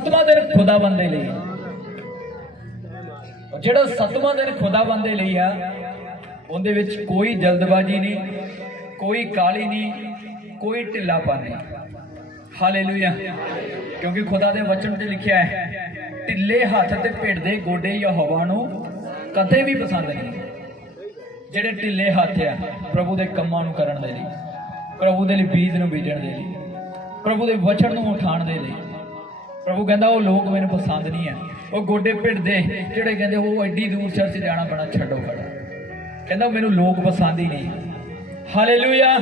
7ਵਾਂ दिन खुदाबंद दे लई ਜਿਹੜਾ 7ਵਾਂ दिन खुदाबंद दे लई आ ਉਹਦੇ ਵਿੱਚ कोई जल्दबाजी नहीं, कोई काली नहीं, कोई ढिलापन नहीं। हालेलुया। क्योंकि खुदा दे वचन ते लिखिया है ढिले हथ ते भिड़दे गोडे यहोवा नूं कदे भी पसंद नहीं। ਜਿਹੜੇ ਢਿੱਲੇ ਹੱਥ ਆ ਪ੍ਰਭੂ ਦੇ ਕੰਮਾਂ ਨੂੰ ਕਰਨ ਦੇ ਲਈ, ਪ੍ਰਭੂ ਦੇ ਲਈ ਬੀਜ ਨੂੰ ਬੀਜਣ ਦੇ ਲਈ, ਪ੍ਰਭੂ ਦੇ ਵਚਨ ਨੂੰ ਉਠਾਉਣ ਦੇ ਲਈ, ਪ੍ਰਭੂ ਕਹਿੰਦਾ ਉਹ ਲੋਕ ਮੈਨੂੰ ਪਸੰਦ ਨਹੀਂ ਆ। ਉਹ ਗੋਡੇ ਭਿੜਦੇ ਜਿਹੜੇ ਕਹਿੰਦੇ ਉਹ ਐਡੀ ਦੂਰ ਚਰਚ ਜਾਣਾ ਪੈਣਾ, ਛੱਡੋ ਖੜਾ। ਕਹਿੰਦਾ ਮੈਨੂੰ ਲੋਕ ਪਸੰਦ ਹੀ ਨਹੀਂ। ਹਾਲੇਲੂਇਆ।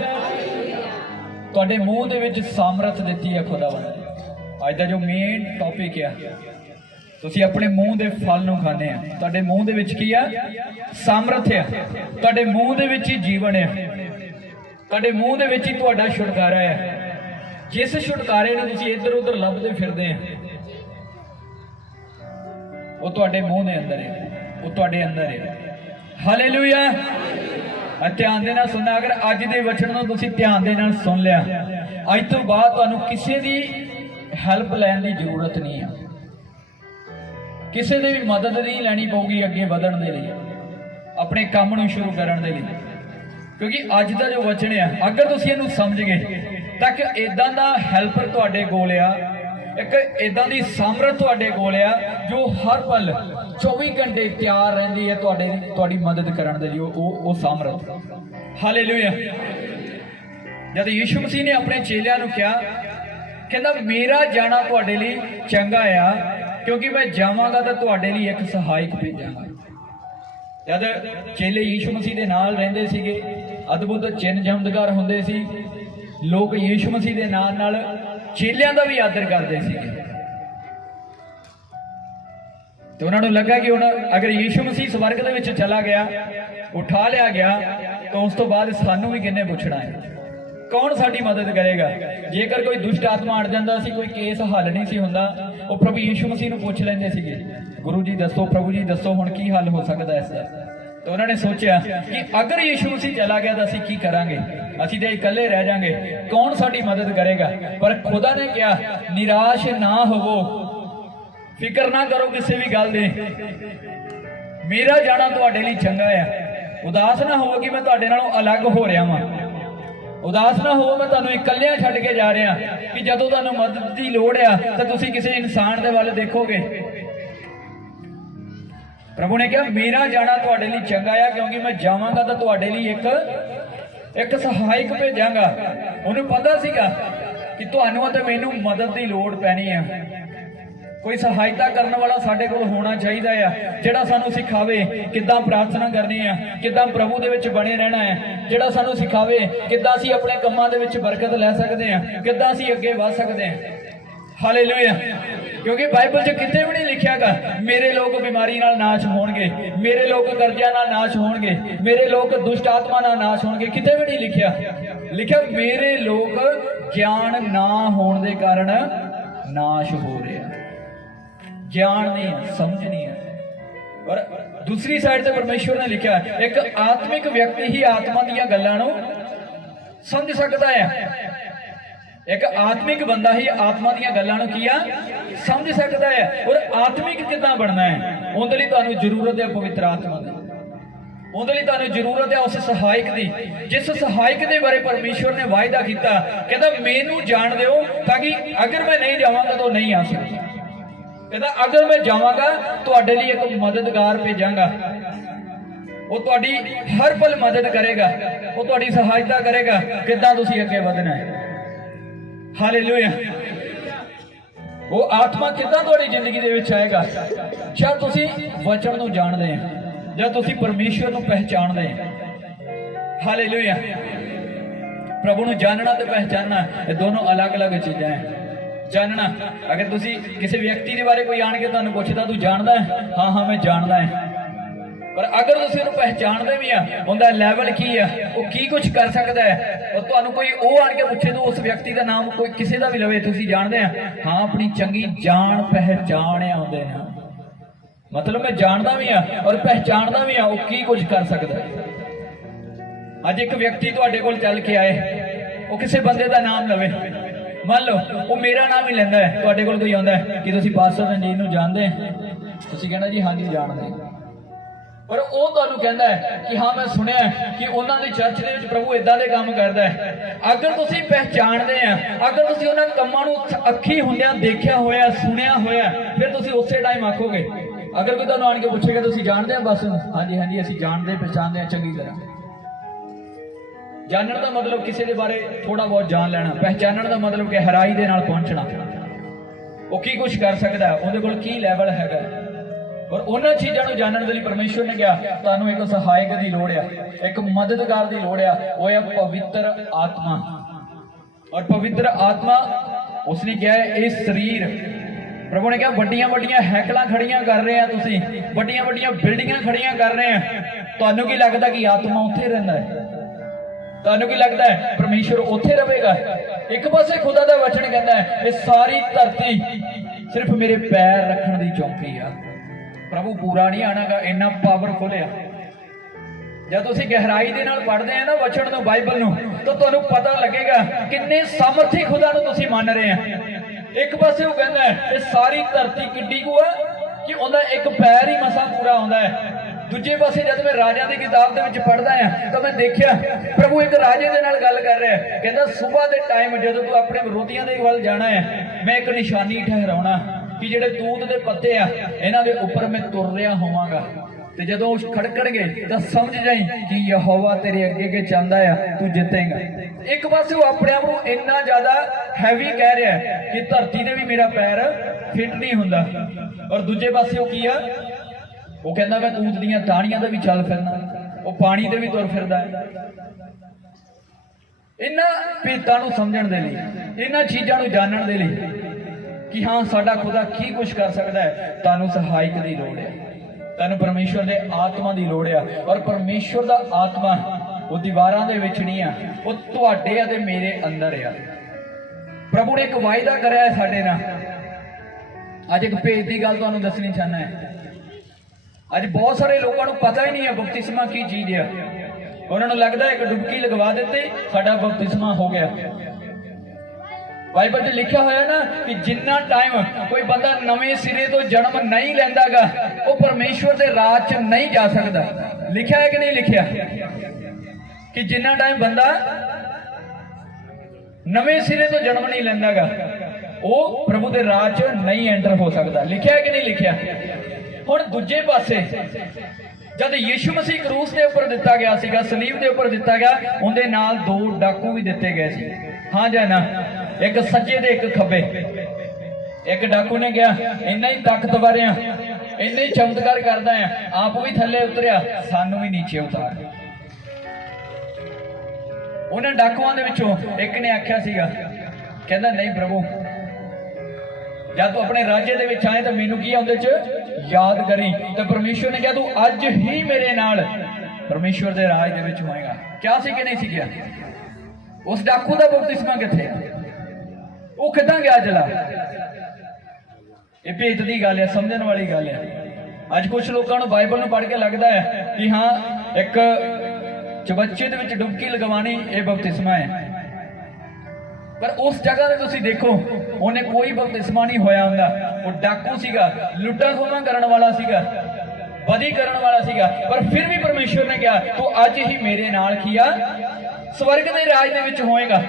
ਤੁਹਾਡੇ ਮੂੰਹ ਦੇ ਵਿੱਚ ਸਾਮਰਥ ਦਿੱਤੀ ਹੈ ਖੁਦਾਵੰਦ ਨੇ। ਅੱਜ ਦਾ ਜੋ ਮੇਨ ਟੌਪਿਕ ਆ, ਤੁਸੀਂ ਆਪਣੇ ਮੂੰਹ ਦੇ ਫਲ ਨੂੰ ਖਾਣੇ ਆ। ਤੁਹਾਡੇ ਮੂੰਹ ਦੇ ਵਿੱਚ ਕੀ ਆ? ਸਾਮਰਥ ਆ। ਤੁਹਾਡੇ ਮੂੰਹ ਦੇ ਵਿੱਚ ਹੀ ਜੀਵਨ ਆ। ਤੁਹਾਡੇ ਮੂੰਹ ਦੇ ਵਿੱਚ ਹੀ ਤੁਹਾਡਾ ਛੁਟਕਾਰਾ ਹੈ। ਜਿਸ ਛੁਟਕਾਰੇ ਨੂੰ ਤੁਸੀਂ ਇੱਧਰ ਉੱਧਰ ਲੱਭਦੇ ਫਿਰਦੇ ਆ, ਉਹ ਤੁਹਾਡੇ ਮੂੰਹ ਦੇ ਅੰਦਰ ਹੈ, ਉਹ ਤੁਹਾਡੇ ਅੰਦਰ ਹੈ। ਹਾਲੇਲੂਇਆ। ਧਿਆਨ ਦੇ ਨਾਲ ਸੁਣਨਾ। ਅਗਰ ਅੱਜ ਦੇ ਵਚਨ ਨੂੰ ਤੁਸੀਂ ਧਿਆਨ ਦੇ ਨਾਲ ਸੁਣ ਲਿਆ, ਅੱਜ ਤੋਂ ਬਾਅਦ ਤੁਹਾਨੂੰ ਕਿਸੇ ਦੀ ਹੈਲਪ ਲੈਣ ਦੀ ਜ਼ਰੂਰਤ ਨਹੀਂ ਆ। ਕਿਸੇ ਦੀ ਵੀ ਮਦਦ ਨਹੀਂ ਲੈਣੀ ਪਊਗੀ ਅੱਗੇ ਵਧਣ ਦੇ ਲਈ, ਆਪਣੇ ਕੰਮ ਨੂੰ ਸ਼ੁਰੂ ਕਰਨ ਦੇ ਲਈ। ਕਿਉਂਕਿ ਅੱਜ ਦਾ ਜੋ ਵਚਨ ਆ, ਅਗਰ ਤੁਸੀਂ ਇਹਨੂੰ ਸਮਝ ਗਏ ਤਾਂ ਕਿ ਇਦਾਂ ਦਾ ਹੈਲਪਰ ਤੁਹਾਡੇ ਕੋਲ ਆ, ਇੱਕ ਇਦਾਂ ਦੀ ਸਾਮਰਥ ਤੁਹਾਡੇ ਕੋਲ ਆ ਜੋ ਹਰ ਪਲ 24 ਘੰਟੇ ਤਿਆਰ ਰਹਿੰਦੀ ਹੈ ਤੁਹਾਡੀ ਮਦਦ ਕਰਨ ਦੇ ਲਈ। ਉਹ ਸਾਮਰਥ। ਹਾਲੇਲੂਇਆ। ਜਦ ਯਿਸੂ ਮਸੀਹ ਨੇ ਆਪਣੇ ਚੇਲਿਆਂ ਨੂੰ ਕਿਹਾ, ਕਹਿੰਦਾ ਮੇਰਾ ਜਾਣਾ ਤੁਹਾਡੇ ਲਈ ਚੰਗਾ ਆ, ਕਿਉਂਕਿ ਮੈਂ ਜਾਵਾਂਗਾ ਤਾਂ ਤੁਹਾਡੇ ਲਈ ਇੱਕ ਸਹਾਇਕ ਭੇਜਾਂਗਾ। ਜਦ ਚੇਲੇ ਯਿਸੂ ਮਸੀਹ ਦੇ ਨਾਲ ਰਹਿੰਦੇ ਸੀਗੇ, ਅਦਭੁਤ ਚਿੰਨ੍ਹ ਚਮਤਕਾਰ ਹੁੰਦੇ ਸੀ, ਲੋਕ ਯਿਸੂ ਮਸੀਹ ਦੇ ਨਾਲ ਚੇਲਿਆਂ ਦਾ ਵੀ ਆਦਰ ਕਰਦੇ ਸੀਗੇ। ਤੇ ਉਹਨਾਂ ਨੂੰ ਲੱਗਾ ਕਿ ਹੁਣ ਅਗਰ ਯਿਸੂ ਮਸੀਹ ਸਵਰਗ ਦੇ ਵਿੱਚ ਚਲਾ ਗਿਆ, ਉਠਾ ਲਿਆ ਗਿਆ, ਤਾਂ ਉਸ ਤੋਂ ਬਾਅਦ ਸਾਨੂੰ ਵੀ ਕਿੰਨੇ ਪੁੱਛਣਾ ਹੈ? ਕੌਣ ਸਾਡੀ ਮਦਦ ਕਰੇਗਾ? ਜੇਕਰ ਕੋਈ ਦੁਸ਼ਟ ਆਤਮਾ ਅੜ ਜਾਂਦਾ ਸੀ, ਕੋਈ ਕੇਸ ਹੱਲ ਨਹੀਂ ਸੀ ਹੁੰਦਾ, ਉਹ ਪ੍ਰਭੂ ਯਿਸੂ ਮਸੀਹ ਨੂੰ ਪੁੱਛ ਲੈਂਦੇ ਸੀਗੇ, ਗੁਰੂ ਜੀ ਦੱਸੋ, ਪ੍ਰਭੂ ਜੀ ਦੱਸੋ, ਹੁਣ ਕੀ ਹੱਲ ਹੋ ਸਕਦਾ ਇਸ ਦਾ? ਤਾਂ ਉਹਨਾਂ ਨੇ ਸੋਚਿਆ ਕਿ ਅਗਰ ਯਿਸੂ ਮਸੀਹ ਚਲਾ ਗਿਆ ਤਾਂ ਅਸੀਂ ਕੀ ਕਰਾਂਗੇ? ਅਸੀਂ ਤਾਂ ਇਕੱਲੇ ਰਹਿ ਜਾਾਂਗੇ, ਕੌਣ ਸਾਡੀ ਮਦਦ ਕਰੇਗਾ? ਪਰ ਖੁਦਾ ਨੇ ਕਿਹਾ ਨਿਰਾਸ਼ ਨਾ ਹੋਵੋ, ਫਿਕਰ ਨਾ ਕਰੋ ਕਿਸੇ ਵੀ ਗੱਲ ਦੀ, ਮੇਰਾ ਜਾਣਾ ਤੁਹਾਡੇ ਲਈ ਚੰਗਾ ਆ। ਉਦਾਸ ਨਾ ਹੋਵੋ ਕਿ ਮੈਂ ਤੁਹਾਡੇ ਨਾਲੋਂ ਅਲੱਗ ਹੋ ਰਿਹਾ ਵਾਂ। ਉਦਾਸ ਨਾ ਹੋਵੋ ਮੈਂ ਤੁਹਾਨੂੰ ਇਕੱਲਿਆਂ ਛੱਡ ਕੇ ਜਾ ਰਿਹਾ, ਕਿ ਜਦੋਂ ਤੁਹਾਨੂੰ ਮਦਦ ਦੀ ਲੋੜ ਆ ਤਾਂ ਤੁਸੀਂ ਕਿਸੇ ਇਨਸਾਨ ਦੇ ਵੱਲ ਦੇਖੋਗੇ। ਪ੍ਰਭੂ ਨੇ ਕਿਹਾ ਮੇਰਾ ਜਾਣਾ ਤੁਹਾਡੇ ਲਈ ਚੰਗਾ ਆ, ਕਿਉਂਕਿ ਮੈਂ ਜਾਵਾਂਗਾ ਤਾਂ ਤੁਹਾਡੇ ਲਈ ਇੱਕ ਸਹਾਇਕ ਭੇਜਾਂਗਾ। ਉਹਨੂੰ ਪਤਾ ਸੀਗਾ ਕਿ ਤੁਹਾਨੂੰ ਅਤੇ ਮੈਨੂੰ ਮਦਦ ਦੀ ਲੋੜ ਪੈਣੀ ਆ। ਕੋਈ ਸਹਾਇਤਾ ਕਰਨ ਵਾਲਾ ਸਾਡੇ ਕੋਲ ਹੋਣਾ ਚਾਹੀਦਾ ਆ, ਜਿਹੜਾ ਸਾਨੂੰ ਸਿਖਾਵੇ ਕਿੱਦਾਂ ਪ੍ਰਾਰਥਨਾ ਕਰਨੀ ਆ, ਕਿੱਦਾਂ ਪ੍ਰਭੂ ਦੇ ਵਿੱਚ ਬਣੇ ਰਹਿਣਾ ਹੈ, ਜਿਹੜਾ ਸਾਨੂੰ ਸਿਖਾਵੇ ਕਿੱਦਾਂ ਅਸੀਂ ਆਪਣੇ ਕੰਮਾਂ ਦੇ ਵਿੱਚ ਬਰਕਤ ਲੈ ਸਕਦੇ ਆ, ਕਿੱਦਾਂ ਅਸੀਂ ਅੱਗੇ ਵਧ ਸਕਦੇ ਆ। ਹਾਲੇਲੂਇਆ। ਕਿਉਂਕਿ ਬਾਈਬਲ 'ਚ ਕਿਤੇ ਵੀ ਨਹੀਂ ਲਿਖਿਆਗਾ ਮੇਰੇ ਲੋਕ ਬਿਮਾਰੀ ਨਾਲ ਨਾਸ਼ ਹੋਣਗੇ, ਮੇਰੇ ਲੋਕ ਕਰਜ਼ਿਆਂ ਨਾਲ ਨਾਸ਼ ਹੋਣਗੇ, ਮੇਰੇ ਲੋਕ ਦੁਸ਼ਟ ਆਤਮਾ ਨਾਲ ਨਾਸ਼ ਹੋਣਗੇ। ਕਿਤੇ ਵੀ ਨਹੀਂ ਲਿਖਿਆ ਮੇਰੇ ਲੋਕ ਗਿਆਨ ਨਾ ਹੋਣ ਦੇ ਕਾਰਨ ਨਾਸ਼ ਹੋ ਰਹੇ ਆ। ਗਿਆਨ ਨਹੀਂ, ਸਮਝ ਨਹੀਂ ਹੈ। ਪਰ ਦੂਸਰੀ ਸਾਈਡ ਤੇ ਪਰਮੇਸ਼ਵਰ ਨੇ ਲਿਖਿਆ ਇੱਕ ਆਤਮਿਕ ਵਿਅਕਤੀ ਹੀ ਆਤਮਾ ਦੀਆਂ ਗੱਲਾਂ ਨੂੰ ਸਮਝ ਸਕਦਾ ਹੈ। ਇੱਕ ਆਤਮਿਕ ਬੰਦਾ ਹੀ ਆਤਮਾ ਦੀਆਂ ਗੱਲਾਂ ਨੂੰ ਕੀ ਆ ਸਮਝ ਸਕਦਾ ਹੈ। ਔਰ ਆਤਮਿਕ ਕਿੱਦਾਂ ਬਣਨਾ ਹੈ? ਉਹਦੇ ਲਈ ਤੁਹਾਨੂੰ ਜ਼ਰੂਰਤ ਹੈ ਪਵਿੱਤਰ ਆਤਮਾ ਦੀ। ਉਹਦੇ ਲਈ ਤੁਹਾਨੂੰ ਜ਼ਰੂਰਤ ਹੈ ਉਸ ਸਹਾਇਕ ਦੀ, ਜਿਸ ਸਹਾਇਕ ਦੇ ਬਾਰੇ ਪਰਮੇਸ਼ਵਰ ਨੇ ਵਾਅਦਾ ਕੀਤਾ, ਕਹਿੰਦਾ ਮੈਨੂੰ ਜਾਣ ਦਿਓ ਤਾਂ ਕਿ ਅਗਰ ਮੈਂ ਨਹੀਂ ਜਾਵਾਂਗਾ ਤਾਂ ਨਹੀਂ ਆ ਸਕਦਾ। ਕਹਿੰਦਾ ਅਗਰ ਮੈਂ ਜਾਵਾਂਗਾ ਤੁਹਾਡੇ ਲਈ ਇੱਕ ਮਦਦਗਾਰ ਭੇਜਾਂਗਾ, ਉਹ ਤੁਹਾਡੀ ਹਰ ਪਲ ਮਦਦ ਕਰੇਗਾ, ਉਹ ਤੁਹਾਡੀ ਸਹਾਇਤਾ ਕਰੇਗਾ ਕਿੱਦਾਂ ਤੁਸੀਂ ਅੱਗੇ ਵਧਣਾ ਹੈ। ਹਾਲੇਲੂਇਆ। ਉਹ ਆਤਮਾ ਕਿੱਦਾਂ ਤੁਹਾਡੀ ਜ਼ਿੰਦਗੀ ਦੇ ਵਿੱਚ ਆਏਗਾ? ਜਦ ਤੁਸੀਂ ਵਚਨ ਨੂੰ ਜਾਣਦੇ ਆ, ਜਦ ਤੁਸੀਂ ਪਰਮੇਸ਼ਵਰ ਨੂੰ ਪਹਿਚਾਣਦੇ ਆ। ਹਾਲੇਲੂਇਆ। ਪ੍ਰਭੂ ਨੂੰ ਜਾਣਨਾ ਤੇ ਪਹਿਚਾਨਣਾ ਇਹ ਦੋਨੋਂ ਅਲੱਗ-ਅਲੱਗ ਚੀਜ਼ਾਂ ਹੈ। ਜਾਣਨਾ, ਅਗਰ ਤੁਸੀਂ ਕਿਸੇ ਵਿਅਕਤੀ ਦੇ ਬਾਰੇ ਕੋਈ ਆਣ ਕੇ ਤੁਹਾਨੂੰ ਪੁੱਛਦਾ ਤੂੰ ਜਾਣਦਾ ਹੈ? ਹਾਂ ਮੈਂ ਜਾਣਦਾ ਹੈ। ਪਰ ਅਗਰ ਤੁਸੀਂ ਉਹਨੂੰ ਪਹਿਚਾਣਦੇ ਵੀ ਆ, ਉਹਦਾ ਲੈਵਲ ਕੀ ਆ, ਉਹ ਕੀ ਕੁਝ ਕਰ ਸਕਦਾ ਹੈ, ਉਹ ਤੁਹਾਨੂੰ ਕੋਈ ਉਹ ਆਣ ਕੇ ਪੁੱਛੇ ਤਾਂ ਉਸ ਵਿਅਕਤੀ ਦਾ ਨਾਮ ਕੋਈ ਕਿਸੇ ਦਾ ਵੀ ਲਵੇ, ਤੁਸੀਂ ਜਾਣਦੇ ਆ? ਹਾਂ, ਆਪਣੀ ਚੰਗੀ ਜਾਣ ਪਹਿਚਾਣ ਆਉਂਦੇ ਆ। ਮਤਲਬ ਮੈਂ ਜਾਣਦਾ ਵੀ ਆ ਔਰ ਪਹਿਚਾਣਦਾ ਵੀ ਆ ਉਹ ਕੀ ਕੁਝ ਕਰ ਸਕਦਾ। ਅੱਜ ਇੱਕ ਵਿਅਕਤੀ ਤੁਹਾਡੇ ਕੋਲ ਚੱਲ ਕੇ ਆਏ, ਉਹ ਕਿਸੇ ਬੰਦੇ ਦਾ ਨਾਮ ਲਵੇ, ਮੰਨ ਲਓ ਉਹ ਮੇਰਾ ਨਾਮ ਹੀ ਲੈਂਦਾ ਹੈ, ਤੁਹਾਡੇ ਕੋਲ ਕੋਈ ਆਉਂਦਾ ਹੈ ਕਿ ਤੁਸੀਂ ਪਾਸਟਰ ਰਣਜੀਤ ਨੂੰ ਜਾਣਦੇ ਹੈ, ਤੁਸੀਂ ਕਹਿੰਦਾ ਜੀ ਹਾਂਜੀ ਜਾਣਦੇ, ਪਰ ਉਹ ਤੁਹਾਨੂੰ ਕਹਿੰਦਾ ਹੈ ਕਿ ਹਾਂ ਮੈਂ ਸੁਣਿਆ ਕਿ ਉਹਨਾਂ ਦੀ ਚਰਚ ਦੇ ਵਿੱਚ ਪ੍ਰਭੂ ਇਦਾਂ ਦੇ ਕੰਮ ਕਰਦਾ ਹੈ। ਅਗਰ ਤੁਸੀਂ ਪਹਿਚਾਣਦੇ ਆ, ਅਗਰ ਤੁਸੀਂ ਉਹਨਾਂ ਕੰਮਾਂ ਨੂੰ ਅੱਖੀ ਹੁੰਦਿਆਂ ਦੇਖਿਆ ਹੋਇਆ, ਸੁਣਿਆ ਹੋਇਆ, ਫਿਰ ਤੁਸੀਂ ਉਸੇ ਟਾਈਮ ਆਖੋਗੇ। ਅਗਰ ਕੋਈ ਤੁਹਾਨੂੰ ਆਣ ਕੇ ਪੁੱਛੇਗਾ ਤੁਸੀਂ ਜਾਣਦੇ ਆ ਬਸ, ਹਾਂਜੀ ਹਾਂਜੀ ਅਸੀਂ ਜਾਣਦੇ ਪਛਾਣਦੇ ਆ ਚੰਗੀ ਤਰ੍ਹਾਂ। ਜਾਣਨ ਦਾ ਮਤਲਬ ਕਿਸੇ ਦੇ ਬਾਰੇ ਥੋੜਾ ਬਹੁਤ ਜਾਣ ਲੈਣਾ, ਪਹਿਚਾਨਣ ਦਾ ਮਤਲਬ ਗਹਿਰਾਈ ਦੇ ਨਾਲ ਪਹੁੰਚਣਾ। ਉਹ ਕੀ ਕੁਝ ਕਰ ਸਕਦਾ, ਉਹਦੇ ਕੋਲ ਕੀ ਲੈਵਲ ਹੈਗਾ। ਔਰ ਉਹਨਾਂ ਚੀਜ਼ਾਂ ਨੂੰ ਜਾਣਨ ਦੇ ਲਈ ਪਰਮੇਸ਼ਵਰ ਨੇ ਕਿਹਾ ਤੁਹਾਨੂੰ ਇੱਕ ਸਹਾਇਕ ਦੀ ਲੋੜ ਆ, ਇੱਕ ਮਦਦਗਾਰ ਦੀ ਲੋੜ ਆ, ਉਹ ਹੈ ਪਵਿੱਤਰ ਆਤਮਾ। ਔਰ ਪਵਿੱਤਰ ਆਤਮਾ ਉਸਨੇ ਕਿਹਾ ਇਹ ਸਰੀਰ, ਪ੍ਰਭੂ ਨੇ ਕਿਹਾ ਵੱਡੀਆਂ ਵੱਡੀਆਂ ਹੈਕਲਾਂ ਖੜੀਆਂ ਕਰ ਰਹੇ ਆ ਤੁਸੀਂ, ਵੱਡੀਆਂ ਵੱਡੀਆਂ ਬਿਲਡਿੰਗਾਂ ਖੜੀਆਂ ਕਰ ਰਹੇ ਆ, ਤੁਹਾਨੂੰ ਕੀ ਲੱਗਦਾ ਕਿ ਆਤਮਾ ਉੱਥੇ ਰਹਿੰਦਾ ਹੈ? ਤੁਹਾਨੂੰ ਕੀ ਲੱਗਦਾ ਹੈ ਪਰਮੇਸ਼ਵਰ ਉੱਥੇ ਰਹੇਗਾ? ਇੱਕ ਪਾਸੇ ਖੁਦਾ ਦਾ ਵਚਨ ਕਹਿੰਦਾ ਹੈ ਇਹ ਸਾਰੀ ਧਰਤੀ ਸਿਰਫ ਮੇਰੇ ਪੈਰ ਰੱਖਣ ਦੀ ਚੌਕੀ ਆ। ਪ੍ਰਭੂ ਪੂਰਾ ਨਹੀਂ ਆਣਾਗਾ, ਇੰਨਾ ਪਾਵਰਫੁਲ ਆ। ਜਦ ਤੁਸੀਂ ਗਹਿਰਾਈ ਦੇ ਨਾਲ ਪੜ੍ਹਦੇ ਆ ਨਾ ਵਚਨ ਨੂੰ, ਬਾਈਬਲ ਨੂੰ, ਤਾਂ ਤੁਹਾਨੂੰ ਪਤਾ ਲੱਗੇਗਾ ਕਿੰਨੇ ਸਾਮਰਥੀ ਖੁਦਾ ਨੂੰ ਤੁਸੀਂ ਮੰਨ ਰਹੇ ਆ। ਇੱਕ ਪਾਸੇ ਉਹ ਕਹਿੰਦਾ ਹੈ ਇਹ ਸਾਰੀ ਧਰਤੀ ਕਿੱਡੀ ਕੁ ਆ ਕਿ ਉਹਦਾ ਇੱਕ ਪੈਰ ਹੀ ਮਸਾਂ ਪੂਰਾ ਆਉਂਦਾ ਹੈ। ਦੂਜੇ ਪਾਸੇ ਜਦ ਮੈਂ ਰਾਜਿਆਂ ਦੀ ਕਿਤਾਬ ਦੇ ਵਿੱਚ ਪੜ੍ਹਦਾ ਆ ਤਾਂ ਮੈਂ ਦੇਖਿਆ ਪ੍ਰਭੂ ਇੱਕ ਰਾਜੇ ਦੇ ਨਾਲ ਗੱਲ ਕਰ ਰਿਹਾ, ਕਹਿੰਦਾ ਸਵੇਰ ਦੇ ਟਾਈਮ ਜਦੋਂ ਤੂੰ ਆਪਣੇ ਵਿਰੋਧੀਆਂ ਦੇ ਵੱਲ ਜਾਣਾ ਹੈ, ਮੈਂ ਇੱਕ ਨਿਸ਼ਾਨੀ ਠਹਿਰਾਉਣਾ ਕਿ ਜਿਹੜੇ ਤੂਤ ਦੇ ਪੱਤੇ ਆ ਇਹਨਾਂ ਦੇ ਉੱਪਰ ਮੈਂ ਤੁਰ ਰਿਹਾ ਹੋਵਾਂਗਾ, ਤੇ ਜਦੋਂ ਉਹ ਖੜਕਣਗੇ ਤਾਂ ਸਮਝ ਜਾਈ ਕਿ ਯਹੋਵਾ ਤੇਰੇ ਅੱਗੇ ਅੱਗੇ ਚੱਲਦਾ ਆ, ਤੂੰ ਜਿੱਤੇਗਾ। ਇੱਕ ਪਾਸੇ ਉਹ ਆਪਣੇ ਆਪ ਨੂੰ ਇੰਨਾ ਜ਼ਿਆਦਾ ਹੈਵੀ ਕਹਿ ਰਿਹਾ ਕਿ ਧਰਤੀ ਤੇ ਵੀ ਮੇਰਾ ਪੈਰ ਫਿੱਟ ਨਹੀਂ ਹੁੰਦਾ, ਔਰ ਦੂਜੇ ਪਾਸੇ ਉਹ ਕੀ ਆ, ਉਹ ਕਹਿੰਦਾ ਮੈਂ ਤੂਤ ਦੀਆਂ ਟਾਹਣੀਆਂ ਤੇ ਵੀ ਚੱਲ ਫਿਰਨਾ, ਉਹ ਪਾਣੀ ਤੇ ਵੀ ਤੁਰ ਫਿਰਦਾ ਹੈ। ਇਹਨਾਂ ਭੇਤਾਂ ਨੂੰ ਸਮਝਣ ਦੇ ਲਈ, ਇਹਨਾਂ ਚੀਜ਼ਾਂ ਨੂੰ ਜਾਣਨ ਦੇ ਲਈ ਕਿ ਹਾਂ ਸਾਡਾ ਖੁਦਾ ਕੀ ਕੁਝ ਕਰ ਸਕਦਾ ਹੈ, ਤੁਹਾਨੂੰ ਸਹਾਇਕ ਦੀ ਲੋੜ ਹੈ, ਤੁਹਾਨੂੰ ਪਰਮੇਸ਼ਵਰ ਦੇ ਆਤਮਾ ਦੀ ਲੋੜ ਆ। ਔਰ ਪਰਮੇਸ਼ਵਰ ਦਾ ਆਤਮਾ ਉਹ ਦੀਵਾਰਾਂ ਦੇ ਵਿੱਚ ਨਹੀਂ ਆ, ਉਹ ਤੁਹਾਡੇ ਅਤੇ ਮੇਰੇ ਅੰਦਰ ਆ। ਪ੍ਰਭੂ ਨੇ ਇੱਕ ਵਾਅਦਾ ਕਰਿਆ ਹੈ ਸਾਡੇ ਨਾਲ। ਅੱਜ ਇੱਕ ਭੇਤ ਦੀ ਗੱਲ ਤੁਹਾਨੂੰ ਦੱਸਣੀ ਚਾਹੁੰਦਾ ਹੈ। ਅੱਜ ਬਹੁਤ ਸਾਰੇ ਲੋਕਾਂ ਨੂੰ ਪਤਾ ਹੀ ਨਹੀਂ ਹੈ ਬਪਤਿਸਮਾ ਕੀ ਚੀਜ਼ ਆ। ਉਹਨਾਂ ਨੂੰ ਲੱਗਦਾ ਇੱਕ ਡੁਬਕੀ ਲਗਵਾ ਦਿੱਤੀ ਸਾਡਾ ਬਪਤਿਸਮਾ ਹੋ ਗਿਆ। ਬਾਈਬਲ 'ਚ ਲਿਖਿਆ ਹੋਇਆ ਨਾ ਕਿ ਜਿੰਨਾ ਟਾਈਮ ਕੋਈ ਬੰਦਾ ਨਵੇਂ ਸਿਰੇ ਤੋਂ ਜਨਮ ਨਹੀਂ ਲੈਂਦਾਗਾ ਉਹ ਪਰਮੇਸ਼ਵਰ ਦੇ ਰਾਜ 'ਚ ਨਹੀਂ ਜਾ ਸਕਦਾ। ਲਿਖਿਆ ਹੈ ਕਿ ਨਹੀਂ ਲਿਖਿਆ ਕਿ ਜਿੰਨਾ ਟਾਈਮ ਬੰਦਾ ਨਵੇਂ ਸਿਰੇ ਤੋਂ ਜਨਮ ਨਹੀਂ ਲੈਂਦਾਗਾ ਉਹ ਪ੍ਰਭੂ ਦੇ ਰਾਜ 'ਚ ਨਹੀਂ ਐਂਟਰ ਹੋ ਸਕਦਾ। ਲਿਖਿਆ ਹੈ ਕਿ ਨਹੀਂ ਲਿਖਿਆ? ਹੁਣ ਦੂਜੇ ਪਾਸੇ ਜਦ ਯੀਸ਼ੂ ਮਸੀਹ ਕਰੂਸ ਦੇ ਉੱਪਰ ਦਿੱਤਾ ਗਿਆ ਸੀਗਾ, ਸਲੀਬ ਦੇ ਉੱਪਰ ਦਿੱਤਾ ਗਿਆ, ਉਹਦੇ ਨਾਲ ਦੋ ਡਾਕੂ ਵੀ ਦਿੱਤੇ ਗਏ ਸੀ, ਹਾਂ ਜਾਂ ਨਾ? ਇੱਕ ਸੱਜੇ ਤੇ ਇੱਕ ਖੱਬੇ। ਇੱਕ ਡਾਕੂ ਨੇ ਕਿਹਾ ਇੰਨਾ ਹੀ ਤਾਕਤਵਰ ਆ, ਇੰਨੇ ਹੀ ਚਮਤਕਾਰ ਕਰਦਾ ਆ, ਆਪ ਵੀ ਥੱਲੇ ਉਤਰਿਆ, ਸਾਨੂੰ ਵੀ ਨੀਚੇ ਉਤਾਰ। ਉਹਨਾਂ ਡਾਕੂਆਂ ਦੇ ਵਿੱਚੋਂ ਇੱਕ ਨੇ ਆਖਿਆ ਸੀਗਾ, ਕਹਿੰਦਾ ਨਹੀਂ ਪ੍ਰਭੂ ਜਦ ਤੂੰ ਆਪਣੇ ਰਾਜੇ ਦੇ ਵਿੱਚ ਆਏ ਤਾਂ ਮੈਨੂੰ ਕੀ ਉਹਦੇ 'ਚ ਯਾਦ ਕਰੀ। ਤੇ ਪਰਮੇਸ਼ਵਰ ਨੇ ਕਿਹਾ ਤੂੰ ਅੱਜ ਹੀ ਮੇਰੇ ਨਾਲ ਪਰਮੇਸ਼ਵਰ ਦੇ ਰਾਜ ਦੇ ਵਿੱਚ ਹੋਏਗਾ। ਕਿਹਾ ਸੀ ਕਿ ਨਹੀਂ ਸੀ ਕਿਹਾ? ਉਸ ਡਾਕੂ ਦਾ ਬਪਤਿਸਮਾ ਕਿੱਥੇ? ਉਹ ਕਿੱਦਾਂ ਗਿਆ ਜਲਾ? ਇਹ ਭੇਤ ਦੀ ਗੱਲ ਹੈ, ਸਮਝਣ ਵਾਲੀ ਗੱਲ ਹੈ। ਅੱਜ ਕੁਝ ਲੋਕਾਂ ਨੂੰ ਬਾਈਬਲ ਨੂੰ ਪੜ੍ਹ ਕੇ ਲੱਗਦਾ ਹੈ ਕਿ ਹਾਂ ਇੱਕ ਚਬੱਚੇ ਦੇ ਵਿੱਚ ਡੁਬਕੀ ਲਗਵਾਣੀ ਇਹ ਬਪਤਿਸਮਾ ਹੈ, ਪਰ ਉਸ ਜਗ੍ਹਾ ਤੇ ਤੁਸੀਂ ਦੇਖੋ ਉਹਨੇ ਕੋਈ ਬਪਤਿਸਮਾ ਨਹੀਂ ਹੋਇਆ ਹੁੰਦਾ। ਉਹ ਡਾਕੂ ਸੀਗਾ, ਲੁੱਟਾਂ ਖੋਹਾਂ ਕਰਨ ਵਾਲਾ ਸੀਗਾ, ਬਦੀ ਕਰਨ ਵਾਲਾ ਸੀਗਾ, ਪਰ ਫਿਰ ਵੀ ਪਰਮੇਸ਼ਵਰ ਨੇ ਕਿਹਾ ਤੂੰ ਅੱਜ ਹੀ ਮੇਰੇ ਨਾਲ ਕੀਆ ਸਵਰਗ ਦੇ ਰਾਜ ਦੇ ਵਿੱਚ ਹੋਏਗਾ।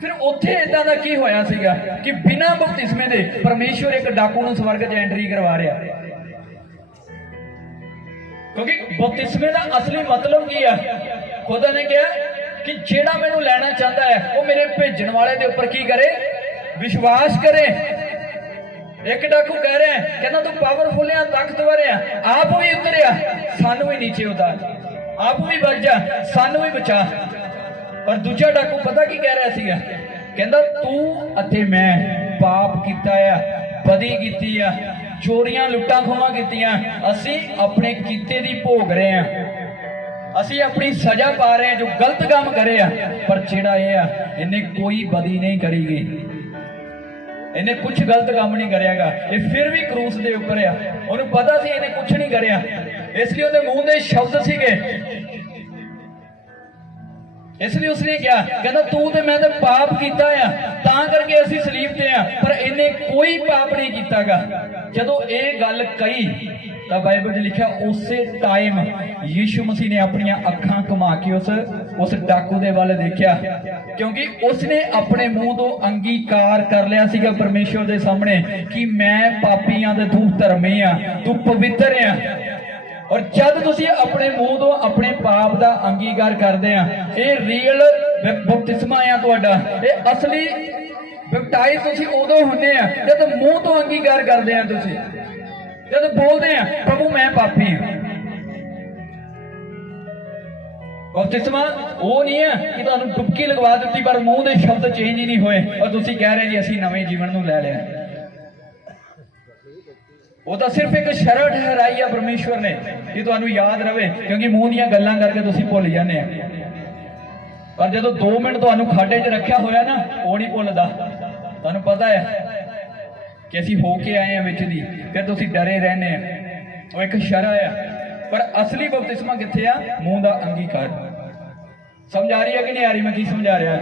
ਫਿਰ ਉੱਥੇ ਇਦਾਂ ਦਾ ਕੀ ਹੋਇਆ ਸੀਗਾ ਕਿ ਬਿਨਾਂ ਬਪਤਿਸਮੇ ਦੇ ਪਰਮੇਸ਼ਵਰ ਇੱਕ ਡਾਕੂ ਨੂੰ ਸਵਰਗ 'ਚ ਐਂਟਰੀ ਕਰਵਾ ਰਿਹਾ। ਕਿਉਂਕਿ ਬਪਤਿਸਮੇ ਦਾ ਅਸਲੀ ਮਤਲਬ ਕੀ ਆ? ਖੁਦਾ ਨੇ ਕਿਹਾ ਕਿ ਜਿਹੜਾ ਮੈਨੂੰ ਲੈਣਾ ਚਾਹੁੰਦਾ ਹੈ ਉਹ ਮੇਰੇ ਭੇਜਣ ਵਾਲੇ ਦੇ ਉੱਪਰ ਕੀ ਕਰੇ? ਵਿਸ਼ਵਾਸ ਕਰੇ। ਇੱਕ ਡਾਕੂ ਕਹਿ ਰਿਹਾ, ਕਹਿੰਦਾ ਤੂੰ ਪਾਵਰਫੁਲ ਆ, ਤਾਕਤਵਰ ਆ, ਆਪ ਵੀ ਉਤਰਿਆ, ਸਾਨੂੰ ਵੀ ਨੀਚੇ ਉਤਾਰ, ਆਪ ਵੀ ਬਚ ਜਾ, ਸਾਨੂੰ ਵੀ ਬਚਾ। ਪਰ ਦੂਜਾ ਡਾਕੂ ਪਤਾ ਕੀ ਕਹਿ ਰਿਹਾ ਸੀਗਾ? ਕਹਿੰਦਾ ਤੂੰ ਅਤੇ ਮੈਂ ਪਾਪ ਕੀਤਾ ਆ, ਬਦੀ ਕੀਤੀ ਆ, ਚੋਰੀਆਂ ਲੁੱਟਾਂ ਖੋਹਾਂ ਕੀਤੀਆਂ, ਅਸੀਂ ਆਪਣੇ ਕੀਤੇ ਦੀ ਭੋਗ ਰਹੇ ਆ, ਅਸੀਂ ਆਪਣੀ ਸਜ਼ਾ ਪਾ ਰਹੇ ਹਾਂ ਜੋ ਗਲਤ ਕੰਮ ਕਰੇ ਆ। ਪਰ ਜਿਹੜਾ ਇਹ ਆ ਇਹਨੇ ਕੋਈ ਬਦੀ ਨਹੀਂ ਕਰੀਗੀ, ਇਹਨੇ ਕੁਝ ਗਲਤ ਕੰਮ ਨਹੀਂ ਕਰਿਆਗਾ, ਇਹ ਫਿਰ ਵੀ ਕਰੂਸ ਦੇ ਉੱਪਰ ਆ। ਉਹਨੂੰ ਪਤਾ ਸੀ ਇਹਨੇ ਕੁਝ ਨਹੀਂ ਕਰਿਆ, ਇਸ ਲਈ ਉਹਦੇ ਮੂੰਹ ਦੇ ਸ਼ਬਦ ਸੀਗੇ इसलिए उसने क्या कहता, तू ते मैं तो पाप किया आ तां करके असीं सलीब ते आ, पर इन्हें कोई पाप नहीं कीतागा। जदों ये गल कही तो बाइबल च लिखा उसे टाइम यीशु मसीह ने अपनी अखां घुमा के उस डाकू दे वाल देखा, क्योंकि उसने अपने मुंह तो अंगीकार कर लिया सीगा परमेश्वर दे सामने कि मैं पापी हाँ ते तू धर्मी आ, तू पवित्र आ। और जब तुसी अपने मुंह तो अपने पाप का अंगीकार करते हैं, ये रियल बपतिस्मा है तुहाडा, ये असली बैप्टाइज तुसी उदों हुंदे आ जब मुंह तो अंगीकार करते हैं, तुसी जब बोलते हैं प्रभु मैं पापी हूं। बपतिस्मा वो नहीं है कि तुहानूं डुबकी लगवा दी पर मुंह के शब्द चेंज ही नहीं होए और तुसी कह रहे जी असीं नवें जीवन नूं लै लिया। वो तो सिर्फ एक शरण ठहराई है परमेश्वर ने कि तुहानूं याद रहे, क्योंकि मुंह दीयां गल्लां करके तुसीं भुल जाने आ, पर जदों 2 मिनट तुहानूं खाडे च रखिया होया ना वो नहीं भुलदा। तुहानूं पता है कि असीं हो के आए हैं विच दी, फिर तुसीं डरे रहने आ, वो एक शरण है। पर असली बपतिस्मा कित्थे आ? मुंह दा अंगीकार। समझ आ रही है कि नहीं आ रही मैं की समझा रहा?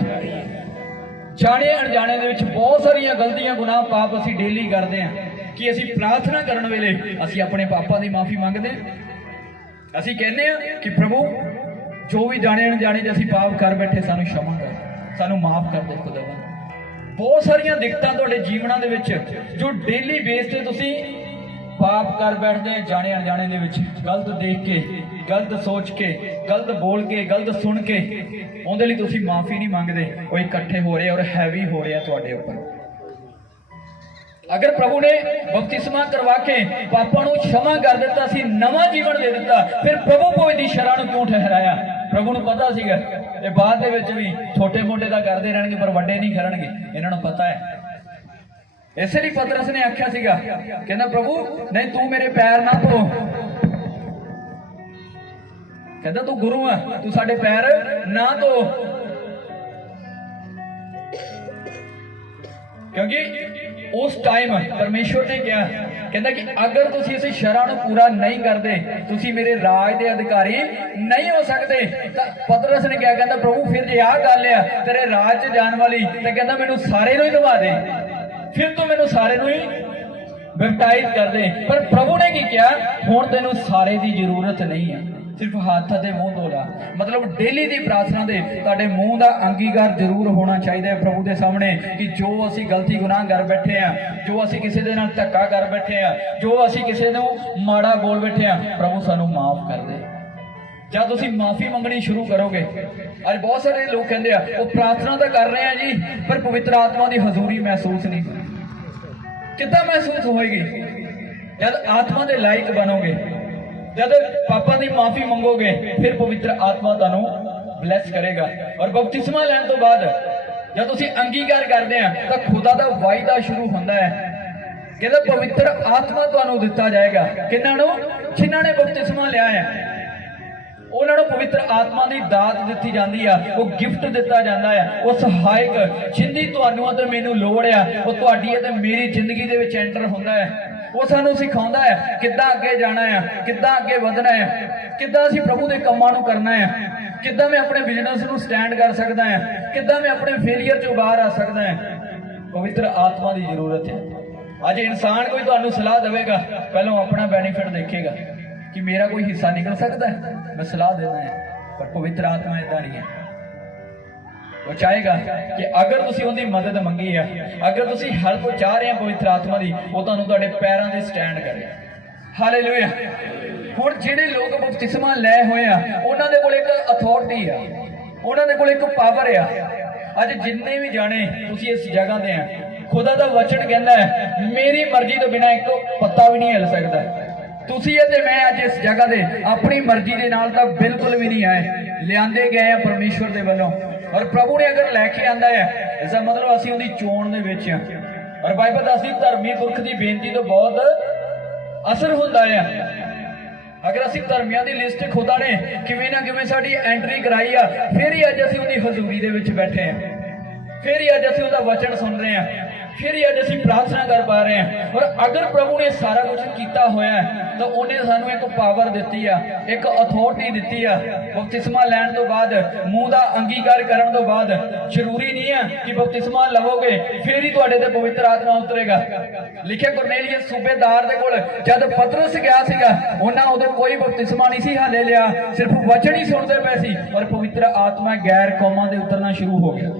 जाने अनजाने दे विच बहुत सारियां गलतियां गुनाह पाप असीं डेली करदे हां कि असीं प्रार्थना करन वेले असीं अपने पापां दी माफ़ी मंगदे, असीं कहने कि प्रभु जो भी जाने अनजाने असीं पाप कर बैठे सानूं क्षमा कर, सानूं माफ़ कर दे खुदावन। बहुत सारियां दिक्कतां तुहाडे जीवनां दे विच जो डेली बेस ते तुसीं पाप कर बैठते हैं, जाने अनजाने दे विच गलत देख के, गलत सोच के, गलत बोल के, गलत सुन के, उहदे लई तुसीं माफ़ी नहीं मंगदे, वो इकट्ठे हो रहे और हैवी हो रहे तुहाडे उपर। अगर प्रभु ने बपतिस्मा करवा के पापां नूं क्षमा कर दिता, सी नवा जीवन दे दिता, फिर प्रभु कोई दी शरण क्यों ठहराया? प्रभु नूं पता सीगा ये बाद दे विच भी छोटे मोटे तां करदे रहणगे पर वड्डे नहीं करनगे, इन्हां नूं पता है। इसलिए पतरस ने आख्या सीगा, कहना प्रभु नहीं तू मेरे पैर ना धो, कहता तू गुरु है तू साडे पैर ना धो, क्योंकि उस टाइम परमेश्वर ने क्या कहता कि अगर तुसी इस शरण पूरा नहीं करते तुसी मेरे राज के अधिकारी नहीं हो सकते। तो पतरस ने क्या कहता प्रभु फिर जे आ गल है तेरे राज च जाने वाली, तो कहता मैनू सारे नूं ही दवा दे, फिर तो मैनू सारे नूं ही बैप्टाइज कर दे। पर प्रभु ने की किया, हुण तैनूं सारे की जरूरत नहीं है, सिर्फ हाथ ते मुंह धो ला। मतलब डेली की प्रार्थना दे तुहाडे मुंह का अंगीकार जरूर होना चाहिए प्रभु के सामने कि जो असी गलती गुनाह कर बैठे हैं, जो असी किसी दे नाल धक्का कर बैठे हैं, जो असी किसी नूं माड़ा बोल बैठे हैं, प्रभु सानू माफ कर दे। जब तुसी माफी मंगनी शुरू करोगे, अज बहुत सारे लोग कहते हैं वो प्रार्थना तो कर रहे हैं जी पर पवित्र आत्मा की हजूरी महसूस नहीं, कितना महसूस होएगी? जब आत्मा के लायक बनोगे, जब पापा की माफी मंगोगे, फिर पवित्र आत्मा तुहानू ब्लैस करेगा। और बपतिस्मा लैण तो बाद जब तुसी अंगीकार करते हैं तो खुदा का वायदा शुरू होता है, कहता पवित्र आत्मा तुहानू दिता जाएगा। किन्हां नू? जिन्हां ने बपतिस्मा लिया है उन्हां नू पवित्र आत्मा की दात दी जाती है, वो गिफ्ट दिता जाता है, वो सहायक जिंदी तुहानू ते मैनू लोड़ है वो तुहाडी ते मेरी जिंदगी दे विच एंटर होंदा है। वो सानू सिखाउंदा है किद्दां अगे जाना है, किद्दां अगे वधना है, किद्दां असीं प्रभु दे कम्मां नू करना है, किद्दां मैं अपने बिजनेस नू स्टैंड कर सकदा है, किद्दां मैं अपने फेलियर चों बाहर आ सकदा है। पवित्र आत्मा की जरूरत है। अज इंसान कोई तुहानू सलाह देवेगा, पहलों अपना बेनीफिट देखेगा कि मेरा कोई हिस्सा निकल सकता है, मैं सलाह देना है। पर पवित्र आत्मा इदां नहीं है, वो चाहेगा कि अगर तुसी उहदी मदद मंगी है, अगर तुसी हेल्प चाह रहे हैं पवित्र आत्मा की, वो तुहानू तुहाडे पैरां ते स्टैंड करे। हालेलुया। हुण जिहड़े लोग बपतिस्मा लै होए आ उन्हां दे कोल एक अथॉरिटी आ, उन्हां दे कोल एक पावर आ। अज जिन्ने भी जाने तुसी इस जगह ते आ, खुदा दा वचन कहंदा है मेरी मर्जी तो बिना एक पत्ता भी नहीं हिल सकदा। तुसी ते मैं अज इस जगह ते अपनी मर्जी दे नाल तां बिल्कुल भी नहीं आए, लिआंदे गए हैं परमेश्वर दे वल्लों। और प्रभु ने अगर लैके आंदा है इसका मतलब असीं उहदी चोण दे विच हां। और बाइबल दसदी धर्मी पुरख की बेनती तो बहुत असर हुंदा है। अगर असीं धर्मियां दी लिस्ट खुदा ने किवें ना किवें साडी एंट्री कराई आ, फिर ही अज असीं उहदी हजूरी दे विच बैठे हैं, फिर ही अज असीं उहदा वचन सुन रहे हैं। फिर ही अज असीं प्रार्थना कर पा रहे हैं। और अगर प्रभु ने सारा कुछ किया होया है तो उन्हें सानू एक पावर दिती आ, एक अथॉरिटी दिती आ। बपतिस्मा लैण तो बाद, मूँह दा अंगीकार करन तो बाद जरूरी नहीं है कि बपतिस्मा लवोगे फिर ही तुहाडे ते पवित्र आत्मा उतरेगा। लिखे कुरनेलियस सूबेदार दे कोल जद पतरस गया सीगा, उन्हां उदों कोई बपतिस्मा नहीं सी हाले लिया, सिर्फ वचन ही सुनते पे सी और पवित्र आत्मा गैर कौमां दे उतरना शुरू हो गया।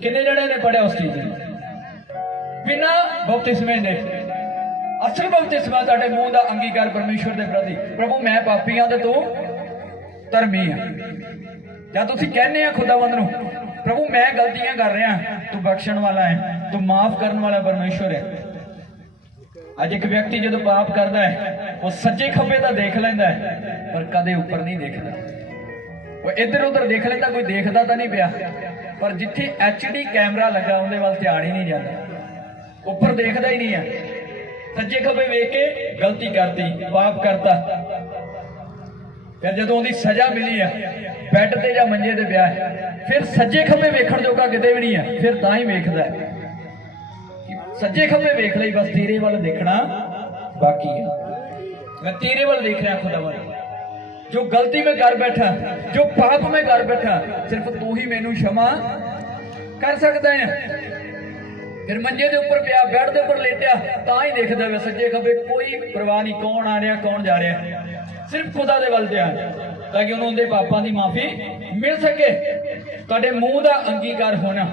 किन्ने जणे ने पढ़िया उस चीज नूं? बिना बपतिस्मे दे। असल बपतिस्मा तुहाडे मूँह दा अंगीकार परमेश्वर दे प्रति, प्रभु मैं पापी हां ते तू धर्मी है। जब तुसीं कहने आ खुदावंद नूं, प्रभु मैं गलतियां कर रहा, तू बख्शण वाला है, तू माफ करने वाला परमेश्वर है। अज एक व्यक्ति जो पाप करता है वो सज्जे खब्बे तो देख लेंदा है पर कदे ऊपर नहीं देखता। वो इधर उधर देख लेंदा, कोई देखता तो नहीं पिया, पर जिथे HD कैमरा लगा उहदे वाल ध्यान ही नहीं जाता, ऊपर देखता ही नहीं है। सज्जे खब्बे वेख के गलती करती, पाप करता, फिर जो उहदी सजा मिली है बैड ते जां मंजे ते पिया है, फिर सज्जे खब्बे वेखण जोगा किते भी नहीं है, फिर तां ही वेखदा है। सज्जे खब्बे वेख लई, बस तेरे वाल देखना बाकी है। मैं तेरे वाल देख रहा खुदावंद, जो गलती में कर बैठा, जो पाप में कर बैठा, सिर्फ तू ही मैनू क्षमा कर सकता है। फिर मंजे के उपर पिया, बैड के उपर लेटिया, तां ही देखदा वे सज्जे खब्बे, कोई परवाह नहीं कौन आ रहा कौन जा रहा, सिर्फ खुदा दे वल ध्यान, ताकि उन्होंने उनके पापां की माफी मिल सके। तुहाडे मूँह दा अंगीकार होना,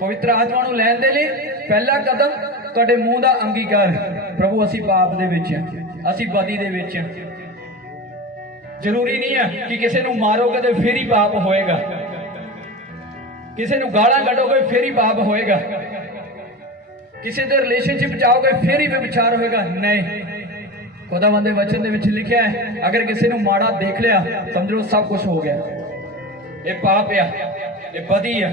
पवित्र आत्मा नूं लैण दे लई पहला कदम तुहाडे मूँह दा अंगीकार। प्रभु असीं पाप दे विच, असीं बदी दे विच। जरूरी नहीं है कि किसी नूं मारोगे तो फिर ही पाप होएगा, किसी नूं गालां कढोगे फिर ही पाप होएगा, किसी दे रिलेशनशिप चाहोगे फिर ही व्यभिचार होएगा। नहीं, खुदावंद दे वचन दे विच लिखिया है, अगर किसी नूं माड़ा देख लिया समझ लो सब कुछ हो गया, ये पाप है, ये बदी है।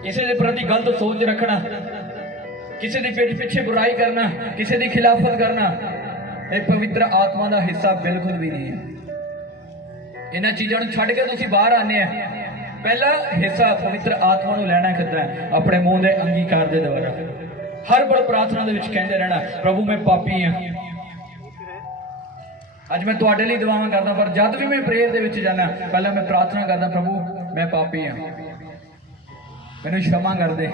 किसी के प्रति गलत सोच रखना, किसी की पेट पीछे बुराई करना, किसी की खिलाफत करना, ये पवित्र आत्मा का हिस्सा बिल्कुल भी नहीं है। इन्हां चीज़ों को छड्ड के तुसीं बाहर आने हैं। पहला हिस्सा पवित्र आत्मा को लैना कितना है, अपने मूँह के अंगीकार के द्वारा। हर बड़ प्रार्थना दे विच कहते रहना, प्रभु मैं पापी हाँ। अज मैं तुहाडे लई दुआवां करदा, पर जद भी मैं प्रेयर दे विच जाना पहला मैं प्रार्थना करदा, प्रभु मैं पापी हाँ, मैनूं क्षमा कर दे।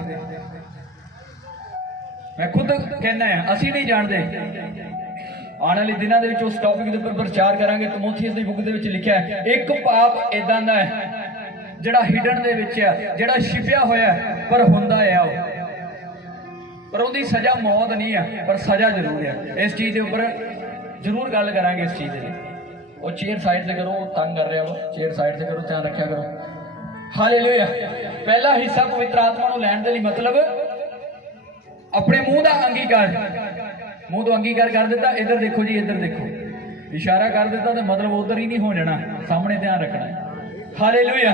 मैं खुद कहना है, असीं नहीं जानते। आने वाले दिनों के उस टॉपिक के ऊपर प्रचार करांगे। तिमोथियस की बुक के विच लिखिया है, एक पाप इदां दा है जिहड़ा हिडन दे विच है, जिहड़ा छिपिया होया पर हुंदा है वो, पर उहदी सज़ा मौत नहीं है, पर सज़ा जरूर है। इस चीज़ के उपर जरूर गल करांगे। इस चीज़ की वो चेयर साइड से करो, तंग कर रहा वो, चेयर साइड से करो, ध्यान रखा करो। हालेलुया। पहला हिस्सा पवित्र आत्मा को लैण दे लई मतलब अपने मूँह का अंगीकार। मूँह तो अंगीकार कर दिता, इधर देखो जी, इधर देखो, इशारा कर दिता तो मतलब उधर ही नहीं हो जाना, सामने ध्यान रखना है। हालेलुया।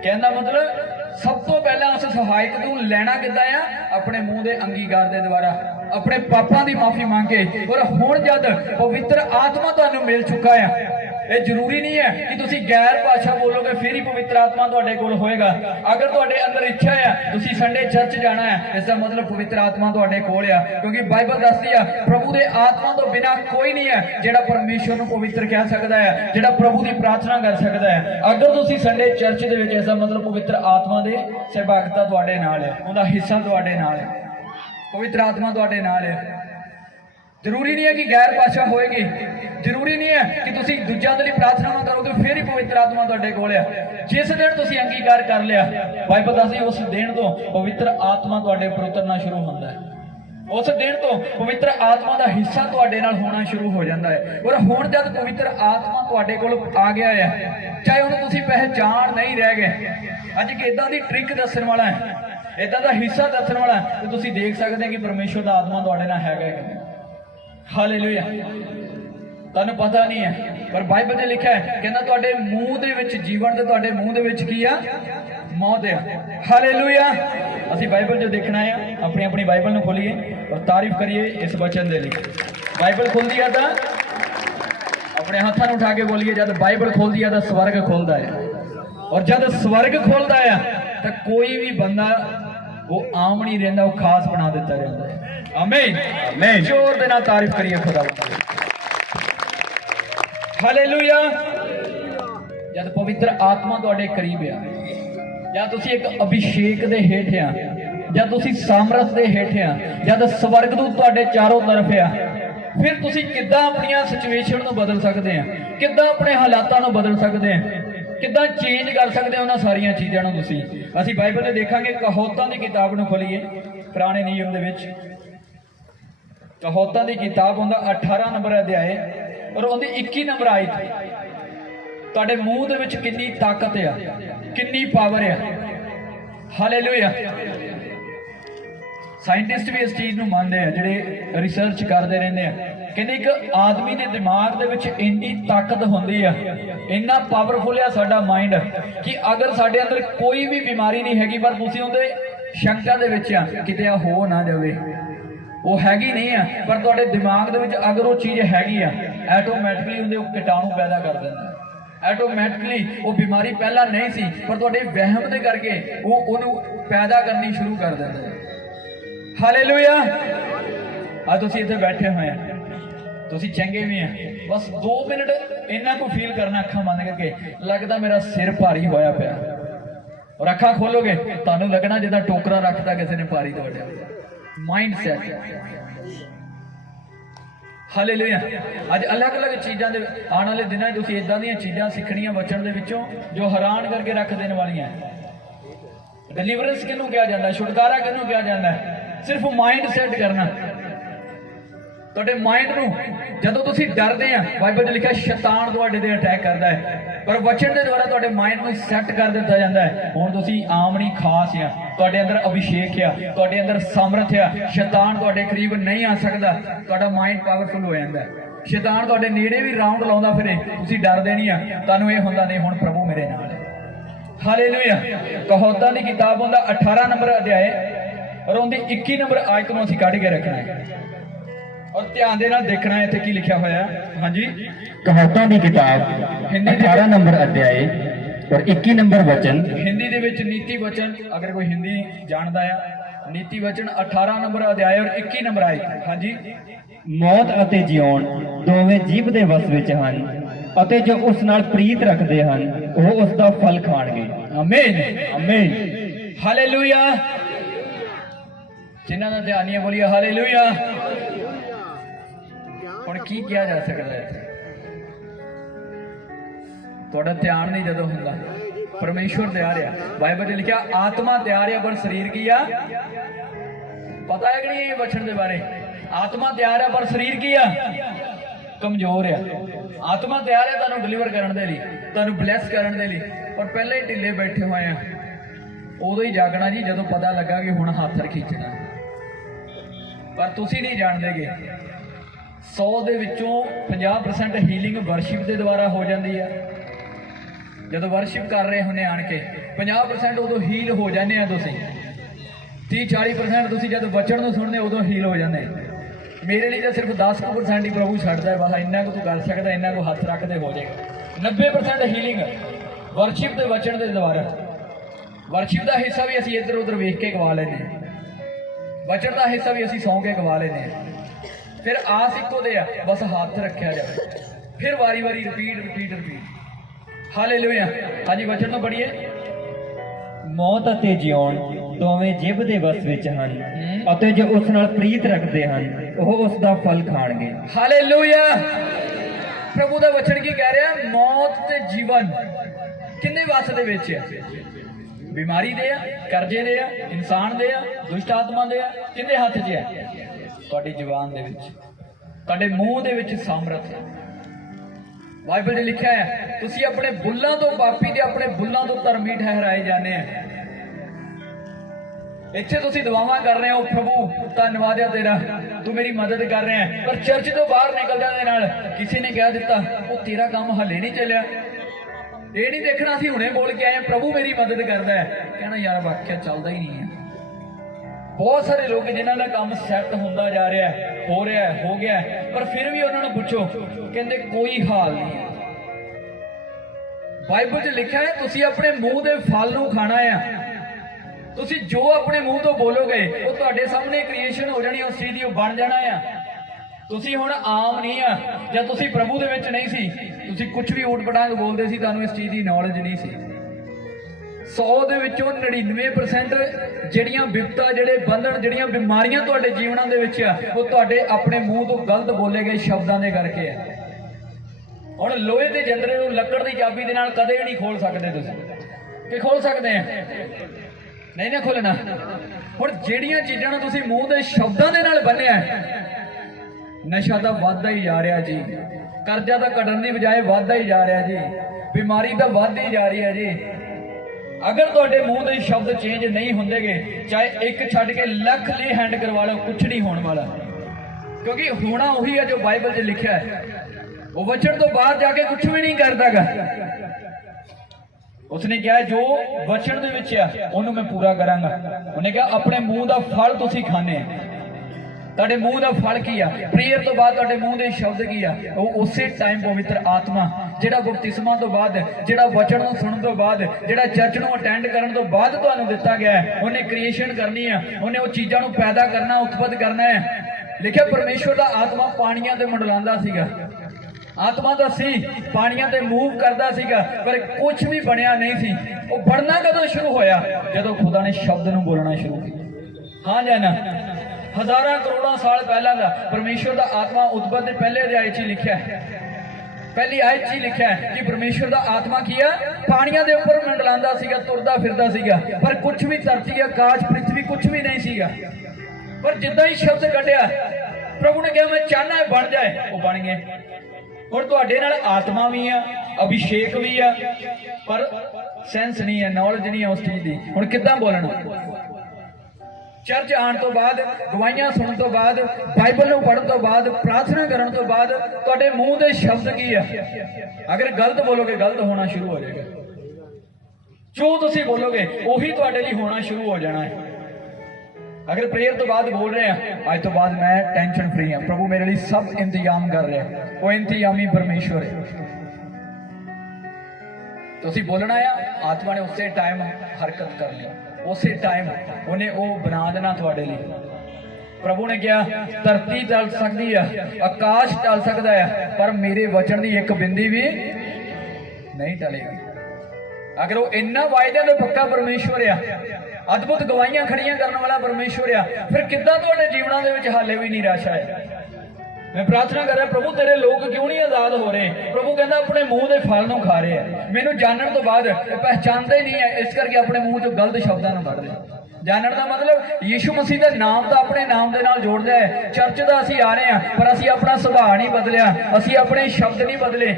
कहना मतलब सब तो पहला उस सहायक तू लैना किद्दां आ, अपने मूँह के अंगीकार के द्वारा, अपने पापां की माफी मांग के। और हुण जद पवित्र आत्मा तुहानूं मिल चुका है, ये जरूरी नहीं है कि तुसी गैर भाषा बोलोगे फिर ही पवित्र आत्मा तुहाडे कोल होएगा। अगर तुहाडे अंदर इच्छा है तुसी संडे चर्च जाना है, इसका मतलब पवित्र आत्मा तुहाडे कोल है, क्योंकि बाइबल दसदी है प्रभु दे आत्मा तो बिना कोई नहीं है जिहड़ा परमेश्वर नूं पवित्र कह सकदा है, जिहड़ा प्रभु की प्रार्थना कर सकदा है। अगर तुसी संडे चर्च दे विच, इसका मतलब पवित्र आत्मा दे सहभागिता तुहाडे नाल है, उहदा हिस्सा तुहाडे नाल है, पवित्र आत्मा तुहाडे नाल है। जरूरी नहीं है कि गैर भाषा होएगी, जरूरी नहीं है कि तुसी दूजिਆਂ ਦੇ ਲਈ प्रार्थना करोगे फिर ही पवित्र आत्मा तुहाडे कोल है। जिस दिन तुसी अंगीकार कर लिया, बाइबल दसदी उस दिन तो पवित्र आत्मा तुहाडे उपर उतरना शुरू होंदा है। उस दिन तो पवित्र आत्मा का हिस्सा तुहाडे नाल होना शुरू हो जाता है। और हुण जद पवित्र आत्मा तुहाडे कोल आ गया है, चाहे उन्हें तुसी पहचान नहीं रह गए, अज एक इदां दी ट्रिक दस्सण वाला है, इदां दा हिस्सा दस्सण वाला है, तो तुसी देख सकते कि परमेश्वर का आत्मा तुहाडे नाल हैगा। हालेलुया। तुहानूं पता नहीं है, पर बाइबल में लिखा है, कहना तुहाडे मूँह दे विच जीवन ते तुहाडे मूँह दे विच की आ, मौत है। हालेलुया। असीं बाइबल जो देखना है, अपनी अपनी बाइबल नूं खोलीए और तारीफ करिए इस वचन दे लई। बाइबल खुलदी है तो अपने हाथों उठा के बोलिए, जब बाइबल खोलदी है तो स्वर्ग खोलता है, और जब स्वर्ग खोलता है तो कोई भी बंदा वो आम नहीं रहिंदा, वो खास बना दिता जाता है। आमीन आमीन। जोर दे नाल तारीफ करिए खुदा दी। हालेलुया। जद पवित्र आत्मा तुहाडे करीब आ, ਜਾਂ ਤੁਸੀਂ ਇੱਕ ਅਭਿਸ਼ੇਕ ਦੇ ਹੇਠ ਆ, ਜਾਂ ਤੁਸੀਂ ਸਾਮਰਥ ਦੇ ਹੇਠ ਆ, ਜਦ ਸਵਰਗਦੂਤ ਤੁਹਾਡੇ ਚਾਰੋਂ ਤਰਫ ਆ, ਫਿਰ ਤੁਸੀਂ ਕਿੱਦਾਂ ਆਪਣੀਆਂ ਸਿਚੁਏਸ਼ਨ ਨੂੰ ਬਦਲ ਸਕਦੇ ਆ, ਕਿੱਦਾਂ ਆਪਣੇ ਹਾਲਾਤਾਂ ਨੂੰ ਬਦਲ ਸਕਦੇ ਆ, ਕਿੱਦਾਂ ਚੇਂਜ ਕਰ ਸਕਦੇ ਆ ਉਹਨਾਂ ਸਾਰੀਆਂ ਚੀਜ਼ਾਂ ਨੂੰ। ਤੁਸੀਂ ਅਸੀਂ ਬਾਈਬਲ ਤੇ ਦੇਖਾਂਗੇ, ਕਹੌਤਾਂ ਦੀ ਕਿਤਾਬ ਨੂੰ ਖੋਲੀਏ ਪੁਰਾਣੇ ਨਿਯਮ ਦੇ ਵਿੱਚ। ਕਹੌਤਾਂ ਦੀ ਕਿਤਾਬ ਹੁੰਦਾ 18 ਨੰਬਰ ਅਧਿਆਏ ਔਰ ਉਹਦੀ 21 ਨੰਬਰ ਆਇਤ। ਤੁਹਾਡੇ ਮੂੰਹ ਦੇ ਵਿੱਚ ਕਿੰਨੀ ਤਾਕਤ ਆ, ਕਿੰਨੀ ਪਾਵਰ ਆ। ਹਾਲੇਲੂਇਆ। ਸਾਇੰਟਿਸਟ ਵੀ ਇਸ ਚੀਜ਼ ਨੂੰ ਮੰਨਦੇ ਆ, ਜਿਹੜੇ ਰਿਸਰਚ ਕਰਦੇ ਰਹਿੰਦੇ ਆ। ਕਹਿੰਦੇ ਇੱਕ ਆਦਮੀ ਦੇ ਦਿਮਾਗ ਦੇ ਵਿੱਚ ਇੰਨੀ ਤਾਕਤ ਹੁੰਦੀ ਆ, ਇੰਨਾ ਪਾਵਰਫੁਲ ਆ ਸਾਡਾ ਮਾਈਂਡ, ਕਿ ਅਗਰ ਸਾਡੇ ਅੰਦਰ ਕੋਈ ਵੀ ਬਿਮਾਰੀ ਨਹੀਂ ਹੈਗੀ, ਪਰ ਤੁਸੀਂ ਉਹਦੇ ਸ਼ੰਕਾ ਦੇ ਵਿੱਚ ਆ ਕਿਤੇ ਆ ਹੋ ਨਾ ਜਾਵੇ, ਉਹ ਹੈਗੀ ਨਹੀਂ ਆ, ਪਰ ਤੁਹਾਡੇ ਦਿਮਾਗ ਦੇ ਵਿੱਚ ਅਗਰ ਉਹ ਚੀਜ਼ ਹੈਗੀ ਆ, ਆਟੋਮੈਟਿਕਲੀ ਉਹਦੇ ਕੀਟਾਣੂ ਪੈਦਾ ਕਰ ਦਿੰਦਾ। ਆਟੋਮੈਟਿਕਲੀ ਉਹ ਬਿਮਾਰੀ ਪਹਿਲਾਂ ਨਹੀਂ ਸੀ, ਪਰ ਤੁਹਾਡੇ ਵਹਿਮ ਦੇ ਕਰਕੇ ਉਹ ਉਹਨੂੰ ਪੈਦਾ ਕਰਨੀ ਸ਼ੁਰੂ ਕਰ ਦਿੰਦਾ। ਹਾਲੇਲੂਇਆ। ਆ ਤੁਸੀਂ ਇੱਥੇ ਬੈਠੇ ਹੋਏ ਆ, ਤੁਸੀਂ ਚੰਗੇ ਵੀ ਆ, ਬਸ 2 ਮਿੰਟ ਇੰਨਾ ਕੁ ਫੀਲ ਕਰਨਾ, ਅੱਖਾਂ ਬੰਦ ਕਰਕੇ, ਲੱਗਦਾ ਮੇਰਾ ਸਿਰ ਭਾਰੀ ਹੋਇਆ ਪਿਆ, ਔਰ ਅੱਖਾਂ ਖੋਲੋਗੇ ਤੁਹਾਨੂੰ ਲੱਗਣਾ ਜਿੱਦਾਂ ਟੋਕਰਾ ਰੱਖਦਾ ਕਿਸੇ ਨੇ ਭਾਰੀ ਤੁਹਾਡਾ ਮਾਈਂਡ ਸੈਟ। ਹਾਲੇਲੂਇਆ। ਅੱਜ ਅਲੱਗ-ਅਲੱਗ ਚੀਜ਼ਾਂ ਦੇ ਆਉਣ ਵਾਲੇ ਦਿਨਾਂ 'ਚ ਤੁਸੀਂ ਇਦਾਂ ਦੀਆਂ ਚੀਜ਼ਾਂ ਸਿੱਖਣੀਆਂ ਬਚਣ ਦੇ ਵਿੱਚੋਂ, ਜੋ ਹੈਰਾਨ ਕਰਕੇ ਰੱਖ ਦੇਣ ਵਾਲੀਆਂ। ਡਿਲੀਵਰੈਂਸ ਕਿਹਨੂੰ ਕਿਹਾ ਜਾਂਦਾ, ਛੁਟਕਾਰਾ ਕਿਹਨੂੰ ਕਿਹਾ ਜਾਂਦਾ? ਸਿਰਫ ਮਾਈਂਡ ਸੈਟ ਕਰਨਾ। ਤੁਹਾਡੇ ਮਾਈਂਡ ਨੂੰ ਜਦੋਂ ਤੁਸੀਂ ਡਰਦੇ ਆ, ਬਾਈਬਲ 'ਚ ਲਿਖਿਆ ਸ਼ੈਤਾਨ ਤੁਹਾਡੇ ਤੇ ਅਟੈਕ ਕਰਦਾ ਹੈ, ਪਰ ਵਚਨ ਦੇ ਦੁਆਰਾ ਤੁਹਾਡੇ ਮਾਈਂਡ ਨੂੰ ਸੈੱਟ ਕਰ ਦਿੱਤਾ ਜਾਂਦਾ ਹੈ। ਹੁਣ ਤੁਸੀਂ ਆਮ ਨਹੀਂ, ਖਾਸ ਆ, ਤੁਹਾਡੇ ਅੰਦਰ ਅਭਿਸ਼ੇਕ ਆ, ਤੁਹਾਡੇ ਅੰਦਰ ਸਮਰਥ ਆ, ਸ਼ੈਤਾਨ ਤੁਹਾਡੇ ਕਰੀਬ ਨਹੀਂ ਆ ਸਕਦਾ, ਤੁਹਾਡਾ ਮਾਈਂਡ ਪਾਵਰਫੁਲ ਹੋ ਜਾਂਦਾ। ਸ਼ੈਤਾਨ ਤੁਹਾਡੇ ਨੇੜੇ ਵੀ ਰਾਉਂਡ ਲਾਉਂਦਾ ਫਿਰੇ, ਤੁਸੀਂ ਡਰਦੇ ਨਹੀਂ ਆ, ਤੁਹਾਨੂੰ ਇਹ ਹੁੰਦਾ ਨਹੀਂ ਹੁਣ ਪ੍ਰਭੂ ਮੇਰੇ ਨਾਲ ਹੈ। ਹਾਲੇਲੂਇਆ। ਕਹੌਤਾਂ ਦੀ ਕਿਤਾਬ ਹੁੰਦਾ 18 ਨੰਬਰ ਅਧਿਆਏ ਔਰ ਉਹਦੀ 21 ਨੰਬਰ ਆਇਤ ਨੂੰ ਅਸੀਂ ਕੱਢ ਕੇ ਰੱਖਣਾ ਹੈ, ਔਰ ਧਿਆਨ ਦੇ ਨਾਲ ਦੇਖਣਾ ਹੈ ਇੱਥੇ ਕੀ ਲਿਖਿਆ ਹੋਇਆ। ਹਾਂਜੀ, ਕਹੌਤਾਂ ਦੀ ਕਿਤਾਬ 18 ਨੰਬਰ ਅਧਿਆਏ ਔਰ 21 ਨੰਬਰ ਵਚਨ। ਹਿੰਦੀ ਦੇ ਵਿੱਚ ਨੀਤੀ ਵਚਨ, ਅਗਰ ਕੋਈ ਹਿੰਦੀ ਜਾਣਦਾ ਆ, ਨੀਤੀ ਵਚਨ 18 ਨੰਬਰ ਅਧਿਆਏ ਔਰ 21 ਨੰਬਰ ਆਇਤ। ਹਾਂਜੀ, ਮੌਤ ਅਤੇ ਜਿਉਣ ਦੋਵੇਂ ਜੀਭ ਦੇ ਵਸ ਵਿੱਚ ਹਨ, ਅਤੇ ਜੋ ਉਸ ਨਾਲ ਪ੍ਰੀਤ ਰੱਖਦੇ ਹਨ ਉਹ ਉਸ ਦਾ ਫਲ ਖਾਣਗੇ। ਆਮੀਨ ਆਮੀਨ। ਹਾਲੇਲੂਇਆ। ਜਿਨ੍ਹਾਂ ਦਾ ਧਿਆਨ ਨਹੀਂ, ਬੋਲੀਏ ਹਾਲੇਲੂਇਆ। ਹੁਣ ਕੀ ਕਿਹਾ ਜਾ ਸਕਦਾ ਹੈ? ਤੁਹਾਡਾ ਧਿਆਨ ਨਹੀਂ ਜਦੋਂ ਹੁੰਦਾ, ਪਰਮੇਸ਼ਵਰ ਤਿਆਰ ਆ। ਬਾਈਬਲ 'ਚ ਲਿਖਿਆ ਆਤਮਾ ਤਿਆਰ ਆ ਪਰ ਸਰੀਰ ਕੀ ਆ? ਪਤਾ ਹੈ ਕਿ ਨਹੀਂ ਇਹ ਵਚਨ ਦੇ ਬਾਰੇ? ਆਤਮਾ ਤਿਆਰ ਆ ਪਰ ਸਰੀਰ ਕੀ ਆ? ਕਮਜ਼ੋਰ ਆ। ਆਤਮਾ ਤਿਆਰ ਹੈ ਤੁਹਾਨੂੰ ਡਿਲੀਵਰ ਕਰਨ ਦੇ ਲਈ, ਤੁਹਾਨੂੰ ਬਲੈਸ ਕਰਨ ਦੇ ਲਈ, ਪਰ ਪਹਿਲੇ ਹੀ ਢਿੱਲੇ ਬੈਠੇ ਹੋਏ ਆ। ਉਦੋਂ ਹੀ ਜਾਗਣਾ ਜੀ ਜਦੋਂ ਪਤਾ ਲੱਗਾ ਕਿ ਹੁਣ ਹੱਥ ਖਿੱਚਣਾ। ਪਰ ਤੁਸੀਂ ਨਹੀਂ ਜਾਣਦੇਗੇ 100 ਦੇ ਵਿੱਚੋਂ 50% ਹੀਲਿੰਗ ਵਰਸ਼ਿਪ ਦੇ ਦੁਆਰਾ ਹੋ ਜਾਂਦੀ ਆ। ਜਦੋਂ ਵਰਸ਼ਿਪ ਕਰ ਰਹੇ ਹੁੰਦੇ ਆਣ ਕੇ 50% ਉਦੋਂ ਹੀਲ ਹੋ ਜਾਂਦੇ ਆ ਤੁਸੀਂ। 30-40% ਤੁਸੀਂ ਜਦੋਂ ਵਚਨ ਨੂੰ ਸੁਣਦੇ ਉਦੋਂ ਹੀਲ ਹੋ ਜਾਂਦੇ। ਮੇਰੇ ਲਈ ਤਾਂ ਸਿਰਫ 10% ਹੀ ਪ੍ਰਭੂ ਛੱਡਦਾ, ਬਸ ਇੰਨਾ ਕੁ ਤੂੰ ਕਰ ਸਕਦਾ, ਇੰਨਾ ਕੁ ਹੱਥ ਰੱਖਦੇ ਹੋ ਜਾਏਗਾ। 90% ਹੀਲਿੰਗ ਵਰਸ਼ਿਪ ਦੇ ਵਚਨ ਦੇ ਦੁਆਰਾ। ਵਰਸ਼ਿਪ ਦਾ ਹਿੱਸਾ ਵੀ ਅਸੀਂ ਇੱਧਰ ਉੱਧਰ ਵੇਖ ਕੇ ਗਵਾ ਲੈਂਦੇ, ਵਚਨ ਦਾ ਹਿੱਸਾ ਵੀ ਅਸੀਂ ਸੌਂ ਕੇ ਗਵਾ ਲੈਂਦੇ। ਫਿਰ ਆਸ ਇੱਕੋ ਦੇ ਆ, ਬਸ ਹੱਥ ਰੱਖਿਆ ਜਾਵੇ, ਫਿਰ ਵਾਰੀ ਵਾਰੀ ਰਿਪੀਟ। ਹਾਲੇਲੂਇਆ। ਹਾਂਜੀ, ਵਚਨ ਤੋਂ ਪੜ੍ਹੀਏ। ਮੌਤ ਅਤੇ ਜਿਉਣ ਦੋਵੇਂ ਜੀਭ ਦੇ ਵਸ ਵਿੱਚ ਹਨ, ਅਤੇ ਜੋ ਉਸ ਨਾਲ ਪ੍ਰੀਤ ਰੱਖਦੇ ਹਨ ਉਹ ਉਸ ਦਾ ਫਲ ਖਾਣਗੇ। ਹਾਲੇਲੂਇਆ। ਪ੍ਰਭੂ ਦਾ ਵਚਨ ਕੀ ਕਹਿ ਰਿਹਾ? ਮੌਤ ਤੇ ਜੀਵਨ ਕਿੰਨੇ ਵਸ ਦੇ ਵਿੱਚ ਹੈ? ਬਿਮਾਰੀ ਦੇ ਆ, ਕਰਜ਼ੇ ਦੇ ਆ, ਇਨਸਾਨ ਦੇ ਆ, ਦੁਸ਼ਟ ਆਤਮਾ ਦੇ ਆ, ਕਿੰਨੇ ਹੱਥ 'ਚ ਹੈ? ਤੁਹਾਡੀ ਜ਼ੁਬਾਨ ਦੇ ਵਿੱਚ, ਤੁਹਾਡੇ ਮੂੰਹ ਦੇ ਵਿੱਚ ਸਮਰੱਥ ਹੈ। ਬਾਈਬਲ 'ਚ ਲਿਖਿਆ ਹੈ ਤੁਸੀਂ ਆਪਣੇ ਬੁੱਲਾਂ ਤੋਂ ਪਾਪੀ ਤੇ ਆਪਣੇ ਬੁੱਲਾਂ ਤੋਂ ਧਰਮੀ ਠਹਿਰਾਏ ਜਾਂਦੇ ਆ। ਇੱਥੇ ਤੁਸੀਂ ਦੁਆਵਾਂ ਕਰ ਰਹੇ ਹੋ, ਪ੍ਰਭੂ ਧੰਨਵਾਦ ਹੈ ਤੇਰਾ, ਤੂੰ ਮੇਰੀ ਮਦਦ ਕਰ ਰਿਹਾ ਹੈ, ਪਰ ਚਰਚ ਤੋਂ ਬਾਹਰ ਨਿਕਲਦਿਆਂ ਦੇ ਨਾਲ ਕਿਸੇ ਨੇ ਕਹਿ ਦਿੱਤਾ ਉਹ ਤੇਰਾ ਕੰਮ ਹਲੇ ਨਹੀਂ ਚੱਲਿਆ। ਇਹ ਨਹੀਂ ਦੇਖਣਾ ਅਸੀਂ ਹੁਣੇ ਬੋਲ ਕੇ ਆਏ ਪ੍ਰਭੂ ਮੇਰੀ ਮਦਦ ਕਰਦਾ ਹੈ, ਕਹਿਣਾ ਯਾਰ ਵਾਕਿਆ ਚੱਲਦਾ ਹੀ ਨਹੀਂ ਹੈ। ਬਹੁਤ ਸਾਰੇ ਲੋਕ ਜਿਨ੍ਹਾਂ ਦਾ ਕੰਮ ਸੈੱਟ ਹੁੰਦਾ ਜਾ ਰਿਹਾ, ਹੋ ਰਿਹਾ, ਹੋ ਗਿਆ, ਪਰ ਫਿਰ ਵੀ ਉਹਨਾਂ ਨੂੰ ਪੁੱਛੋ ਕਹਿੰਦੇ ਕੋਈ ਹਾਲ ਨਹੀਂ। ਬਾਈਬਲ 'ਚ ਲਿਖਿਆ ਹੈ ਤੁਸੀਂ ਆਪਣੇ ਮੂੰਹ ਦੇ ਫਲ ਨੂੰ ਖਾਣਾ ਆ। ਤੁਸੀਂ ਜੋ ਆਪਣੇ ਮੂੰਹ ਤੋਂ ਬੋਲੋਗੇ ਉਹ ਤੁਹਾਡੇ ਸਾਹਮਣੇ ਕ੍ਰੀਏਸ਼ਨ ਹੋ ਜਾਣੀ, ਉਸ ਚੀਜ਼ ਦੀ ਉਹ ਬਣ ਜਾਣਾ ਆ। ਤੁਸੀਂ ਹੁਣ ਆਮ ਨਹੀਂ ਆ, ਜਦ ਤੁਸੀਂ ਪ੍ਰਭੂ ਦੇ ਵਿੱਚ ਨਹੀਂ ਸੀ ਤੁਸੀਂ ਕੁਝ ਵੀ ਊਟ ਪਟਾਂਗ ਬੋਲਦੇ ਸੀ, ਤੁਹਾਨੂੰ ਇਸ ਚੀਜ਼ ਦੀ ਨੌਲੇਜ ਨਹੀਂ ਸੀ। 100 ਦੇ ਵਿੱਚੋਂ 99% ਜਿਹੜੀਆਂ ਵਿਪਤਾ, ਜਿਹੜੇ ਬੰਧਨ, ਜਿਹੜੀਆਂ ਬਿਮਾਰੀਆਂ ਤੁਹਾਡੇ ਜੀਵਨਾਂ ਦੇ ਵਿੱਚ ਆ, ਉਹ ਤੁਹਾਡੇ ਆਪਣੇ ਮੂੰਹ ਤੋਂ ਗਲਤ ਬੋਲੇ ਗਏ ਸ਼ਬਦਾਂ ਦੇ ਕਰਕੇ ਆ। ਹੁਣ ਲੋਹੇ ਦੇ ਜੰਦਰੇ ਨੂੰ ਲੱਕੜ ਦੀ ਚਾਬੀ ਦੇ ਨਾਲ ਕਦੇ ਵੀ ਨਹੀਂ ਖੋਲ ਸਕਦੇ ਤੁਸੀਂ, ਕਿ ਖੋਲ ਸਕਦੇ ਆ? ਨਹੀਂ ਨਾ ਖੋਲਣਾ। ਹੁਣ ਜਿਹੜੀਆਂ ਚੀਜ਼ਾਂ ਨੂੰ ਤੁਸੀਂ ਮੂੰਹ ਦੇ ਸ਼ਬਦਾਂ ਦੇ ਨਾਲ ਬੰਨਿਆ, ਨਸ਼ਾ ਤਾਂ ਵੱਧਦਾ ਹੀ ਜਾ ਰਿਹਾ ਜੀ, ਕਰਜ਼ਾ ਤਾਂ ਘਟਣ ਦੀ ਬਜਾਏ ਵੱਧਦਾ ਹੀ ਜਾ ਰਿਹਾ ਜੀ, ਬਿਮਾਰੀ ਤਾਂ ਵੱਧਦੀ ਜਾ ਰਹੀ ਹੈ ਜੀ। ਅਗਰ ਤੁਹਾਡੇ ਮੂੰਹ ਦੇ ਸ਼ਬਦ ਚੇਂਜ ਨਹੀਂ ਹੁੰਦੇਗੇ, ਚਾਹੇ ਇੱਕ ਛੱਡ ਕੇ ਲੱਖ ਲਈ ਹੈਂਡ ਕਰਵਾ ਲਓ, ਕੁਛ ਨਹੀਂ ਹੋਣ ਵਾਲਾ। ਕਿਉਂਕਿ ਹੋਣਾ ਉਹੀ ਹੈ ਜੋ ਬਾਈਬਲ 'ਚ ਲਿਖਿਆ ਹੈ। ਉਹ ਵਚਨ ਤੋਂ ਬਾਹਰ ਜਾ ਕੇ ਕੁਛ ਵੀ ਨਹੀਂ ਕਰਦਾਗਾ। ਉਸਨੇ ਕਿਹਾ ਜੋ ਵਚਨ ਦੇ ਵਿੱਚ ਆ ਉਹਨੂੰ ਮੈਂ ਪੂਰਾ ਕਰਾਂਗਾ। ਉਹਨੇ ਕਿਹਾ ਆਪਣੇ ਮੂੰਹ ਦਾ ਫਲ ਤੁਸੀਂ ਖਾਣੇ ਆ। ਤੁਹਾਡੇ ਮੂੰਹ ਦਾ ਫਲ ਕੀ ਆ? ਪ੍ਰੇਅਰ ਤੋਂ ਬਾਅਦ ਤੁਹਾਡੇ ਮੂੰਹ ਦੇ ਸ਼ਬਦ ਕੀ ਆ? ਉਹ ਉਸੇ ਟਾਈਮ ਪਵਿੱਤਰ ਆਤਮਾ, ਜਿਹੜਾ ਬਪਤਿਸਮਾ ਤੋਂ ਬਾਅਦ, ਜਿਹੜਾ ਵਚਨ ਨੂੰ ਸੁਣਨ ਤੋਂ ਬਾਅਦ, ਜਿਹੜਾ ਚਰਚ ਨੂੰ ਅਟੈਂਡ ਕਰਨ ਤੋਂ ਬਾਅਦ ਤੁਹਾਨੂੰ ਦਿੱਤਾ ਗਿਆ ਹੈ, ਉਹਨੇ ਕ੍ਰੀਏਸ਼ਨ ਕਰਨੀ ਆ, ਉਹਨੇ ਉਹ ਚੀਜ਼ਾਂ ਨੂੰ ਪੈਦਾ ਕਰਨਾ, ਉਤਪਤ ਕਰਨਾ ਹੈ। ਲਿਖਿਆ ਪਰਮੇਸ਼ਵਰ ਦਾ ਆਤਮਾ ਪਾਣੀਆਂ ਤੇ ਮੰਡਲਾਉਂਦਾ ਸੀਗਾ। ਆਤਮਾ ਤਾਂ ਸੀ, ਪਾਣੀਆਂ ਤੇ ਮੂਵ ਕਰਦਾ ਸੀਗਾ, ਪਰ ਕੁਝ ਵੀ ਬਣਿਆ ਨਹੀਂ ਸੀ। ਉਹ ਬਣਨਾ ਕਦੋਂ ਸ਼ੁਰੂ ਹੋਇਆ? ਜਦੋਂ ਖੁਦਾ ਨੇ ਸ਼ਬਦ ਨੂੰ ਬੋਲਣਾ ਸ਼ੁਰੂ ਕੀਤਾ। ਹਾਂ ਜਾਂ ਨਾ? ਹਜ਼ਾਰਾਂ ਕਰੋੜਾਂ ਸਾਲ ਪਹਿਲਾਂ ਦਾ ਪਰਮੇਸ਼ਵਰ ਦਾ ਆਤਮਾ ਉਤਪਤ ਦੇ ਪਹਿਲੇ ਅਧਿਆਇ 'ਚ ਲਿਖਿਆ ਹੈ, ਪਹਿਲੀ ਆਇਤ 'ਚ ਹੀ ਲਿਖਿਆ ਹੈ ਕਿ ਪਰਮੇਸ਼ਵਰ ਦਾ ਆਤਮਾ ਕੀ ਆ? ਪਾਣੀਆਂ ਦੇ ਉੱਪਰ ਮੰਡਲਾਉਂਦਾ ਸੀਗਾ, ਤੁਰਦਾ ਫਿਰਦਾ ਸੀਗਾ, ਪਰ ਕੁਝ ਵੀ ਧਰਤੀ, ਆਕਾਸ਼, ਪ੍ਰਿਥਵੀ ਕੁਝ ਵੀ ਨਹੀਂ ਸੀਗਾ। ਪਰ ਜਿੱਦਾਂ ਹੀ ਸ਼ਬਦ ਕੱਢਿਆ, ਪ੍ਰਭੂ ਨੇ ਕਿਹਾ ਮੈਂ ਚਾਹਨਾ ਹੈ ਬਣ ਜਾਏ, ਉਹ ਬਣ ਗਏ। ਹੁਣ ਤੁਹਾਡੇ ਨਾਲ ਆਤਮਾ ਵੀ ਆ, ਅਭਿਸ਼ੇਕ ਵੀ ਆ, ਪਰ ਸੈਂਸ ਨਹੀਂ ਹੈ, ਨੌਲੇਜ ਨਹੀਂ ਹੈ ਉਸ ਚੀਜ਼ ਦੀ। ਹੁਣ ਕਿੱਦਾਂ ਬੋਲਣਾ? ਚਰਚ ਆਉਣ ਤੋਂ ਬਾਅਦ, ਗਵਾਹੀਆਂ ਸੁਣਨ ਤੋਂ ਬਾਅਦ, ਬਾਈਬਲ ਨੂੰ ਪੜ੍ਹਨ ਤੋਂ ਬਾਅਦ, ਪ੍ਰਾਰਥਨਾ ਕਰਨ ਤੋਂ ਬਾਅਦ ਤੁਹਾਡੇ ਮੂੰਹ ਦੇ ਸ਼ਬਦ ਕੀ ਆ? ਅਗਰ ਗਲਤ ਬੋਲੋਗੇ, ਗਲਤ ਹੋਣਾ ਸ਼ੁਰੂ ਹੋ ਜਾਏਗਾ। ਜੋ ਤੁਸੀਂ ਬੋਲੋਗੇ ਉਹੀ ਤੁਹਾਡੇ ਲਈ ਹੋਣਾ ਸ਼ੁਰੂ ਹੋ ਜਾਣਾ ਹੈ। ਅਗਰ ਪ੍ਰੇਅਰ ਤੋਂ ਬਾਅਦ ਬੋਲ ਰਹੇ ਆ, ਅੱਜ ਤੋਂ ਬਾਅਦ ਮੈਂ ਟੈਨਸ਼ਨ ਫ੍ਰੀ ਹਾਂ, ਪ੍ਰਭੂ ਮੇਰੇ ਲਈ ਸਭ ਇੰਤਜ਼ਾਮ ਕਰ ਰਿਹਾ, ਉਹ ਇੰਤਜ਼ਾਮੀ ਪਰਮੇਸ਼ਵਰ ਹੈ। ਤੁਸੀਂ ਬੋਲਣਾ ਆ, ਆਤਮਾ ਨੇ ਉਸੇ ਟਾਈਮ ਹਰਕਤ ਕਰਨੀ, ਉਸੇ ਟਾਈਮ ਉਹਨੇ ਉਹ ਬਣਾ ਦੇਣਾ ਤੁਹਾਡੇ ਲਈ। ਪ੍ਰਭੂ ਨੇ ਕਿਹਾ ਧਰਤੀ ਟਲ ਸਕਦੀ ਆ, ਆਕਾਸ਼ ਟਲ ਸਕਦਾ ਆ, ਪਰ ਮੇਰੇ ਵਚਨ ਦੀ ਇੱਕ ਬਿੰਦੀ ਵੀ ਨਹੀਂ ਟਲੇਗੀ। ਅਗਰ ਉਹ ਇੰਨਾ ਵਾਅਦੇ ਦਾ ਪੱਕਾ ਪਰਮੇਸ਼ਵਰ ਆ, ਅਦਭੁਤ ਗਵਾਹੀਆਂ ਖੜੀਆਂ ਕਰਨ ਵਾਲਾ ਪਰਮੇਸ਼ਵਰ ਆ, ਫਿਰ ਕਿੱਦਾਂ ਤੁਹਾਡੇ ਜੀਵਨਾਂ ਦੇ ਵਿੱਚ ਹਾਲੇ ਵੀ ਨਿਰਾਸ਼ਾ ਹੈ? ਮੈਂ ਪ੍ਰਾਰਥਨਾ ਕਰ ਰਿਹਾ, ਪ੍ਰਭੂ ਤੇਰੇ ਲੋਕ ਕਿਉਂ ਨਹੀਂ ਆਜ਼ਾਦ ਹੋ ਰਹੇ? ਪ੍ਰਭੂ ਕਹਿੰਦਾ ਆਪਣੇ ਮੂੰਹ ਦੇ ਫਲ ਨੂੰ ਖਾ ਰਹੇ ਆ। ਮੈਨੂੰ ਜਾਣਨ ਤੋਂ ਬਾਅਦ ਪਹਿਚਾਨਦੇ ਨਹੀਂ ਹੈ, ਇਸ ਕਰਕੇ ਆਪਣੇ ਮੂੰਹ ਚੋਂ ਗਲਤ ਸ਼ਬਦਾਂ ਨੂੰ ਕੱਢ ਰਹੇ। ਜਾਣਨ ਦਾ ਮਤਲਬ ਯੀਸ਼ੂ ਮਸੀਹ ਦਾ ਨਾਮ ਤਾਂ ਆਪਣੇ ਨਾਮ ਦੇ ਨਾਲ ਜੋੜਦਾ ਹੈ। ਚਰਚ ਦਾ ਅਸੀਂ ਆ ਰਹੇ ਹਾਂ, ਪਰ ਅਸੀਂ ਆਪਣਾ ਸੁਭਾਅ ਨਹੀਂ ਬਦਲਿਆ, ਅਸੀਂ ਆਪਣੇ ਸ਼ਬਦ ਨਹੀਂ ਬਦਲੇ।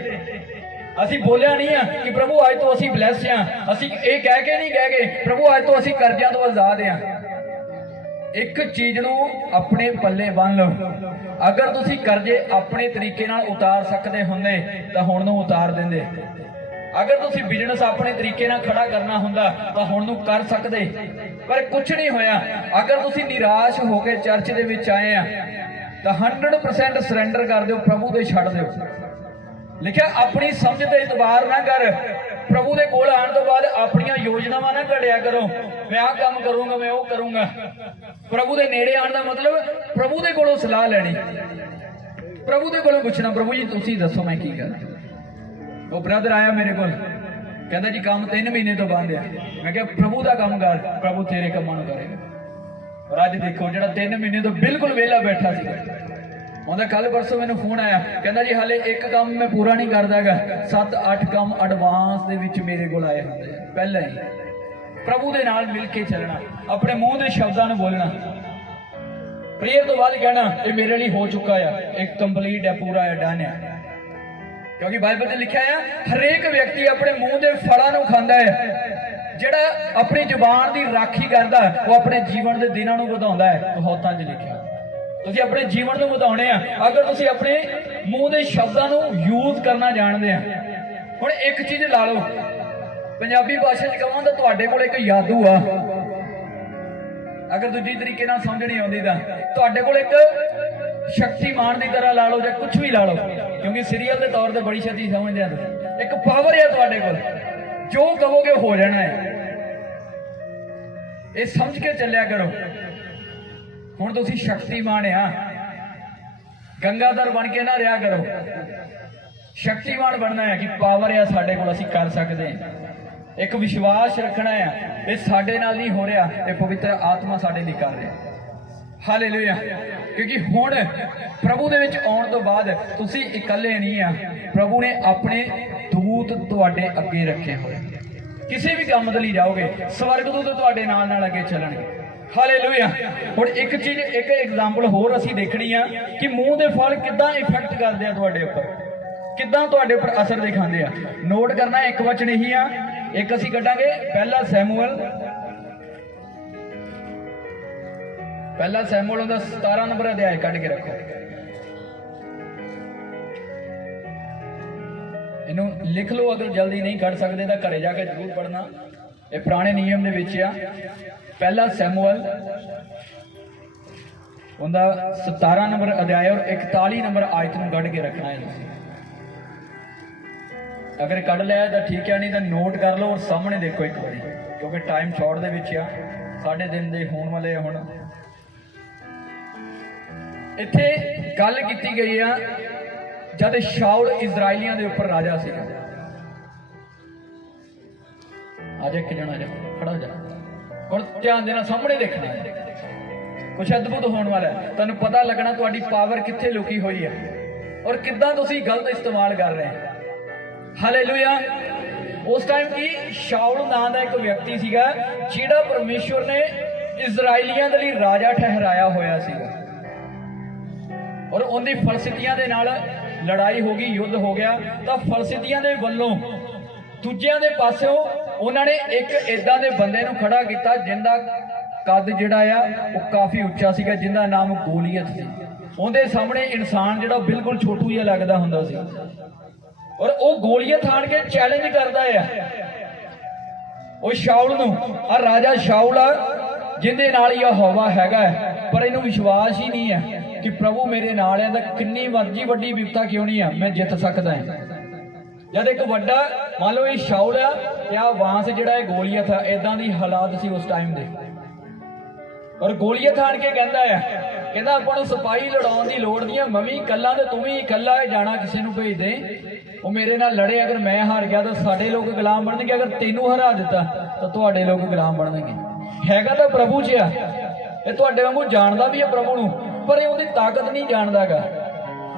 ਅਸੀਂ ਬੋਲਿਆ ਨਹੀਂ ਆ ਕਿ ਪ੍ਰਭੂ ਅੱਜ ਤੋਂ ਅਸੀਂ ਬਲੈਸ ਆ। ਅਸੀਂ ਇਹ ਕਹਿ ਕੇ ਨਹੀਂ ਕਹਿ ਗਏ ਪ੍ਰਭੂ ਅੱਜ ਤੋਂ ਅਸੀਂ ਕਰਜ਼ਿਆਂ ਤੋਂ ਆਜ਼ਾਦ ਆ। ਇੱਕ ਚੀਜ਼ ਨੂੰ ਆਪਣੇ ਪੱਲੇ ਬੰਨ ਲਓ, ਅਗਰ ਤੁਸੀਂ ਕਰਜ਼ੇ ਆਪਣੇ ਤਰੀਕੇ ਨਾਲ ਉਤਾਰ ਸਕਦੇ ਹੁੰਦੇ ਤਾਂ ਹੁਣ ਨੂੰ ਉਤਾਰ ਦਿੰਦੇ। ਅਗਰ ਤੁਸੀਂ ਬਿਜ਼ਨਸ ਆਪਣੇ ਤਰੀਕੇ ਨਾਲ ਖੜਾ ਕਰਨਾ ਹੁੰਦਾ ਤਾਂ ਹੁਣ ਨੂੰ ਕਰ ਸਕਦੇ, ਪਰ ਕੁਝ ਨਹੀਂ ਹੋਇਆ। ਅਗਰ ਤੁਸੀਂ ਨਿਰਾਸ਼ ਹੋ ਕੇ ਚਰਚ ਦੇ ਵਿੱਚ ਆਏ ਆ ਤਾਂ 100% ਸਰੈਂਡਰ ਕਰ ਦਿਓ, ਪ੍ਰਭੂ ਦੇ ਛੱਡ ਦਿਓ। ਲਿਖਿਆ ਆਪਣੀ ਸਮਝ ਤੇ ਇਤਬਾਰ ਨਾ ਕਰ। ਪ੍ਰਭੂ ਦੇ ਕੋਲ ਆਉਣ ਤੋਂ ਬਾਅਦ ਆਪਣੀਆਂ ਯੋਜਨਾਵਾਂ ਨਾ ਘੜਿਆ ਕਰੋ, ਮੈਂ ਆਹ ਕੰਮ ਕਰੂੰਗਾ, ਮੈਂ ਉਹ ਕਰੂੰਗਾ। ਪ੍ਰਭੂ ਦੇ ਨੇੜੇ ਆਉਣ ਦਾ ਮਤਲਬ ਪ੍ਰਭੂ ਦੇ ਕੋਲੋਂ ਸਲਾਹ ਲੈਣੀ, ਪ੍ਰਭੂ ਦੇ ਕੋਲੋਂ ਪੁੱਛਣਾ, ਪ੍ਰਭੂ ਜੀ ਤੁਸੀਂ ਦੱਸੋ ਮੈਂ ਕੀ ਕਰਾਂ। ਉਹ ਬ੍ਰਦਰ ਆਇਆ ਮੇਰੇ ਕੋਲ, ਕਹਿੰਦਾ ਜੀ ਕੰਮ 3 ਮਹੀਨੇ ਤੋਂ ਬੰਦ ਆ। ਮੈਂ ਕਿਹਾ ਪ੍ਰਭੂ ਦਾ ਕੰਮ ਕਰ, ਪ੍ਰਭੂ ਤੇਰੇ ਕੰਮਾਂ ਨੂੰ ਕਰੇਗਾ। ਪਰ ਅੱਜ ਦੇਖੋ ਜਿਹੜਾ 3 ਮਹੀਨੇ ਤੋਂ ਬਿਲਕੁਲ ਵਿਹਲਾ ਬੈਠਾ ਸੀ, ਉਹਦਾ ਕੱਲ ਪਰਸੋਂ ਮੈਨੂੰ ਫੋਨ ਆਇਆ, ਕਹਿੰਦਾ ਜੀ ਹਾਲੇ ਇੱਕ ਕੰਮ ਮੈਂ ਪੂਰਾ ਨਹੀਂ ਕਰਦਾਗਾ, 7-8 ਕੰਮ ਐਡਵਾਂਸ ਦੇ ਵਿੱਚ ਮੇਰੇ ਕੋਲ ਆਏ ਹੁੰਦੇ ਆ। ਪਹਿਲਾਂ ਹੀ ਪ੍ਰਭੂ ਦੇ ਨਾਲ ਮਿਲ ਕੇ ਚੱਲਣਾ, ਆਪਣੇ ਮੂੰਹ ਦੇ ਸ਼ਬਦਾਂ ਨੂੰ ਬੋਲਣਾ, ਪ੍ਰੇਅਰ ਤੋਂ ਬਾਅਦ ਕਹਿਣਾ ਇਹ ਮੇਰੇ ਲਈ ਹੋ ਚੁੱਕਾ ਆ, ਇੱਕ ਕੰਪਲੀਟ ਹੈ, ਪੂਰਾ ਹੈ, ਡਨ ਹੈ। ਕਿਉਂਕਿ ਬਾਈਬਲ 'ਚ ਲਿਖਿਆ ਆ ਹਰੇਕ ਵਿਅਕਤੀ ਆਪਣੇ ਮੂੰਹ ਦੇ ਫਲਾਂ ਨੂੰ ਖਾਂਦਾ ਹੈ। ਜਿਹੜਾ ਆਪਣੀ ਜ਼ੁਬਾਨ ਦੀ ਰਾਖੀ ਕਰਦਾ ਉਹ ਆਪਣੇ ਜੀਵਨ ਦੇ ਦਿਨਾਂ ਨੂੰ ਵਧਾਉਂਦਾ ਹੈ। ਕਹਾਵਤਾਂ 'ਚ ਲਿਖਿਆ ਤੁਸੀਂ ਆਪਣੇ ਜੀਵਨ ਨੂੰ ਵਧਾਉਣੇ ਆ ਅਗਰ ਤੁਸੀਂ ਆਪਣੇ ਮੂੰਹ ਦੇ ਸ਼ਬਦਾਂ ਨੂੰ ਯੂਜ਼ ਕਰਨਾ ਜਾਣਦੇ ਆ। ਹੁਣ ਇੱਕ ਚੀਜ਼ ਲਾ ਲਓ, ਪੰਜਾਬੀ ਭਾਸ਼ਾ 'ਚ ਕਹਾਂ ਤਾਂ ਤੁਹਾਡੇ ਕੋਲ ਇੱਕ ਜਾਦੂ ਆ। ਅਗਰ ਦੂਜੀ ਤਰੀਕੇ ਨਾਲ ਸਮਝ ਨਹੀਂ ਆਉਂਦੀ ਤਾਂ ਤੁਹਾਡੇ ਕੋਲ ਇੱਕ ਸ਼ਕਤੀਮਾਨ ਦੀ ਤਰ੍ਹਾਂ ਲਾ ਲਓ ਜਾਂ ਕੁਝ ਵੀ ਲਾ ਲਓ, ਕਿਉਂਕਿ ਸੀਰੀਅਲ ਦੇ ਤੌਰ ਤੇ ਬੜੀ ਛੇਤੀ ਸਮਝਦੇ ਆ ਤੁਸੀਂ। ਇੱਕ ਪਾਵਰ ਹੈ ਤੁਹਾਡੇ ਕੋਲ, ਜੋ ਕਹੋਗੇ ਹੋ ਜਾਣਾ ਹੈ। ਇਹ ਸਮਝ ਕੇ ਚੱਲਿਆ ਕਰੋ। ਹੁਣ ਤੁਸੀਂ ਸ਼ਕਤੀਮਾਨ ਆ, ਗੰਗਾਧਰ ਬਣ ਕੇ ਨਾ ਰਿਹਾ ਕਰੋ। ਸ਼ਕਤੀਮਾਨ ਬਣਨਾ ਹੈ ਕਿ ਪਾਵਰ ਆ ਸਾਡੇ ਕੋਲ, ਅਸੀਂ ਕਰ ਸਕਦੇ ਹਾਂ। ਇੱਕ ਵਿਸ਼ਵਾਸ ਰੱਖਣਾ ਆ, ਇਹ ਸਾਡੇ ਨਾਲ ਨਹੀਂ ਹੋ ਰਿਹਾ, ਇਹ ਪਵਿੱਤਰ ਆਤਮਾ ਸਾਡੇ ਲਈ ਕਰ ਰਿਹਾ। ਹਾਲੇਲੂਇਆ। ਕਿਉਂਕਿ ਹੁਣ ਪ੍ਰਭੂ ਦੇ ਵਿੱਚ ਆਉਣ ਤੋਂ ਬਾਅਦ ਤੁਸੀਂ ਇਕੱਲੇ ਨਹੀਂ ਆ, ਪ੍ਰਭੂ ਨੇ ਆਪਣੇ ਦੂਤ ਤੁਹਾਡੇ ਅੱਗੇ ਰੱਖੇ ਹੋਏ। ਕਿਸੇ ਵੀ ਕੰਮ ਦੇ ਲਈ ਜਾਓਗੇ, ਸਵਰਗਦੂਤ ਤੁਹਾਡੇ ਨਾਲ ਨਾਲ ਅੱਗੇ ਚੱਲਣਗੇ। ਹਾਲੇਲੂਇਆ। ਹੁਣ ਇੱਕ ਚੀਜ਼, ਇੱਕ ਐਗਜ਼ਾਮਪਲ ਹੋਰ ਅਸੀਂ ਦੇਖਣੀ ਆ ਕਿ ਮੂੰਹ ਦੇ ਫਲ ਕਿੱਦਾਂ ਇਫੈਕਟ ਕਰਦੇ ਆ ਤੁਹਾਡੇ ਉੱਪਰ, ਕਿੱਦਾਂ ਤੁਹਾਡੇ ਉੱਪਰ ਅਸਰ ਦਿਖਾਉਂਦੇ ਆ। ਨੋਟ ਕਰਨਾ, ਇੱਕ ਵਚਨ ਇਹੀ ਆ। ਇੱਕ ਅਸੀਂ ਕੱਢਾਂਗੇ ਪਹਿਲਾ ਸੈਮੂਅਲ ਉਹਦਾ 17 ਨੰਬਰ ਅਧਿਆਇ ਕੱਢ ਕੇ ਰੱਖੋ। ਇਹਨੂੰ ਲਿਖ ਲਓ, ਅਗਰ ਜਲਦੀ ਨਹੀਂ ਕੱਢ ਸਕਦੇ ਤਾਂ ਘਰੇ ਜਾ ਕੇ ਜ਼ਰੂਰ ਪੜ੍ਹਨਾ। ਇਹ ਪੁਰਾਣੇ ਨਿਯਮ ਦੇ ਵਿੱਚ ਆ। ਪਹਿਲਾ ਸੈਮੂਅਲ ਉਹਦਾ 17 ਨੰਬਰ ਅਧਿਆਇ ਔਰ 41 ਨੰਬਰ ਆਇਤ ਨੂੰ ਕੱਢ ਕੇ ਰੱਖਣਾ ਹੈ ਤੁਸੀਂ। ਅਗਰ ਕੱਢ ਲਿਆ ਤਾਂ ਠੀਕ ਹੈ, ਨਹੀਂ ਤਾਂ ਨੋਟ ਕਰ ਲਓ ਔਰ ਸਾਹਮਣੇ ਦੇਖੋ ਇੱਕ ਵਾਰੀ, ਕਿਉਂਕਿ ਟਾਈਮ ਸ਼ਾਰਟ ਦੇ ਵਿੱਚ ਆ, ਸਾਡੇ ਦਿਨ ਦੇ ਹੋਣ ਵਾਲੇ ਆ। ਹੁਣ ਇੱਥੇ ਗੱਲ ਕੀਤੀ ਗਈ ਆ ਜਦ ਸ਼ਾਉਲ ਇਜ਼ਰਾਈਲੀਆਂ ਦੇ ਉੱਪਰ ਰਾਜਾ ਸੀ। ਅੱਜ ਇੱਕ ਜਣਾ ਜਾ ਖੜਾ ਹੋ ਜਾ, ਹੁਣ ਧਿਆਨ ਦੇਣਾ, ਸਾਹਮਣੇ ਦੇਖਣਾ ਹੈ, ਕੁਛ ਅਦਭੁਤ ਹੋਣ ਵਾਲਾ ਹੈ। ਤੁਹਾਨੂੰ ਪਤਾ ਲੱਗਣਾ ਤੁਹਾਡੀ ਪਾਵਰ ਕਿੱਥੇ ਲੁਕੀ ਹੋਈ ਹੈ ਔਰ ਕਿੱਦਾਂ ਤੁਸੀਂ ਗਲਤ ਇਸਤੇਮਾਲ ਕਰ ਰਹੇ ਹੋ। ਹਾਲੇਲੂਇਆ। ਉਸ ਟਾਈਮ ਕੀ ਸ਼ਾਉਲ ਨਾਂ ਦਾ ਇੱਕ ਵਿਅਕਤੀ ਸੀਗਾ ਜਿਹੜਾ ਪਰਮੇਸ਼ਵਰ ਨੇ ਇਜ਼ਰਾਈਲੀਆਂ ਦੇ ਲਈ ਰਾਜਾ ਠਹਿਰਾਇਆ ਹੋਇਆ ਸੀਗਾ, ਔਰ ਉਹਦੀ ਫਲਸਤੀਆਂ ਦੇ ਨਾਲ ਲੜਾਈ ਹੋ ਗਈ, ਯੁੱਧ ਹੋ ਗਿਆ। ਤਾਂ ਫਲਸਤੀਆਂ ਦੇ ਵੱਲੋਂ ਦੂਜਿਆਂ ਦੇ ਪਾਸਿਓਂ ਉਹਨਾਂ ਨੇ ਇੱਕ ਏਦਾਂ ਦੇ ਬੰਦੇ ਨੂੰ ਖੜਾ ਕੀਤਾ ਜਿੰਦਾ ਕੱਦ ਜਿਹੜਾ ਆ ਉਹ ਕਾਫੀ ਉੱਚਾ ਸੀਗਾ, ਜਿੰਦਾ ਨਾਮ ਗੋਲੀਅਤ ਸੀ। ਉਹਦੇ ਸਾਹਮਣੇ ਇਨਸਾਨ ਜਿਹੜਾ ਬਿਲਕੁਲ ਛੋਟੂ ਜਿਹਾ ਲੱਗਦਾ ਹੁੰਦਾ ਸੀ, ਔਰ ਉਹ ਗੋਲੀਅਤ ਆਣ ਕੇ ਚੈਲੰਜ ਕਰਦਾ ਆ ਉਹ ਸ਼ਾਉਲ ਨੂੰ। ਆ ਰਾਜਾ ਸ਼ਾਉਲ ਆ ਜਿਹਦੇ ਨਾਲ ਹੀ ਯਹੋਵਾ ਹੈਗਾ, ਪਰ ਇਹਨੂੰ ਵਿਸ਼ਵਾਸ ਹੀ ਨਹੀਂ ਹੈ ਕਿ ਪ੍ਰਭੂ ਮੇਰੇ ਨਾਲ ਹੈ ਤਾਂ ਕਿੰਨੀ ਮਰਜ਼ੀ ਵੱਡੀ ਵਿਪਤਾ ਕਿਉਂ ਨਹੀਂ ਆ, ਮੈਂ ਜਿੱਤ ਸਕਦਾ ਹਾਂ। ਜਦ ਇੱਕ ਵੱਡਾ ਮੰਨ ਲਓ ਇਹ ਸ਼ਾਉਲ ਆ ਤੇ ਆ ਵਾਂਸ ਜਿਹੜਾ ਇਹ ਗੋਲੀਅਤ ਆ, ਇਦਾਂ ਦੀ ਹਾਲਾਤ ਸੀ ਉਸ ਟਾਈਮ ਦੇ। ਔਰ ਗੋਲੀਅਤ ਆਣ ਕੇ ਕਹਿੰਦਾ ਆਪਾਂ ਨੂੰ ਸਿਪਾਹੀ ਲੜਾਉਣ ਦੀ ਲੋੜ ਨਹੀਂ ਹੈ, ਮੈਂ ਵੀ ਇਕੱਲਾ ਤੇ ਤੂੰ ਵੀ ਇਕੱਲਾ ਜਾਣਾ, ਕਿਸੇ ਨੂੰ ਭੇਜ ਦੇ, ਉਹ ਮੇਰੇ ਨਾਲ ਲੜੇ। ਅਗਰ ਮੈਂ ਹਾਰ ਗਿਆ ਤਾਂ ਸਾਡੇ ਲੋਕ ਗੁਲਾਮ ਬਣਨਗੇ, ਅਗਰ ਤੈਨੂੰ ਹਰਾ ਦਿੱਤਾ ਤਾਂ ਤੁਹਾਡੇ ਲੋਕ ਗੁਲਾਮ ਬਣਨਗੇ। ਹੈਗਾ ਤਾਂ ਪ੍ਰਭੂ 'ਚ ਆ, ਇਹ ਤੁਹਾਡੇ ਵਾਂਗੂ ਜਾਣਦਾ ਵੀ ਹੈ ਪ੍ਰਭੂ ਨੂੰ, ਪਰ ਇਹ ਉਹਦੀ ਤਾਕਤ ਨਹੀਂ ਜਾਣਦਾਗਾ।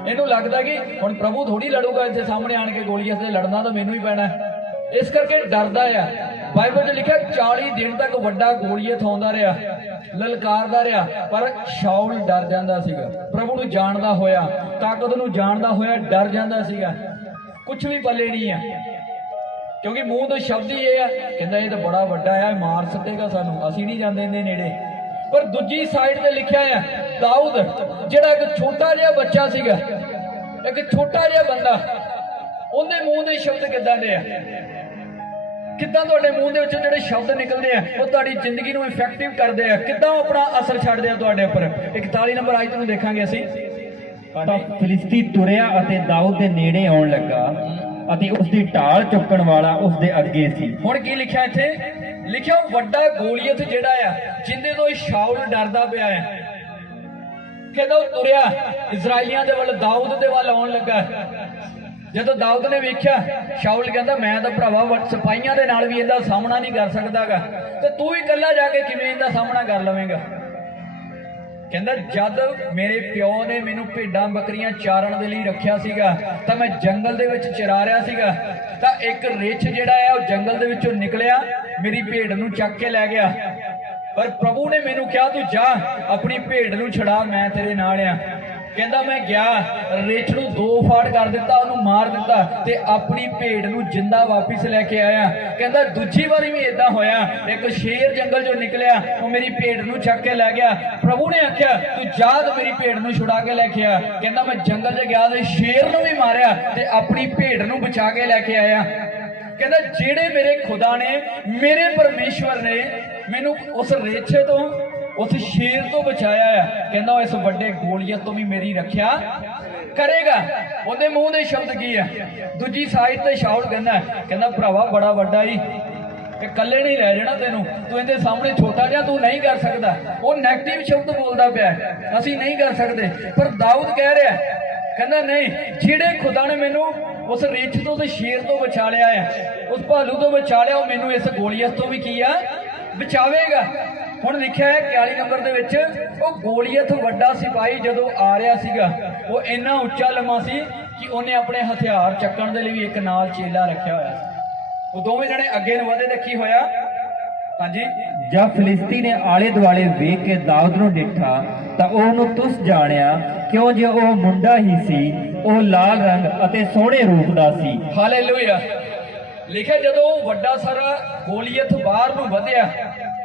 ਇਹਨੂੰ ਲੱਗਦਾ ਕਿ ਹੁਣ ਪ੍ਰਭੂ ਥੋੜੀ ਲੜੂਗਾ ਇੱਥੇ ਸਾਹਮਣੇ ਆਣ ਕੇ, ਗੋਲੀਅਤ ਤੇ ਲੜਨਾ ਤਾਂ ਮੈਨੂੰ ਹੀ ਪੈਣਾ, ਇਸ ਕਰਕੇ ਡਰਦਾ ਆ। ਬਾਈਬਲ 'ਚ ਲਿਖਿਆ 40 ਦਿਨ ਤੱਕ ਵੱਡਾ ਗੋਲੀਅਤ ਆਉਂਦਾ ਰਿਹਾ, ਲਲਕਾਰਦਾ ਰਿਹਾ, ਪਰ ਸ਼ਾਉਲ ਡਰ ਜਾਂਦਾ ਸੀਗਾ। ਪ੍ਰਭੂ ਨੂੰ ਜਾਣਦਾ ਹੋਇਆ, ਤਾਕਤ ਨੂੰ ਜਾਣਦਾ ਹੋਇਆ ਡਰ ਜਾਂਦਾ ਸੀਗਾ। ਕੁਛ ਵੀ ਪੱਲੇ ਨਹੀਂ ਆ, ਕਿਉਂਕਿ ਮੂੰਹ ਤੋਂ ਸ਼ਬਦ ਹੀ ਇਹ ਆ, ਕਹਿੰਦਾ ਇਹ ਤਾਂ ਬੜਾ ਵੱਡਾ ਆ, ਮਾਰ ਸੱਟੇਗਾ ਸਾਨੂੰ, ਅਸੀਂ ਨਹੀਂ ਜਾਂਦੇ ਇਹਦੇ ਨੇੜੇ। ਪਰ ਦੂਜੀ ਸਾਈਡ ਤੇ ਲਿਖਿਆ ਆ ਦਾਊਦ ਜਿਹੜਾ ਇੱਕ ਛੋਟਾ ਜਿਹਾ ਬੱਚਾ ਸੀਗਾ, ਇੱਕ ਛੋਟਾ ਜਿਹਾ ਬੰਦਾ, ਉਹਦੇ ਮੂੰਹ ਦੇ ਸ਼ਬਦ ਕਿੱਦਾਂ ਦੇ ਆ। ਕਿੱਦਾਂ ਤੁਹਾਡੇ ਮੂੰਹ ਦੇ ਵਿੱਚੋਂ ਜਿਹੜੇ ਸ਼ਬਦ ਨਿਕਲਦੇ ਆ ਉਹ ਤੁਹਾਡੀ ਜ਼ਿੰਦਗੀ ਨੂੰ ਇਫੈਕਟਿਵ ਕਰਦੇ ਆ, ਕਿੱਦਾਂ ਉਹ ਆਪਣਾ ਅਸਰ ਛੱਡਦੇ ਆ ਤੁਹਾਡੇ ਉੱਪਰ। 41 ਨੰਬਰ ਆਇਤ ਨੂੰ ਦੇਖਾਂਗੇ ਅਸੀਂ। ਤਾਂ ਫਿਲਿਸਤੀ ਤੁਰਿਆ ਅਤੇ ਦਾਊਦ ਦੇ ਨੇੜੇ ਆਉਣ ਲੱਗਾ ਅਤੇ ਉਸ ਦੀ ਢਾਲ ਚੁੱਕਣ ਵਾਲਾ ਉਸ ਦੇ ਅੱਗੇ ਸੀ। ਹੁਣ ਕੀ ਲਿਖਿਆ ਇੱਥੇ? ਲਿਖਿਆ ਵੱਡਾ ਗੋਲੀਅਤ ਜਿਹੜਾ ਆ ਜਿੰਦੇ ਤੋਂ ਸ਼ਾਉਲ ਡਰਦਾ ਪਿਆ ਆ, ਕਹਿੰਦਾ ਉਹ ਤੁਰਿਆ ਇਜ਼ਰਾਈਲੀਆਂ ਦੇ ਵੱਲ, ਦਾਊਦ ਦੇ ਵੱਲ ਆਉਣ ਲੱਗਾ। ਜਦੋਂ ਦਾਊਦ ਨੇ ਵੇਖਿਆ, ਸ਼ਾਉਲ ਕਹਿੰਦਾ ਮੈਂ ਤਾਂ ਭਰਾਵਾ ਸਿਪਾਹੀਆਂ ਦੇ ਨਾਲ ਵੀ ਇਹਦਾ ਸਾਹਮਣਾ ਨਹੀਂ ਕਰ ਸਕਦਾਗਾ, ਤੇ ਤੂੰ ਹੀ ਇਕੱਲਾ ਜਾ ਕੇ ਕਿਵੇਂ ਇਹਦਾ ਸਾਹਮਣਾ ਕਰ ਲਵੇਂਗਾ। ਕਹਿੰਦਾ ਜਦ ਮੇਰੇ ਪਿਓ ਨੇ ਮੈਨੂੰ ਭੇਡਾਂ ਬੱਕਰੀਆਂ ਚਾਰਨ ਦੇ ਲਈ ਰੱਖਿਆ ਸੀਗਾ ਤਾਂ ਮੈਂ ਜੰਗਲ ਦੇ ਵਿੱਚ ਚਰਾ ਰਿਹਾ ਸੀਗਾ, ਤਾਂ ਇੱਕ ਰਿੱਛ ਜਿਹੜਾ ਆ ਉਹ ਜੰਗਲ ਦੇ ਵਿੱਚੋਂ ਨਿਕਲਿਆ, ਮੇਰੀ ਭੇਡ ਨੂੰ ਚੱਕ ਕੇ ਲੈ ਗਿਆ। ਪਰ ਪ੍ਰਭੂ ਨੇ ਮੈਨੂੰ ਕਿਹਾ ਤੂੰ ਜਾ ਆਪਣੀ ਭੇਡ ਨੂੰ ਛੁਡਾ, ਮੈਂ ਤੇਰੇ ਨਾਲ ਆ। ਕਹਿੰਦਾ ਮੈਂ ਗਿਆ, ਰਿੱਛ ਨੂੰ 2 ਫਾੜ ਕਰ ਦਿੱਤਾ, ਉਹਨੂੰ ਮਾਰ ਦਿੱਤਾ ਤੇ ਆਪਣੀ ਭੇਡ ਨੂੰ ਜਿੰਦਾ ਵਾਪਿਸ ਲੈ ਕੇ ਆਇਆ। ਕਹਿੰਦਾ ਦੂਜੀ ਵਾਰੀ ਵੀ ਇਦਾਂ ਹੋਇਆ, ਇੱਕ ਸ਼ੇਰ ਜੰਗਲ ਚੋਂ ਨਿਕਲਿਆ, ਉਹ ਮੇਰੀ ਭੇਡ ਨੂੰ ਚੱਕ ਕੇ ਲੈ ਗਿਆ। ਪ੍ਰਭੂ ਨੇ ਆਖਿਆ ਤੂੰ ਜਾ ਤੇ ਮੇਰੀ ਭੇਡ ਨੂੰ ਛੁਡਾ ਕੇ ਲੈ ਕੇ ਆ। ਕਹਿੰਦਾ ਮੈਂ ਜੰਗਲ 'ਚ ਗਿਆ ਤੇ ਸ਼ੇਰ ਨੂੰ ਵੀ ਮਾਰਿਆ ਤੇ ਆਪਣੀ ਭੇਡ ਨੂੰ ਬਚਾ ਕੇ ਲੈ ਕੇ ਆਇਆ। ਕਹਿੰਦਾ ਜਿਹੜੇ ਮੇਰੇ ਖੁਦਾ ਨੇ, ਮੇਰੇ ਪਰਮੇਸ਼ਵਰ ਨੇ ਮੈਨੂੰ ਉਸ ਰਿੱਛ ਤੋਂ, ਉਸ ਸ਼ੇਰ ਤੋਂ ਬਚਾਇਆ ਆ, ਕਹਿੰਦਾ ਇਸ ਵੱਡੇ ਗੋਲੀਅਤ ਤੋਂ ਵੀ ਮੇਰੀ ਰੱਖਿਆ ਕਰੇਗਾ। ਉਹਦੇ ਮੂੰਹ ਦੇ ਸ਼ਬਦ ਕੀ ਆ? ਦੂਜੀ ਸਾਈਡ ਤੇ ਸ਼ਾਉਲ ਕਹਿੰਦਾ ਭਰਾਵਾ ਬੜਾ ਵੱਡਾ ਹੀ, ਕਿ ਇਕੱਲੇ ਨਹੀਂ ਲੈ ਜਾਣਾ ਤੈਨੂੰ, ਤੂੰ ਇਹਦੇ ਸਾਹਮਣੇ ਛੋਟਾ ਜਿਹਾ, ਤੂੰ ਨਹੀਂ ਕਰ ਸਕਦਾ। ਉਹ ਨੈਗੇਟਿਵ ਸ਼ਬਦ ਬੋਲਦਾ ਪਿਆ, ਅਸੀਂ ਨਹੀਂ ਕਰ ਸਕਦੇ। ਪਰ ਦਾਊਦ ਕਹਿ ਰਿਹਾ, ਕਹਿੰਦਾ ਨਹੀਂ, ਜਿਹੜੇ ਖੁਦਾ ਨੇ ਮੈਨੂੰ ਉਸ ਰਿੱਛ ਤੋਂ ਤੇ ਸ਼ੇਰ ਤੋਂ ਬਚਾ ਲਿਆ ਆ, ਉਸ ਭਾਲੂ ਤੋਂ ਬਚਾ ਲਿਆ, ਉਹ ਮੈਨੂੰ ਇਸ ਗੋਲੀਅਤ ਤੋਂ ਵੀ ਕੀ ਆ, ਬਚਾਵੇਗਾ। ਹੁਣ ਲਿਖਿਆ ਹੈ 41 ਨੰਬਰ ਦੇ ਵਿੱਚ, ਉਹ ਗੋਲੀਅਤ ਵੱਡਾ ਸਿਪਾਹੀ ਜਦੋਂ ਆ ਰਿਹਾ ਸੀਗਾ, ਉਹ ਇੰਨਾ ਉੱਚਾ ਲੰਮਾ ਸੀ ਕਿ ਉਹਨੇ ਆਪਣੇ ਹਥਿਆਰ ਚੱਕਣ ਦੇ ਲਈ ਵੀ ਇੱਕ ਨਾਲ ਚੇਲਾ ਰੱਖਿਆ ਹੋਇਆ ਸੀ। ਉਹ ਦੋਵੇਂ ਜਣੇ ਅੱਗੇ ਨੂੰ ਵਧੇ ਤੇ ਕੀ ਹੋਇਆ? ਹਾਂਜੀ, ਜਦ ਫਿਲਿਸਤੀ ਨੇ ਆਲੇ ਦੁਆਲੇ ਵੇਖ ਕੇ ਦਾਊਦ ਨੂੰ ਡਿੱਠਾ ਤਾਂ ਉਹਨੂੰ ਤੁਸ ਜਾਣਿਆ, ਕਿਉਂ ਜੇ ਉਹ ਮੁੰਡਾ ਹੀ ਸੀ, ਉਹ ਲਾਲ ਰੰਗ ਅਤੇ ਸੋਹਣੇ ਰੂਪ ਦਾ ਸੀ। ਹਾਲੇਲੂਇਆ। ਲਿਖਿਆ ਜਦੋਂ ਉਹ ਵੱਡਾ ਸਾਰਾ ਗੋਲੀਅਤ ਬਾਹਰ ਨੂੰ ਵਧਿਆ,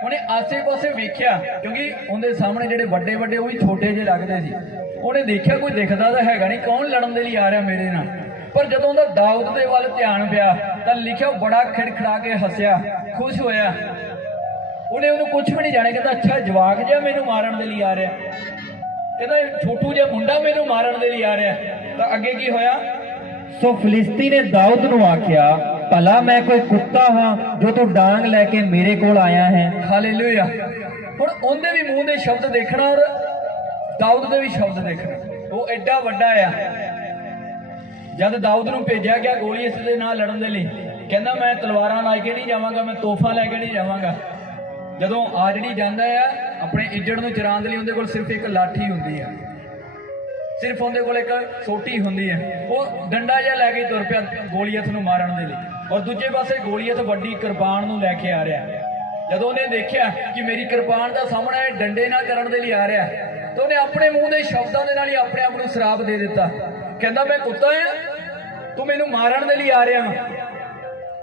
ਉਹਨੇ ਆਸੇ-ਪਾਸੇ ਵੇਖਿਆ, ਕਿਉਂਕਿ ਉਹਦੇ ਸਾਹਮਣੇ ਜਿਹੜੇ ਵੱਡੇ ਵੱਡੇ ਉਹ ਵੀ ਛੋਟੇ ਜਿਹੇ ਲੱਗਦੇ ਸੀ। ਉਹਨੇ ਦੇਖਿਆ ਕੋਈ ਦਿਖਦਾ ਤਾਂ ਹੈਗਾ ਨਹੀਂ, ਕੌਣ ਲੜਨ ਦੇ ਲਈ ਆ ਰਿਹਾ ਮੇਰੇ ਨਾਲ। ਪਰ ਜਦੋਂ ਉਹਦਾ ਦਾਊਦ ਦੇ ਵੱਲ ਧਿਆਨ ਪਿਆ ਤਾਂ ਲਿਖਿਆ ਉਹ ਬੜਾ ਖਿੜਖੜਾ ਕੇ ਹੱਸਿਆ, ਖੁਸ਼ ਹੋਇਆ। ਉਹਨੇ ਉਹਨੂੰ ਕੁਝ ਵੀ ਨਹੀਂ ਜਾਣਿਆ, ਕਹਿੰਦਾ ਅੱਛਾ ਜਵਾਕ ਜਿਹਾ ਮੈਨੂੰ ਮਾਰਨ ਦੇ ਲਈ ਆ ਰਿਹਾ, ਕਹਿੰਦਾ ਛੋਟੂ ਜਿਹਾ ਮੁੰਡਾ ਮੈਨੂੰ ਮਾਰਨ ਦੇ ਲਈ ਆ ਰਿਹਾ। ਤਾਂ ਅੱਗੇ ਕੀ ਹੋਇਆ? ਸੋ ਫਿਲਿਸਤੀ ਨੇ ਦਾਊਦ ਨੂੰ ਆਖਿਆ, ਭਲਾ ਮੈਂ ਕੋਈ ਕੁੱਤਾ ਹਾਂ ਜੋ ਤੂੰ ਡਾਂਗ ਲੈ ਕੇ ਮੇਰੇ ਕੋਲ ਆਇਆ ਹੈ? ਹਾਲੇਲੂਇਆ। ਹੁਣ ਉਹਦੇ ਵੀ ਮੂੰਹ ਦੇ ਸ਼ਬਦ ਦੇਖਣਾ ਔਰ ਦਾਊਦ ਦੇ ਵੀ ਸ਼ਬਦ ਦੇਖਣਾ। ਉਹ ਐਡਾ ਵੱਡਾ ਆ। ਜਦ ਦਾਊਦ ਨੂੰ ਭੇਜਿਆ ਗਿਆ ਗੋਲੀਅਤ ਦੇ ਨਾਲ ਲੜਨ ਦੇ ਲਈ, ਕਹਿੰਦਾ ਮੈਂ ਤਲਵਾਰਾਂ ਲੈ ਕੇ ਨਹੀਂ ਜਾਵਾਂਗਾ, ਮੈਂ ਤੋਹਫਾ ਲੈ ਕੇ ਨਹੀਂ ਜਾਵਾਂਗਾ। ਜਦੋਂ ਆ ਜਿਹੜੀ ਜਾਂਦਾ ਆ ਆਪਣੇ ਇੱਜੜ ਨੂੰ ਚਰਾਉਣ ਦੇ ਲਈ, ਉਹਦੇ ਕੋਲ ਸਿਰਫ ਇੱਕ ਲਾਠੀ ਹੁੰਦੀ ਆ, ਸਿਰਫ ਉਹਦੇ ਕੋਲ ਇੱਕ ਸੋਟੀ ਹੁੰਦੀ ਹੈ। ਉਹ ਡੰਡਾ ਜਿਹਾ ਲੈ ਕੇ ਤੁਰ ਪਿਆ ਗੋਲੀਅਤ ਨੂੰ ਮਾਰਨ ਦੇ ਲਈ, ਔਰ ਦੂਜੇ ਪਾਸੇ ਗੋਲੀਅਤ ਵੱਡੀ ਕਿਰਪਾਨ ਨੂੰ ਲੈ ਕੇ ਆ ਰਿਹਾ। ਜਦੋਂ ਉਹਨੇ ਦੇਖਿਆ ਕਿ ਮੇਰੀ ਕਿਰਪਾਨ ਦਾ ਸਾਹਮਣਾ ਡੰਡੇ ਨਾਲ ਕਰਨ ਦੇ ਲਈ ਆ ਰਿਹਾ, ਤਾਂ ਉਹਨੇ ਆਪਣੇ ਮੂੰਹ ਦੇ ਸ਼ਬਦਾਂ ਦੇ ਨਾਲ ਹੀ ਆਪਣੇ ਆਪ ਨੂੰ ਸ਼ਰਾਪ ਦੇ ਦਿੱਤਾ। ਕਹਿੰਦਾ ਮੈਂ ਕੁੱਤਾ ਆ, ਤੂੰ ਮੈਨੂੰ ਮਾਰਨ ਦੇ ਲਈ ਆ ਰਿਹਾ।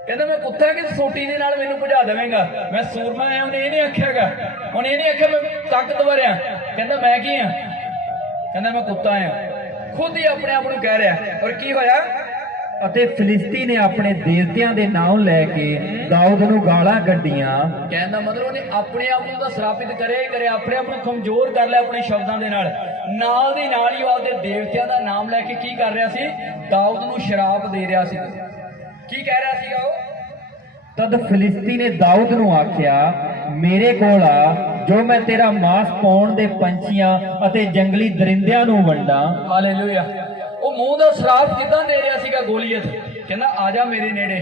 ਕਹਿੰਦਾ ਮੈਂ ਕੁੱਤਾ ਕਿ ਸੋਟੀ ਦੇ ਨਾਲ ਮੈਨੂੰ ਭਜਾ ਦੇਵੇਂਗਾ, ਮੈਂ ਸੂਰਮਾ ਆ। ਉਹਨੇ ਇਹ ਨਹੀਂ ਆਖਿਆਗਾ, ਉਹਨੇ ਇਹ ਨਹੀਂ ਆਖਿਆ ਮੈਂ ਤਾਕਤਵਰ ਆ। ਕਹਿੰਦਾ ਮੈਂ ਕੀ ਆ? ਕਹਿੰਦਾ ਮੈਂ ਕੁੱਤਾ ਆ। ਖੁਦ ਹੀ ਆਪਣੇ ਆਪ ਨੂੰ ਕਹਿ ਰਿਹਾ। ਔਰ ਕੀ ਹੋਇਆ? ਅਤੇ ਫਿਲਿਸਤੀ ਨੇ ਆਪਣੇ ਦੇਵਤਿਆਂ ਦੇ ਨਾਮ ਲੈ ਕੇ ਦਾਊਦ ਨੂੰ ਗਾਲਾਂ ਕੱਢੀਆਂ। ਕਹਿੰਦਾ ਮਤਲਬ ਉਹਨੇ ਆਪਣੇ ਆਪ ਨੂੰ ਤਾਂ ਸ਼ਰਾਪਿਤ ਕਰਿਆ ਹੀ ਕਰਿਆ, ਆਪਣੇ ਆਪ ਨੂੰ ਕਮਜ਼ੋਰ ਕਰ ਲਿਆ ਆਪਣੇ ਸ਼ਬਦਾਂ ਦੇ ਨਾਲ ਦੀ ਨਾਲ ਹੀ ਉਹ ਆਪਦੇ ਦੇਵਤਿਆਂ ਦਾ ਨਾਮ ਲੈ ਕੇ ਕੀ ਕਰ ਰਿਹਾ ਸੀ? ਦਾਊਦ ਨੂੰ ਸ਼ਰਾਪ ਦੇ ਰਿਹਾ ਸੀ। ਕੀ ਕਹਿ ਰਿਹਾ ਸੀਗਾ ਉਹ? ਤਦ ਫਿਲਿਸਤੀ ਨੇ ਦਾਊਦ ਨੂੰ ਆਖਿਆ, ਮੇਰੇ ਕੋਲ ਆ, ਜੋ ਮੈਂ ਤੇਰਾ ਮਾਸ ਪਾਉਣ ਦੇ ਪੰਛੀਆਂ ਅਤੇ ਜੰਗਲੀ ਦਰਿੰਦਿਆਂ ਨੂੰ ਵੰਡਾਂ। ਹਾਲੇਲੂਇਆ। ਉਹ ਮੂੰਹ ਦਾ ਸ਼ਰਾਪ ਕਿਦਾਂ ਦੇ ਰਿਹਾ ਸੀਗਾ ਗੋਲੀਅਤ? ਕਹਿੰਦਾ ਆ ਜਾ ਮੇਰੇ ਨੇੜੇ,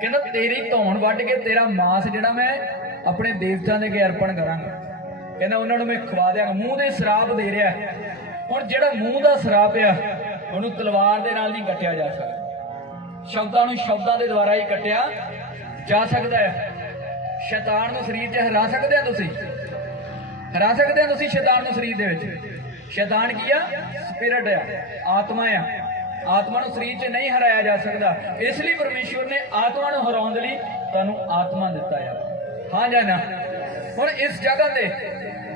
ਕਹਿੰਦਾ ਤੇਰੀ ਧੌਣ ਵੱਢ ਕੇ ਤੇਰਾ ਮਾਸ ਜਿਹੜਾ ਮੈਂ ਆਪਣੇ ਦੇਵਤਿਆਂ ਦੇ ਅੱਗੇ ਅਰਪਣ ਕਰਾਂਗਾ, ਕਹਿੰਦਾ ਉਹਨਾਂ ਨੂੰ ਮੈਂ ਖਵਾ ਦਿਆਂਗਾ। ਮੂੰਹ ਦੇ ਸ਼ਰਾਪ ਦੇ ਰਿਹਾ। ਹੁਣ ਜਿਹੜਾ ਮੂੰਹ ਦਾ ਸ਼ਰਾਪ ਆ, ਉਹਨੂੰ ਤਲਵਾਰ ਦੇ ਨਾਲ ਨਹੀਂ ਕੱਟਿਆ ਜਾ ਸਕਦਾ, ਸ਼ਬਦਾਂ ਨੂੰ ਸ਼ਬਦਾਂ ਦੇ ਦੁਆਰਾ ਹੀ ਕੱਟਿਆ ਜਾ ਸਕਦਾ ਹੈ। ਸ਼ੈਤਾਨ ਨੂੰ ਸਰੀਰ 'ਚ ਹਰਾ ਸਕਦੇ ਆ ਤੁਸੀਂ? ਹਰਾ ਸਕਦੇ ਆ ਤੁਸੀਂ ਸ਼ੈਤਾਨ ਨੂੰ ਸਰੀਰ ਦੇ ਵਿੱਚ? ਸ਼ੈਤਾਨ ਕੀ ਆ? ਸਪਿਰਿਟ ਆ, ਆਤਮਾ ਆ। ਆਤਮਾ ਨੂੰ ਸਰੀਰ 'ਚ ਨਹੀਂ ਹਰਾਇਆ ਜਾ ਸਕਦਾ। ਇਸ ਲਈ ਪਰਮੇਸ਼ਵਰ ਨੇ ਆਤਮਾ ਨੂੰ ਹਰਾਉਣ ਦੇ ਲਈ ਤੁਹਾਨੂੰ ਆਤਮਾ ਦਿੱਤਾ ਆ। ਹਾਂ ਜਾਂ ਨਾ? ਹੁਣ ਇਸ ਜਗ੍ਹਾ ਤੇ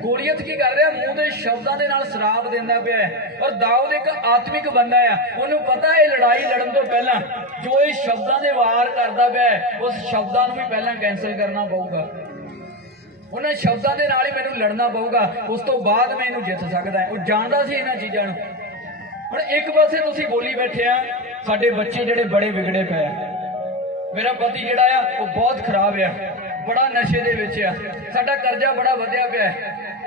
ਗੋਲੀਅਤ ਕੀ ਕਰ ਰਿਹਾ? ਮੂੰਹ ਦੇ ਸ਼ਬਦਾਂ ਦੇ ਨਾਲ ਸ਼ਰਾਪ ਦਿੰਦਾ ਪਿਆ ਹੈ। ਔਰ ਦਾਊਦ ਇੱਕ ਆਤਮਿਕ ਬੰਦਾ ਆ, ਉਹਨੂੰ ਪਤਾ ਹੈ ਲੜਾਈ ਲੜਨ ਤੋਂ ਪਹਿਲਾਂ ਜੋ ਇਹ ਸ਼ਬਦਾਂ ਦੇ ਵਾਰ ਕਰਦਾ ਪਿਆ ਹੈ, ਉਸ ਸ਼ਬਦਾਂ ਨੂੰ ਵੀ ਪਹਿਲਾਂ ਕੈਂਸਲ ਕਰਨਾ ਪਊਗਾ। ਉਹਨਾਂ ਸ਼ਬਦਾਂ ਦੇ ਨਾਲ ਹੀ ਮੈਨੂੰ ਲੜਨਾ ਪਊਗਾ, ਉਸ ਤੋਂ ਬਾਅਦ ਮੈਂ ਇਹਨੂੰ ਜਿੱਤ ਸਕਦਾ। ਉਹ ਜਾਣਦਾ ਸੀ ਇਹਨਾਂ ਚੀਜ਼ਾਂ ਨੂੰ। ਹੁਣ ਇੱਕ ਪਾਸੇ ਤੁਸੀਂ ਬੋਲੀ ਬੈਠੇ ਆ, ਸਾਡੇ ਬੱਚੇ ਜਿਹੜੇ ਬੜੇ ਵਿਗੜੇ ਪਏ ਆ, ਮੇਰਾ ਪਤੀ ਜਿਹੜਾ ਆ ਉਹ ਬਹੁਤ ਖਰਾਬ ਆ, ਬੜਾ ਨਸ਼ੇ ਦੇ ਵਿੱਚ ਆ, ਸਾਡਾ ਕਰਜ਼ਾ ਬੜਾ ਵਧਿਆ ਪਿਆ।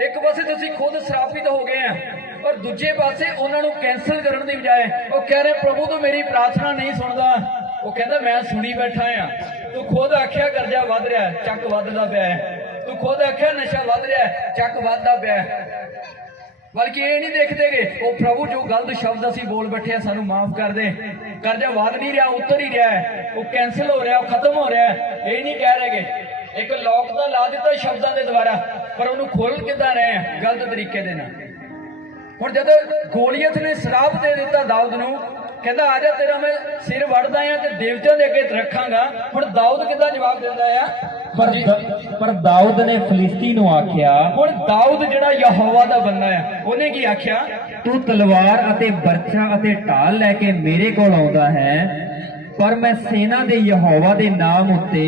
ਇੱਕ ਪਾਸੇ ਤੁਸੀਂ ਖੁਦ ਸ਼ਰਾਪਿਤ ਹੋ ਗਏ ਆ, ਔਰ ਦੂਜੇ ਪਾਸੇ ਉਹਨਾਂ ਨੂੰ ਕੈਂਸਲ ਕਰਨ ਦੀ ਬਜਾਏ ਉਹ ਕਹਿ ਰਹੇ ਪ੍ਰਭੂ ਤੂੰ ਮੇਰੀ ਪ੍ਰਾਰਥਨਾ ਨਹੀਂ ਸੁਣਦਾ। ਉਹ ਕਹਿੰਦਾ ਮੈਂ ਸੁਣੀ ਬੈਠਾ ਆ। ਤੂੰ ਖੁਦ ਆਖਿਆ ਕਰਜ਼ਾ ਵੱਧ ਰਿਹਾ, ਚੱਕ ਵੱਧਦਾ ਪਿਆ। ਤੂੰ ਖੁਦ ਆਖਿਆ ਨਸ਼ਾ ਵੱਧ ਰਿਹਾ, ਚੱਕ ਵੱਧਦਾ ਪਿਆ। ਬਲਕਿ ਇਹ ਨਹੀਂ ਦੇਖਦੇਗੇ ਉਹ ਪ੍ਰਭੂ ਜੋ ਗਲਤ ਸ਼ਬਦ ਅਸੀਂ ਬੋਲ ਬੈਠੇ ਆ ਸਾਨੂੰ ਮਾਫ ਕਰ ਦੇ। ਕਰਜ਼ਾ ਵੱਧ ਨਹੀਂ ਰਿਹਾ, ਉੱਤਰ ਹੀ ਰਿਹਾ, ਉਹ ਕੈਂਸਲ ਹੋ ਰਿਹਾ, ਉਹ ਖਤਮ ਹੋ ਰਿਹਾ। ਇਹ ਨਹੀਂ ਕਹਿ ਰਹੇਗੇ। ਇੱਕ ਲੋਕ ਤਾਂ ਲਾ ਦਿੱਤਾ ਸ਼ਬਦਾਂ ਦੇ ਦੁਆਰਾ, ਪਰ ਉਹਨੂੰ ਖੋਲ ਕਿੱਦਾਂ ਰਹੇ ਆ? ਗਲਤ ਤਰੀਕੇ ਦੇ ਨਾਲ। ਹੁਣ ਜਦ ਗੋਲੀਅਤ ਨੇ ਸ਼ਰਾਪ ਦੇ ਦਿੱਤਾ ਦਾਊਦ ਨੂੰ, ਕਹਿੰਦਾ ਆ ਜਾ ਤੇਰਾ ਮੈਂ ਸਿਰ ਵੜਦਾ ਆ ਤੇ ਦੇਵਤਿਆਂ ਦੇ ਅੱਗੇ ਰੱਖਾਂਗਾ। ਹੁਣ ਦਾਊਦ ਕਿੱਦਾਂ ਜਵਾਬ ਦਿੰਦਾ ਆ? ਪਰ ਦਾਊਦ ਨੇ ਫਿਲਿਸਤੀ ਨੂੰ ਆਖਿਆ, ਹੁਣ ਦਾਊਦ ਜਿਹੜਾ ਯਹੋਵਾ ਦਾ ਬੰਦਾ ਆ, ਉਹਨੇ ਕੀ ਆਖਿਆ? ਤੂੰ ਤਲਵਾਰ ਅਤੇ ਬਰਛਾ ਅਤੇ ਢਾਲ ਲੈ ਕੇ ਮੇਰੇ ਕੋਲ ਆਉਂਦਾ ਹੈ, ਪਰ ਮੈਂ ਸੈਨਾ ਦੇ ਯਹੋਵਾ ਦੇ ਨਾਮ ਉੱਤੇ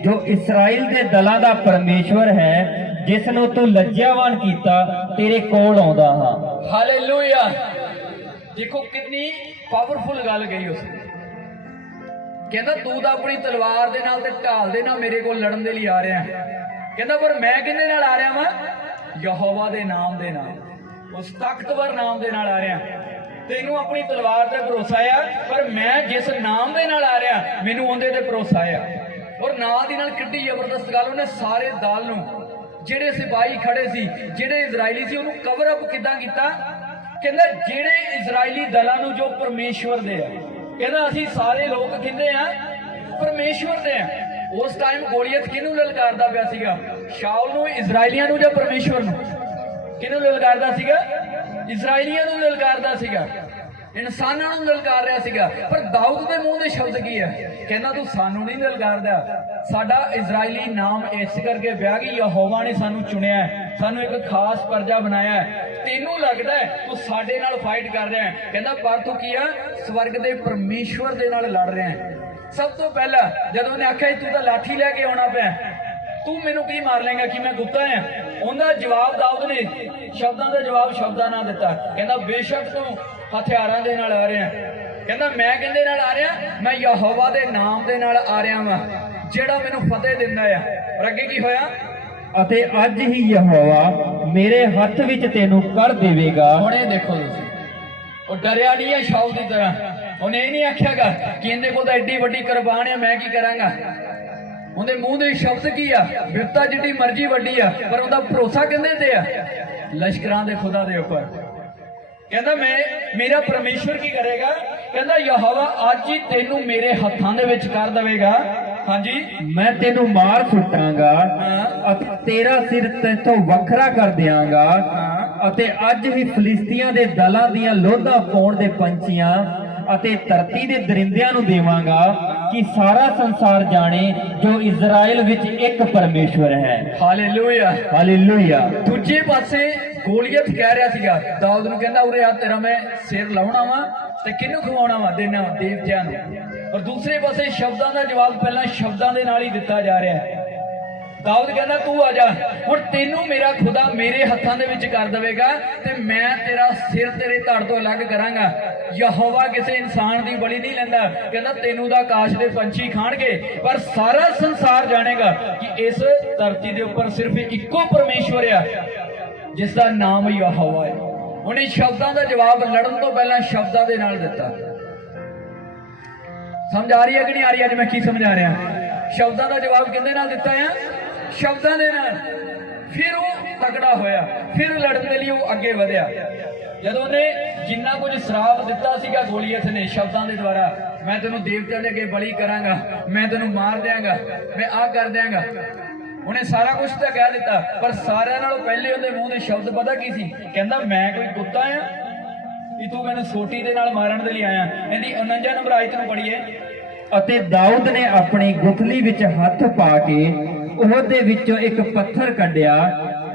ਜੋ ਇਸਰਾਇਲ ਦੇ ਦਲਾਂ ਦਾ ਪਰਮੇਸ਼ਵਰ ਹੈ, ਜਿਸ ਨੂੰ ਤੂੰ ਲੱਜਿਆਵਾਨ ਕੀਤਾ, ਤੇਰੇ ਕੋਲ ਆਉਂਦਾ ਹਾਂ। ਹਾਲੇਲੂਇਆ। ਦੇਖੋ ਕਿੰਨੀ ਪਾਵਰਫੁਲ ਗੱਲ ਗਈ ਉਸ। ਕਹਿੰਦਾ ਤੂੰ ਤਾਂ ਆਪਣੀ ਤਲਵਾਰ ਦੇ ਨਾਲ ਤੇ ਢਾਲ ਦੇ ਨਾਲ ਮੇਰੇ ਕੋਲ ਲੜਨ ਦੇ ਲਈ ਆ ਰਿਹਾ ਕਹਿੰਦਾ ਪਰ ਮੈਂ ਕਿਹਦੇ ਨਾਲ ਆ ਰਿਹਾ ਵਾਂ ਯਹੋਵਾ ਦੇ ਨਾਮ ਦੇ ਨਾਲ ਉਸ ਤਾਕਤਵਰ ਨਾਮ ਦੇ ਨਾਲ ਆ ਰਿਹਾ ਤੈਨੂੰ ਆਪਣੀ ਤਲਵਾਰ ਤੇ ਭਰੋਸਾ ਆ ਪਰ ਮੈਂ ਜਿਸ ਨਾਮ ਦੇ ਨਾਲ ਆ ਰਿਹਾ ਮੈਨੂੰ ਉਹਦੇ ਤੇ ਭਰੋਸਾ ਆ ਔਰ ਨਾਲ ਦੀ ਨਾਲ ਕਿੱਡੀ ਜ਼ਬਰਦਸਤ ਗੱਲ ਉਹਨੇ ਸਾਰੇ ਦਲ ਨੂੰ ਜਿਹੜੇ ਸਿਪਾਹੀ ਖੜੇ ਸੀ ਜਿਹੜੇ ਇਜ਼ਰਾਈਲੀ ਸੀ ਉਹਨੂੰ ਕਵਰ ਅਪ ਕਿੱਦਾਂ ਕੀਤਾ ਕਹਿੰਦਾ ਜਿਹੜੇ ਇਜ਼ਰਾਈਲੀ ਦਲਾਂ ਨੂੰ ਜੋ ਪਰਮੇਸ਼ਵਰ ਦੇ ਆ ਕਹਿੰਦਾ ਅਸੀਂ ਸਾਰੇ ਲੋਕ ਕਹਿੰਦੇ ਆ ਪਰਮੇਸ਼ਵਰ ਦੇ ਆ ਉਸ ਟਾਈਮ ਗੋਲੀਅਤ ਕਿਹਨੂੰ ਲਲਕਾਰਦਾ ਪਿਆ ਸੀਗਾ ਸ਼ਾਉਲ ਨੂੰ ਇਜ਼ਰਾਈਲੀਆਂ ਨੂੰ ਜਾਂ ਪਰਮੇਸ਼ਵਰ ਨੂੰ ਕਿਹਨੂੰ ਲਲਕਾਰਦਾ ਸੀਗਾ ਇਜ਼ਰਾਈਲੀਆਂ ਨੂੰ ਲਲਕਾਰਦਾ ਸੀਗਾ ਇਨਸਾਨਾਂ ਨੂੰ ਲਲਕਾਰ ਰਿਹਾ ਸੀਗਾ ਪਰ ਦਾਊਦ ਦੇ ਮੂੰਹ ਦੇ ਸ਼ਬਦ ਕੀ ਹੈ ਕਹਿੰਦਾ ਤੂੰ ਸਾਨੂੰ ਨਹੀਂ ਲਲਕਾਰਦਾ ਸਾਡਾ ਇਜ਼ਰਾਈਲੀ ਨਾਮ ਇਸ ਕਰਕੇ ਵਿਆਹ ਕਿ ਯਹੋਵਾ ਨੇ ਸਾਨੂੰ ਚੁਣਿਆ ਸਾਨੂੰ ਇੱਕ ਖਾਸ ਪਰਜਾ ਬਣਾਇਆ ਤੈਨੂੰ ਲੱਗਦਾ ਤੂੰ ਸਾਡੇ ਨਾਲ ਫਾਈਟ ਕਰ ਰਿਹਾ ਕਹਿੰਦਾ ਪਰ ਤੂੰ ਕੀ ਆ ਸਵਰਗ ਦੇ ਪਰਮੇਸ਼ਵਰ ਦੇ ਨਾਲ ਲੜ ਰਿਹਾ ਸਭ ਤੋਂ ਪਹਿਲਾਂ ਜਦੋਂ ਉਹਨੇ ਆਖਿਆ ਤੂੰ ਤਾਂ ਲਾਠੀ ਲੈ ਕੇ ਆਉਣਾ ਪਿਆ ਤੂੰ ਮੈਨੂੰ ਕੀ ਮਾਰ ਲੇਗਾ ਕਿ ਮੈਂ ਗੁੱਤਾ ਆ ਉਹਦਾ ਜਵਾਬ ਦਾਊਦ ਨੇ ਸ਼ਬਦਾਂ ਦਾ ਜਵਾਬ ਸ਼ਬਦਾਂ ਨਾਲ ਦਿੱਤਾ ਕਹਿੰਦਾ ਬੇਸ਼ੱਕ ਤੂੰ ਹਥਿਆਰਾਂ ਦੇ ਨਾਲ ਆ ਰਿਹਾ ਕਹਿੰਦਾ ਮੈਂ ਕਿਹਦੇ ਨਾਲ ਆ ਰਿਹਾ ਮੈਂ ਯਹੋਵਾ ਦੇ ਨਾਮ ਦੇ ਨਾਲ ਆ ਰਿਹਾ ਵਾਂ ਜਿਹੜਾ ਮੈਨੂੰ ਫਤਿਹ ਦਿੰਦਾ ਆ ਪਰ ਅੱਗੇ ਕੀ ਹੋਇਆ ਅਤੇ ਅੱਜ ਹੀ ਯਹੋਵਾ ਮੇਰੇ ਹੱਥ ਵਿੱਚ ਤੈਨੂੰ ਕਰ ਦੇਵੇਗਾ ਹੁਣ ਇਹ ਦੇਖੋ ਤੁਸੀਂ ਉਹ ਡਰਿਆ ਨਹੀਂ ਹੈ ਸ਼ਾਉਲ ਦੀ ਤਰ੍ਹਾਂ ਉਹਨੇ ਇਹ ਨਹੀਂ ਆਖਿਆਗਾ ਕਿ ਇਹਦੇ ਕੋਲ ਤਾਂ ਐਡੀ ਵੱਡੀ ਕੁਰਬਾਨ ਹੈ ਮੈਂ ਕੀ ਕਰਾਂਗਾ ਉਹਦੇ ਮੂੰਹ ਦੇ ਸ਼ਬਦ ਕੀ ਆ ਬਿਰਤਾ ਜਿੱਡੀ ਮਰਜ਼ੀ ਵੱਡੀ ਆ ਪਰ ਉਹਦਾ ਭਰੋਸਾ ਕਿੰਦੇ ਤੇ ਆ ਲਸ਼ਕਰਾਂ ਦੇ ਖੁਦਾ ਦੇ ਉੱਪਰ ਕਹਿੰਦਾ ਮੇਰਾ ਪਰਮੇਸ਼ਵਰ ਕੀ ਕਰੇਗਾ ਕਹਿੰਦਾ ਯਹੋਵਾ ਅੱਜ ਹੀ ਤੈਨੂੰ ਮੇਰੇ ਹੱਥਾਂ ਦੇ ਵਿੱਚ ਕਰ ਦੇਵੇਗਾ ਹਾਂਜੀ ਮੈਂ ਤੈਨੂੰ ਮਾਰ ਸੁੱਟਾਂਗਾ ਅਤੇ ਤੇਰਾ ਸਿਰ ਤੈਥੋਂ ਵੱਖਰਾ ਕਰ ਦਿਆਂਗਾ ਅਤੇ ਅੱਜ ਹੀ ਫਿਲਿਸਤੀਆਂ ਦੇ ਦਲਾਂ ਦੀਆਂ ਲੋਧਾਂ ਪਾਉਣ ਦੇ ਪੰਛੀਆਂ ਅਤੇ ਧਰਤੀ ਦੇ ਦਰਿੰਦਿਆਂ ਨੂੰ ਦੇਵਾਂਗਾ ਕਿ ਸਾਰਾ ਸੰਸਾਰ ਜਾਣੇ ਜੋ ਇਜ਼ਰਾਈਲ ਵਿੱਚ ਇੱਕ ਪਰਮੇਸ਼ਵਰ ਹੈ ਹਾਲੇਲੂਇਆ ਹਾਲੇਲੂਇਆ ਦੂਜੇ ਪਾਸੇ ਗੋਲੀਅਤ ਕਹਿ ਰਿਹਾ ਸੀਗਾ ਦਾਊਦ ਨੂੰ ਕਹਿੰਦਾ ਉਰੇ ਆ ਤੇਰਾ ਮੈਂ ਸਿਰ ਲਾਉਣਾ ਵਾ ਤੇ ਕਿਹਨੂੰ ਖਵਾਉਣਾ ਵਾ ਦੇਣਾ ਦੇਵਤਿਆਂ ਨੂੰ ਪਰ ਦੂਸਰੇ ਪਾਸੇ ਸ਼ਬਦਾਂ ਦਾ ਜਵਾਬ ਪਹਿਲਾਂ ਸ਼ਬਦਾਂ ਦੇ ਨਾਲ ਹੀ ਦਿੱਤਾ ਜਾ ਰਿਹਾ ਹੈ ਦਾਊਦ ਕਹਿੰਦਾ ਤੂੰ ਆ ਜਾ ਹੁਣ ਤੈਨੂੰ ਮੇਰਾ ਖੁਦਾ ਮੇਰੇ ਹੱਥਾਂ ਦੇ ਵਿੱਚ ਕਰ ਦੇਵੇਗਾ ਤੇ ਮੈਂ ਤੇਰਾ ਸਿਰ ਤੇਰੇ ਧੜ ਤੋਂ ਅਲੱਗ ਕਰਾਂਗਾ ਯਹੋਵਾ ਕਿਸੇ ਇਨਸਾਨ ਦੀ ਬਲੀ ਨਹੀਂ ਲੈਂਦਾ ਕਹਿੰਦਾ ਤੈਨੂੰ ਦਾ ਆਕਾਸ਼ ਦੇ ਪੰਛੀ ਖਾਣਗੇ ਪਰ ਸਾਰਾ ਸੰਸਾਰ ਜਾਣੇਗਾ ਕਿ ਇਸ ਧਰਤੀ ਦੇ ਉੱਪਰ ਸਿਰਫ ਇੱਕੋ ਪਰਮੇਸ਼ਵਰ ਆ ਜਿਸ ਦਾ ਨਾਮ ਯਹੋਵਾ ਹੈ ਉਹਨੇ ਸ਼ਬਦਾਂ ਦਾ ਜਵਾਬ ਲੜਨ ਤੋਂ ਪਹਿਲਾਂ ਸ਼ਬਦਾਂ ਦੇ ਨਾਲ ਦਿੱਤਾ ਸਮਝ ਆ ਰਹੀ ਹੈ ਕਿ ਨਹੀਂ ਆ ਰਹੀ ਅੱਜ ਮੈਂ ਕੀ ਸਮਝਾ ਰਿਹਾ ਸ਼ਬਦਾਂ ਦਾ ਜਵਾਬ ਕਿਹਦੇ ਨਾਲ ਦਿੱਤਾ ਆ ਸ਼ਬਦਾਂ ਦੇ ਨਾਲ ਫਿਰ ਉਹ ਤਕੜਾ ਹੋਇਆ ਫਿਰ ਲੜਨ ਦੇ ਲਈ ਉਹ ਅੱਗੇ ਵਧਿਆ ਜਦੋਂ ਉਹਨੇ ਜਿੰਨਾ ਕੁਝ ਸ਼ਰਾਪ ਦਿੱਤਾ ਸੀਗਾ ਗੋਲੀਅਤ ਨੇ ਸ਼ਬਦਾਂ ਦੇ ਦੁਆਰਾ ਮੈਂ ਤੈਨੂੰ ਦੇਵਤਿਆਂ ਦੇ ਅੱਗੇ ਬਲੀ ਕਰਾਂਗਾ ਮੈਂ ਤੈਨੂੰ ਮਾਰ ਦਿਆਂਗਾ ਮੈਂ ਆਹ ਕਰ ਦਿਆਂਗਾ ਉਹਨੇ ਸਾਰਾ ਕੁਝ ਤਾਂ ਕਹਿ ਦਿੱਤਾ ਪਰ ਸਾਰਿਆਂ ਨਾਲੋਂ ਪਹਿਲੇ ਉਹਦੇ ਮੂੰਹ ਦੇ ਸ਼ਬਦ ਪਤਾ ਕੀ ਸੀ ਕਹਿੰਦਾ ਮੈਂ ਕੋਈ ਕੁੱਤਾ ਆ ਕਿ ਤੂੰ ਮੈਨੂੰ ਸੋਟੀ ਦੇ ਨਾਲ ਮਾਰਨ ਦੇ ਲਈ ਆਇਆ ਇਹਦੀ 49 ਨੰਬਰ ਆਇਤ ਨੂੰ ਪੜ੍ਹੀਏ ਅਤੇ ਦਾਊਦ ਨੇ ਆਪਣੀ ਗੁਠਲੀ ਵਿੱਚ ਹੱਥ ਪਾ ਕੇ ਉਹਦੇ ਵਿੱਚੋਂ ਇੱਕ ਪੱਥਰ ਕੱਢਿਆ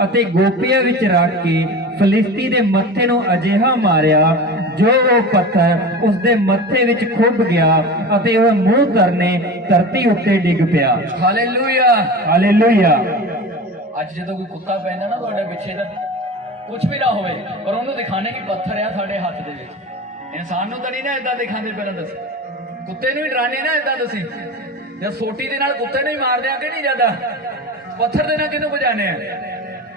ਅਤੇ ਗੋਪੀਆਂ ਵਿੱਚ ਰੱਖ ਕੇ ਫਿਲਿਸਤੀ ਦੇ ਮੱਥੇ ਨੂੰ ਅਜਿਹਾ ਮਾਰਿਆ ਜੋ ਉਹ ਪੱਥਰ ਉਸਦੇ ਮੱਥੇ ਵਿੱਚ ਖੁੱਭ ਗਿਆ ਅਤੇ ਉਹ ਮੂੰਹ ਕਰਨੇ ਧਰਤੀ ਉੱਤੇ ਡਿੱਗ ਪਿਆ ਹਾਲੇਲੂਇਆ ਹਾਲੇਲੂਇਆ ਅੱਜ ਜਦੋਂ ਕੋਈ ਕੁੱਤਾ ਪੈਂਦਾ ਨਾ ਤੁਹਾਡੇ ਪਿੱਛੇ ਤਾਂ ਕੁਝ ਵੀ ਨਾ ਹੋਵੇ ਪਰ ਉਹਨੂੰ ਦਿਖਾਣੇ ਕਿ ਪੱਥਰ ਆ ਸਾਡੇ ਹੱਥ ਦੇ ਵਿੱਚ ਇਨਸਾਨ ਨੂੰ ਤਾਂ ਨਹੀਂ ਨਾ ਏਦਾਂ ਦਿਖਾਉਂਦੇ ਪਹਿਲਾਂ ਦੱਸ ਕੁੱਤੇ ਨੂੰ ਹੀ ਡਰਾਣੇ ਨਾ ਏਦਾਂ ਤੁਸੀਂ ਜਾਂ ਸੋਟੀ ਦੇ ਨਾਲ ਕੁੱਤੇ ਨੂੰ ਹੀ ਮਾਰਦੇ ਆ ਕਿ ਨਹੀਂ ਜ਼ਿਆਦਾ ਪੱਥਰ ਦੇ ਨਾਲ ਕਿਹਨੂੰ ਬਜਾਣੇ ਆ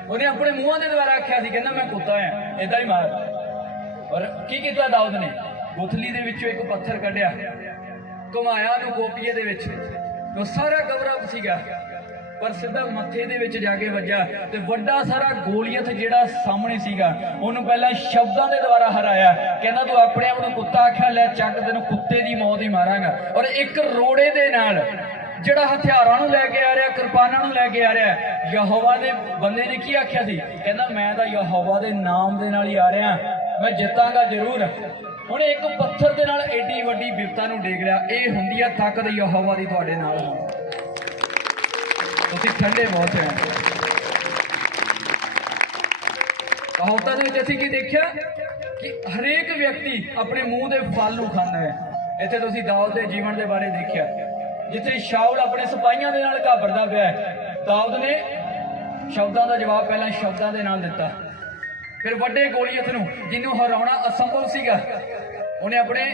ਉਹਨੇ ਆਪਣੇ ਮੂੰਹਾਂ ਦੇ ਦੁਆਰਾ ਆਖਿਆ ਸੀ ਕਹਿੰਦਾ ਮੈਂ ਕੁੱਤਾ ਆ ਏਦਾਂ ਹੀ ਮਾਰ ਔਰ ਕੀ ਕੀਤਾ ਦਾਊਦ ਨੇ ਗੁਥਲੀ ਦੇ ਵਿੱਚੋਂ ਇੱਕ ਪੱਥਰ ਕੱਢਿਆ ਘੁਮਾਇਆ ਨੂੰ ਗੋਪੀਏ ਦੇ ਵਿੱਚ ਉਹ ਸਾਰਾ ਕਵਰ ਸੀਗਾ ਪਰ ਸਿੱਧਾ ਮੱਥੇ ਦੇ ਵਿੱਚ ਜਾ ਕੇ ਵੱਜਾ ਤੇ ਵੱਡਾ ਸਾਰਾ ਗੋਲੀਅਤ ਜਿਹੜਾ ਸਾਹਮਣੇ ਸੀਗਾ ਉਹਨੂੰ ਪਹਿਲਾਂ ਸ਼ਬਦਾਂ ਦੇ ਦੁਆਰਾ ਹਰਾਇਆ ਕਹਿੰਦਾ ਤੂੰ ਆਪਣੇ ਆਪ ਨੂੰ ਕੁੱਤਾ ਆਖਿਆ ਲੈ ਚੱਕ ਤੈਨੂੰ ਕੁੱਤੇ ਦੀ ਮੌਤ ਹੀ ਮਾਰਾਂਗਾ ਔਰ ਇੱਕ ਰੋੜੇ ਦੇ ਨਾਲ ਜਿਹੜਾ ਹਥਿਆਰਾਂ ਨੂੰ ਲੈ ਕੇ ਆ ਰਿਹਾ ਕਿਰਪਾਨਾਂ ਨੂੰ ਲੈ ਕੇ ਆ ਰਿਹਾ ਯਹੋਵਾ ਦੇ ਬੰਦੇ ਨੇ ਕੀ ਆਖਿਆ ਸੀ ਕਹਿੰਦਾ ਮੈਂ ਤਾਂ ਯਹੋਵਾ ਦੇ ਨਾਮ ਦੇ ਨਾਲ ਹੀ ਆ ਰਿਹਾ ਮੈਂ ਜਿੱਤਾਂਗਾ ਜ਼ਰੂਰ ਉਹਨੇ ਇੱਕ ਪੱਥਰ ਦੇ ਨਾਲ ਏਡੀ ਵੱਡੀ ਬਿਪਤਾ ਨੂੰ ਡੇਗ ਲਿਆ ਇਹ ਹੁੰਦੀ ਆ ਤਾਕਤ ਯਹੋਵਾ ਦੀ ਤੁਹਾਡੇ ਨਾਲ ਹੋਣ ਤੁਸੀਂ ਠੰਡੇ ਬਹੁਤ ਹੈ ਕਹਾਵਤਾਂ ਦੇ ਵਿੱਚ ਅਸੀਂ ਕੀ ਦੇਖਿਆ ਕਿ ਹਰੇਕ ਵਿਅਕਤੀ ਆਪਣੇ ਮੂੰਹ ਦੇ ਫਲ ਨੂੰ ਖਾਂਦਾ ਹੈ ਇੱਥੇ ਤੁਸੀਂ ਦਾਊਦ ਦੇ ਜੀਵਨ ਦੇ ਬਾਰੇ ਦੇਖਿਆ ਜਿੱਥੇ ਸ਼ਾਉਲ ਆਪਣੇ ਸਿਪਾਹੀਆਂ ਦੇ ਨਾਲ ਘਾਬਰਦਾ ਪਿਆ ਦਾਊਦ ਨੇ ਸ਼ਬਦਾਂ ਦਾ ਜਵਾਬ ਪਹਿਲਾਂ ਸ਼ਬਦਾਂ ਦੇ ਨਾਲ ਦਿੱਤਾ ਫਿਰ ਵੱਡੇ ਗੋਲੀਅਤ ਨੂੰ ਜਿਹਨੂੰ ਹਰਾਉਣਾ ਅਸੰਭਵ ਸੀਗਾ ਉਹਨੇ ਆਪਣੇ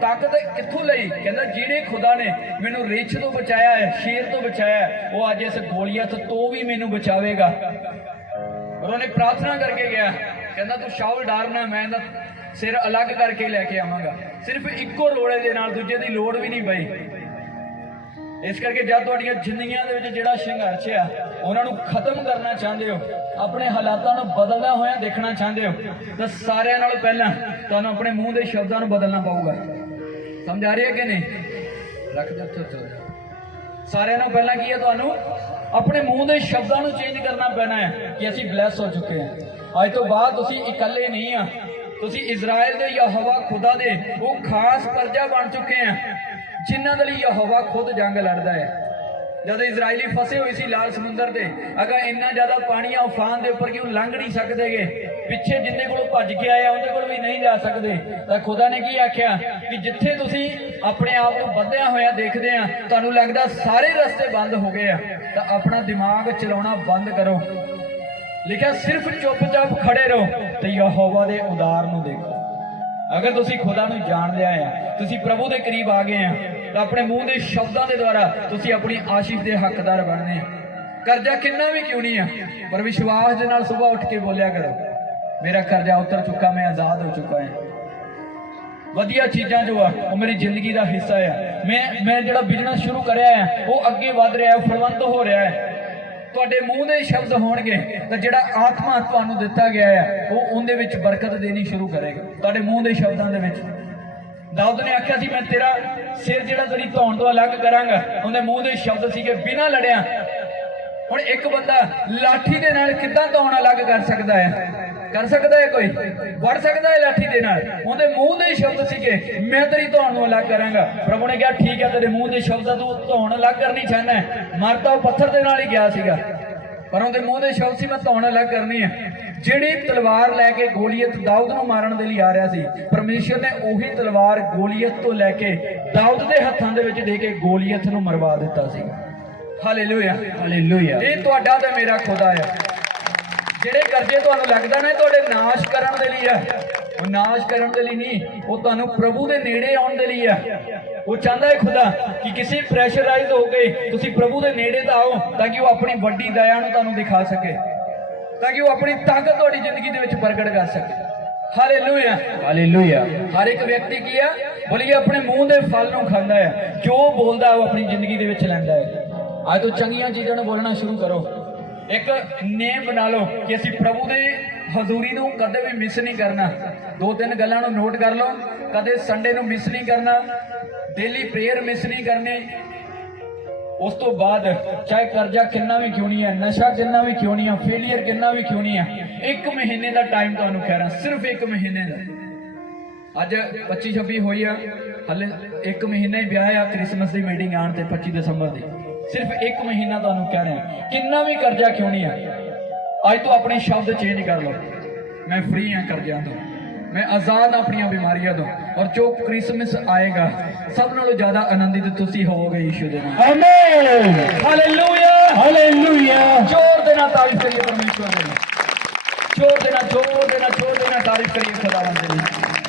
ਤਾਕਤ ਕਿੱਥੋਂ ਲਈ? ਕਹਿੰਦਾ ਜਿਹੜੇ ਖੁਦਾ ਨੇ ਮੈਨੂੰ ਰਿੱਛ ਤੋਂ ਬਚਾਇਆ ਹੈ, ਸ਼ੇਰ ਤੋਂ ਬਚਾਇਆ ਹੈ, ਉਹ ਅੱਜ ਇਸ ਗੋਲੀਅਤ ਤੋਂ ਵੀ ਮੈਨੂੰ ਬਚਾਵੇਗਾ। ਔਰ ਉਹਨੇ ਪ੍ਰਾਰਥਨਾ ਕਰਕੇ ਗਿਆ, ਕਹਿੰਦਾ ਤੂੰ ਸ਼ਾਉਲ ਡਰਨਾ, ਮੈਂ ਇਹਦਾ ਸਿਰ ਅਲੱਗ ਕਰਕੇ ਲੈ ਕੇ ਆਵਾਂਗਾ। ਸਿਰਫ ਇੱਕੋ ਰੋੜੇ ਦੇ ਨਾਲ, ਦੂਜੇ ਦੀ ਲੋੜ ਵੀ ਨਹੀਂ ਪਈ। ਇਸ ਕਰਕੇ ਜਦ ਤੁਹਾਡੀਆਂ ਜ਼ਿੰਦਗੀਆਂ ਦੇ ਵਿੱਚ ਜਿਹੜਾ ਸੰਘਰਸ਼ ਆ ਉਹਨਾਂ ਨੂੰ ਖਤਮ ਕਰਨਾ ਚਾਹੁੰਦੇ ਹੋ, ਆਪਣੇ ਹਾਲਾਤਾਂ ਨੂੰ ਬਦਲਦਾ ਹੋਇਆ ਦੇਖਣਾ ਚਾਹੁੰਦੇ ਹੋ, ਤਾਂ ਸਾਰਿਆਂ ਨਾਲੋਂ ਪਹਿਲਾਂ ਤੁਹਾਨੂੰ ਆਪਣੇ ਮੂੰਹ ਦੇ ਸ਼ਬਦਾਂ ਨੂੰ ਬਦਲਣਾ ਪਊਗਾ। ਸਮਝ ਆ ਰਹੀ ਹੈ ਕਿ ਨਹੀਂ? ਰੱਖ ਦੇ ਉੱਥੇ। ਸਾਰਿਆਂ ਨਾਲੋਂ ਪਹਿਲਾਂ ਕੀ ਹੈ? ਤੁਹਾਨੂੰ ਆਪਣੇ ਮੂੰਹ ਦੇ ਸ਼ਬਦਾਂ ਨੂੰ ਚੇਂਜ ਕਰਨਾ ਪੈਣਾ ਹੈ ਕਿ ਅਸੀਂ ਬਲੈਸ ਹੋ ਚੁੱਕੇ ਹਾਂ। ਅੱਜ ਤੋਂ ਬਾਅਦ ਤੁਸੀਂ ਇਕੱਲੇ ਨਹੀਂ ਆ, ਤੁਸੀਂ ਇਜ਼ਰਾਈਲ ਦੇ ਯਹੋਵਾ ਖੁਦਾ ਦੇ ਉਹ ਖਾਸ ਪ੍ਰਜਾ ਬਣ ਚੁੱਕੇ ਆ ਜਿਨ੍ਹਾਂ ਦੇ ਲਈ ਯਹੋਵਾ ਖੁਦ ਜੰਗ ਲੜਦਾ ਹੈ। ਜਦੋਂ ਇਜ਼ਰਾਈਲੀ ਫਸੇ ਹੋਏ ਸੀ ਲਾਲ ਸਮੁੰਦਰ ਤੇ, ਅਗਰ ਇੰਨਾ ਜ਼ਿਆਦਾ ਪਾਣੀ ਆ ਉਫਾਨ ਦੇ ਉੱਪਰ ਕਿ ਉਹ ਲੰਘ ਨਹੀਂ ਸਕਦੇਗੇ, ਪਿੱਛੇ ਜਿੰਨੇ ਕੋਲੋਂ ਭੱਜ ਕੇ ਆਏ ਆ ਉਹਦੇ ਕੋਲ ਵੀ ਨਹੀਂ ਜਾ ਸਕਦੇ, ਤਾਂ ਖੁਦਾ ਨੇ ਕੀ ਆਖਿਆ ਕਿ ਜਿੱਥੇ ਤੁਸੀਂ ਆਪਣੇ ਆਪ ਨੂੰ ਵਧਿਆ ਹੋਇਆ ਦੇਖਦੇ ਆ, ਤੁਹਾਨੂੰ ਲੱਗਦਾ ਸਾਰੇ ਰਸਤੇ ਬੰਦ ਹੋ ਗਏ ਆ, ਤਾਂ ਆਪਣਾ ਦਿਮਾਗ ਚਲਾਉਣਾ ਬੰਦ ਕਰੋ। ਲਿਖਿਆ ਸਿਰਫ ਚੁੱਪਚਾਪ ਖੜੇ ਰਹੋ ਤੇ ਯਹੋਵਾ ਦੇ ਉਦਾਰ ਨੂੰ ਦੇਖੋ। ਅਗਰ ਤੁਸੀਂ ਖੁਦਾ ਨੂੰ ਜਾਣ ਲਿਆ ਆ, ਤੁਸੀਂ ਪ੍ਰਭੂ ਦੇ ਕਰੀਬ ਆ ਗਏ ਆ, ਤਾਂ ਆਪਣੇ ਮੂੰਹ ਦੇ ਸ਼ਬਦਾਂ ਦੇ ਦੁਆਰਾ ਤੁਸੀਂ ਆਪਣੀ ਆਸ਼ੀਸ਼ ਦੇ ਹੱਕਦਾਰ ਬਣਨੇ ਆ। ਕਰਜ਼ਾ ਕਿੰਨਾ ਵੀ ਕਿਉਂ ਨਹੀਂ ਆ, ਪਰ ਵਿਸ਼ਵਾਸ ਦੇ ਨਾਲ ਸਵੇਰ ਉੱਠ ਕੇ ਬੋਲਿਆ ਕਰੋ, ਮੇਰਾ ਕਰਜ਼ਾ ਉਤਰ ਚੁੱਕਾ, ਮੈਂ ਆਜ਼ਾਦ ਹੋ ਚੁੱਕਾ ਹਾਂ। ਵਧੀਆ ਚੀਜ਼ਾਂ ਜੋ ਆ ਉਹ ਮੇਰੀ ਜ਼ਿੰਦਗੀ ਦਾ ਹਿੱਸਾ ਆ। ਮੈਂ ਜਿਹੜਾ ਬਿਜ਼ਨਸ ਸ਼ੁਰੂ ਕਰਿਆ ਆ ਉਹ ਅੱਗੇ ਵਧ ਰਿਹਾ, ਫਲਵੰਤ ਹੋ ਰਿਹਾ ਹੈ। ਤੁਹਾਡੇ ਮੂੰਹ ਦੇ ਸ਼ਬਦ ਹੋਣਗੇ ਤਾਂ ਜਿਹੜਾ ਆਤਮਾ ਤੁਹਾਨੂੰ ਦਿੱਤਾ ਗਿਆ ਹੈ ਉਹ ਉਹਦੇ ਵਿੱਚ ਬਰਕਤ ਦੇਣੀ ਸ਼ੁਰੂ ਕਰੇਗਾ, ਤੁਹਾਡੇ ਮੂੰਹ ਦੇ ਸ਼ਬਦਾਂ ਦੇ ਵਿੱਚ। ਦਾਊਦ ਨੇ ਆਖਿਆ ਸੀ ਮੈਂ ਤੇਰਾ ਸਿਰ ਜਿਹੜਾ ਤੇਰੀ ਧੌਣ ਤੋਂ ਅਲੱਗ ਕਰਾਂਗਾ, ਉਹਦੇ ਮੂੰਹ ਦੇ ਸ਼ਬਦ ਸੀਗੇ ਬਿਨਾਂ ਲੜਿਆ। ਹੁਣ ਇੱਕ ਬੰਦਾ ਲਾਠੀ ਦੇ ਨਾਲ ਕਿੱਦਾਂ ਧੌਣ ਅਲੱਗ ਕਰ ਸਕਦਾ ਹੈ? ਕਰ ਸਕਦਾ ਹੈ ਕੋਈ? ਵੜ ਸਕਦਾ ਹੈ ਲਾਠੀ ਦੇ ਨਾਲ? ਉਹਦੇ ਮੂੰਹ ਦੇ ਸ਼ਬਦ ਸੀਗੇ ਮੈਂ ਤੇਰੀ ਧੌਣ ਨੂੰ ਅਲੱਗ ਕਰਾਂਗਾ। ਪ੍ਰਭੂ ਨੇ ਕਿਹਾ ਠੀਕ ਹੈ, ਤੇਰੇ ਮੂੰਹ ਦੇ ਸ਼ਬਦਾਂ ਤੋਂ ਧੌਣ ਅਲੱਗ ਕਰਨੀ ਚਾਹੁੰਦਾ ਹੈ। ਮਰਦਾ ਉਹ ਪੱਥਰ ਦੇ ਨਾਲ ਹੀ ਗਿਆ ਸੀਗਾ, ਪਰ ਉਹਦੇ ਮੂੰਹ ਦੇ ਸ਼ਬਦ ਸੀ ਮੈਂ ਧੌਣ ਅਲੱਗ ਕਰਨੀ ਹੈ। ਜਿਹੜੀ ਤਲਵਾਰ ਲੈ ਕੇ ਗੋਲੀਅਤ ਦਾਊਦ ਨੂੰ ਮਾਰਨ ਦੇ ਲਈ ਆ ਰਿਹਾ ਸੀ, ਪਰਮੇਸ਼ਰ ਨੇ ਉਹੀ ਤਲਵਾਰ ਗੋਲੀਅਤ ਤੋਂ ਲੈ ਕੇ ਦਾਊਦ ਦੇ ਹੱਥਾਂ ਦੇ ਵਿੱਚ ਦੇ ਕੇ ਗੋਲੀਅਤ ਨੂੰ ਮਰਵਾ ਦਿੱਤਾ ਸੀ। Hallelujah, hallelujah. ਇਹ ਤੁਹਾਡਾ ਤੇ ਮੇਰਾ ਖੁਦਾ ਹੈ। ਜਿਹੜੇ ਕਰਜ਼ੇ ਤੁਹਾਨੂੰ ਲੱਗਦਾ ਨਾ ਤੁਹਾਡੇ ਨਾਸ਼ ਕਰਨ ਦੇ ਲਈ ਆ, ਉਹ ਨਾਸ਼ ਕਰਨ ਦੇ ਲਈ ਨਹੀਂ, ਉਹ ਤੁਹਾਨੂੰ ਪ੍ਰਭੂ ਦੇ ਨੇੜੇ ਆਉਣ ਦੇ ਲਈ ਆ। ਉਹ ਚਾਹੁੰਦਾ ਹੈ ਖੁਦਾ ਕਿ ਕਿਸੇ ਪ੍ਰੈਸ਼ਰਾਈਜ਼ ਹੋ ਕੇ ਤੁਸੀਂ ਪ੍ਰਭੂ ਦੇ ਨੇੜੇ ਤਾਂ ਆਓ, ਤਾਂ ਕਿ ਉਹ ਆਪਣੀ ਵੱਡੀ ਦਇਆ ਨੂੰ ਤੁਹਾਨੂੰ ਦਿਖਾ ਸਕੇ, ਤਾਂ ਕਿ ਉਹ ਆਪਣੀ ਤਾਕਤ ਤੁਹਾਡੀ ਜ਼ਿੰਦਗੀ ਦੇ ਵਿੱਚ ਪ੍ਰਗਟ ਕਰ ਸਕੇ। Hallelujah, hallelujah. ਹਰ ਇੱਕ ਵਿਅਕਤੀ ਕੀ ਆ? ਬੋਲੀਏ ਆਪਣੇ ਮੂੰਹ ਦੇ ਫਲ ਨੂੰ ਖਾਂਦਾ ਹੈ, ਜੋ ਬੋਲਦਾ ਉਹ ਆਪਣੀ ਜ਼ਿੰਦਗੀ ਦੇ ਵਿੱਚ ਲੈਂਦਾ ਹੈ। ਅੱਜ ਤੋਂ ਚੰਗੀਆਂ ਚੀਜ਼ਾਂ ਨੂੰ ਬੋਲਣਾ ਸ਼ੁਰੂ ਕਰੋ। ਇੱਕ ਨੇਮ ਬਣਾ ਲਓ ਕਿ ਅਸੀਂ ਪ੍ਰਭੂ ਦੇ ਹਜ਼ੂਰੀ ਨੂੰ ਕਦੇ ਵੀ ਮਿਸ ਨਹੀਂ ਕਰਨਾ। 2-3 ਗੱਲਾਂ ਨੂੰ ਨੋਟ ਕਰ ਲਓ। ਕਦੇ ਸੰਡੇ ਨੂੰ ਮਿਸ ਨਹੀਂ ਕਰਨਾ, ਡੇਲੀ ਪ੍ਰੇਅਰ ਮਿਸ ਨਹੀਂ ਕਰਨੀ। ਉਸ ਤੋਂ ਬਾਅਦ ਚਾਹੇ ਕਰਜ਼ਾ ਕਿੰਨਾ ਵੀ ਕਿਉਂ ਨਹੀਂ ਹੈ, ਨਸ਼ਾ ਕਿੰਨਾ ਵੀ ਕਿਉਂ ਨਹੀਂ ਹੈ, ਫੇਲੀਅਰ ਕਿੰਨਾ ਵੀ ਕਿਉਂ ਨਹੀਂ ਹੈ, 1 ਮਹੀਨੇ ਦਾ ਟਾਈਮ ਤੁਹਾਨੂੰ ਕਹਿ ਰਿਹਾ, ਸਿਰਫ 1 ਮਹੀਨੇ ਦਾ। ਅੱਜ 25-26 ਹੋਈ ਆ, ਹਲੇ 1 ਮਹੀਨਾ ਹੀ ਵਿਆਹ ਆ, ਕ੍ਰਿਸਮਸ ਦੀ ਮੀਟਿੰਗ ਆਉਣ ਤੇ 25 ਦਸੰਬਰ ਦੀ। ਸਿਰਫ 1 ਮਹੀਨਾ ਤੁਹਾਨੂੰ ਕਹਿ ਰਿਹਾ, ਕਿੰਨਾ ਵੀ ਕਰਜ਼ਾ ਕਿਉਂ ਨਹੀਂ ਹੈ, ਅੱਜ ਤੋਂ ਆਪਣੇ ਸ਼ਬਦ ਚੇਂਜ ਕਰ ਲਓ। ਮੈਂ ਫ੍ਰੀ ਹਾਂ ਕਰਜ਼ਿਆਂ ਤੋਂ, मैं आजाद अपनी बीमारियों तो, और जो क्रिसमस आएगा सब नालों ज्यादा आनंदित तुसी होवोगे यीशु दे नाम। आमीन, हालेलुया, हालेलुया। जोर देना तारीफ करिए परमेश्वर की, जोर देना तारीफ करिए खुदावंद की।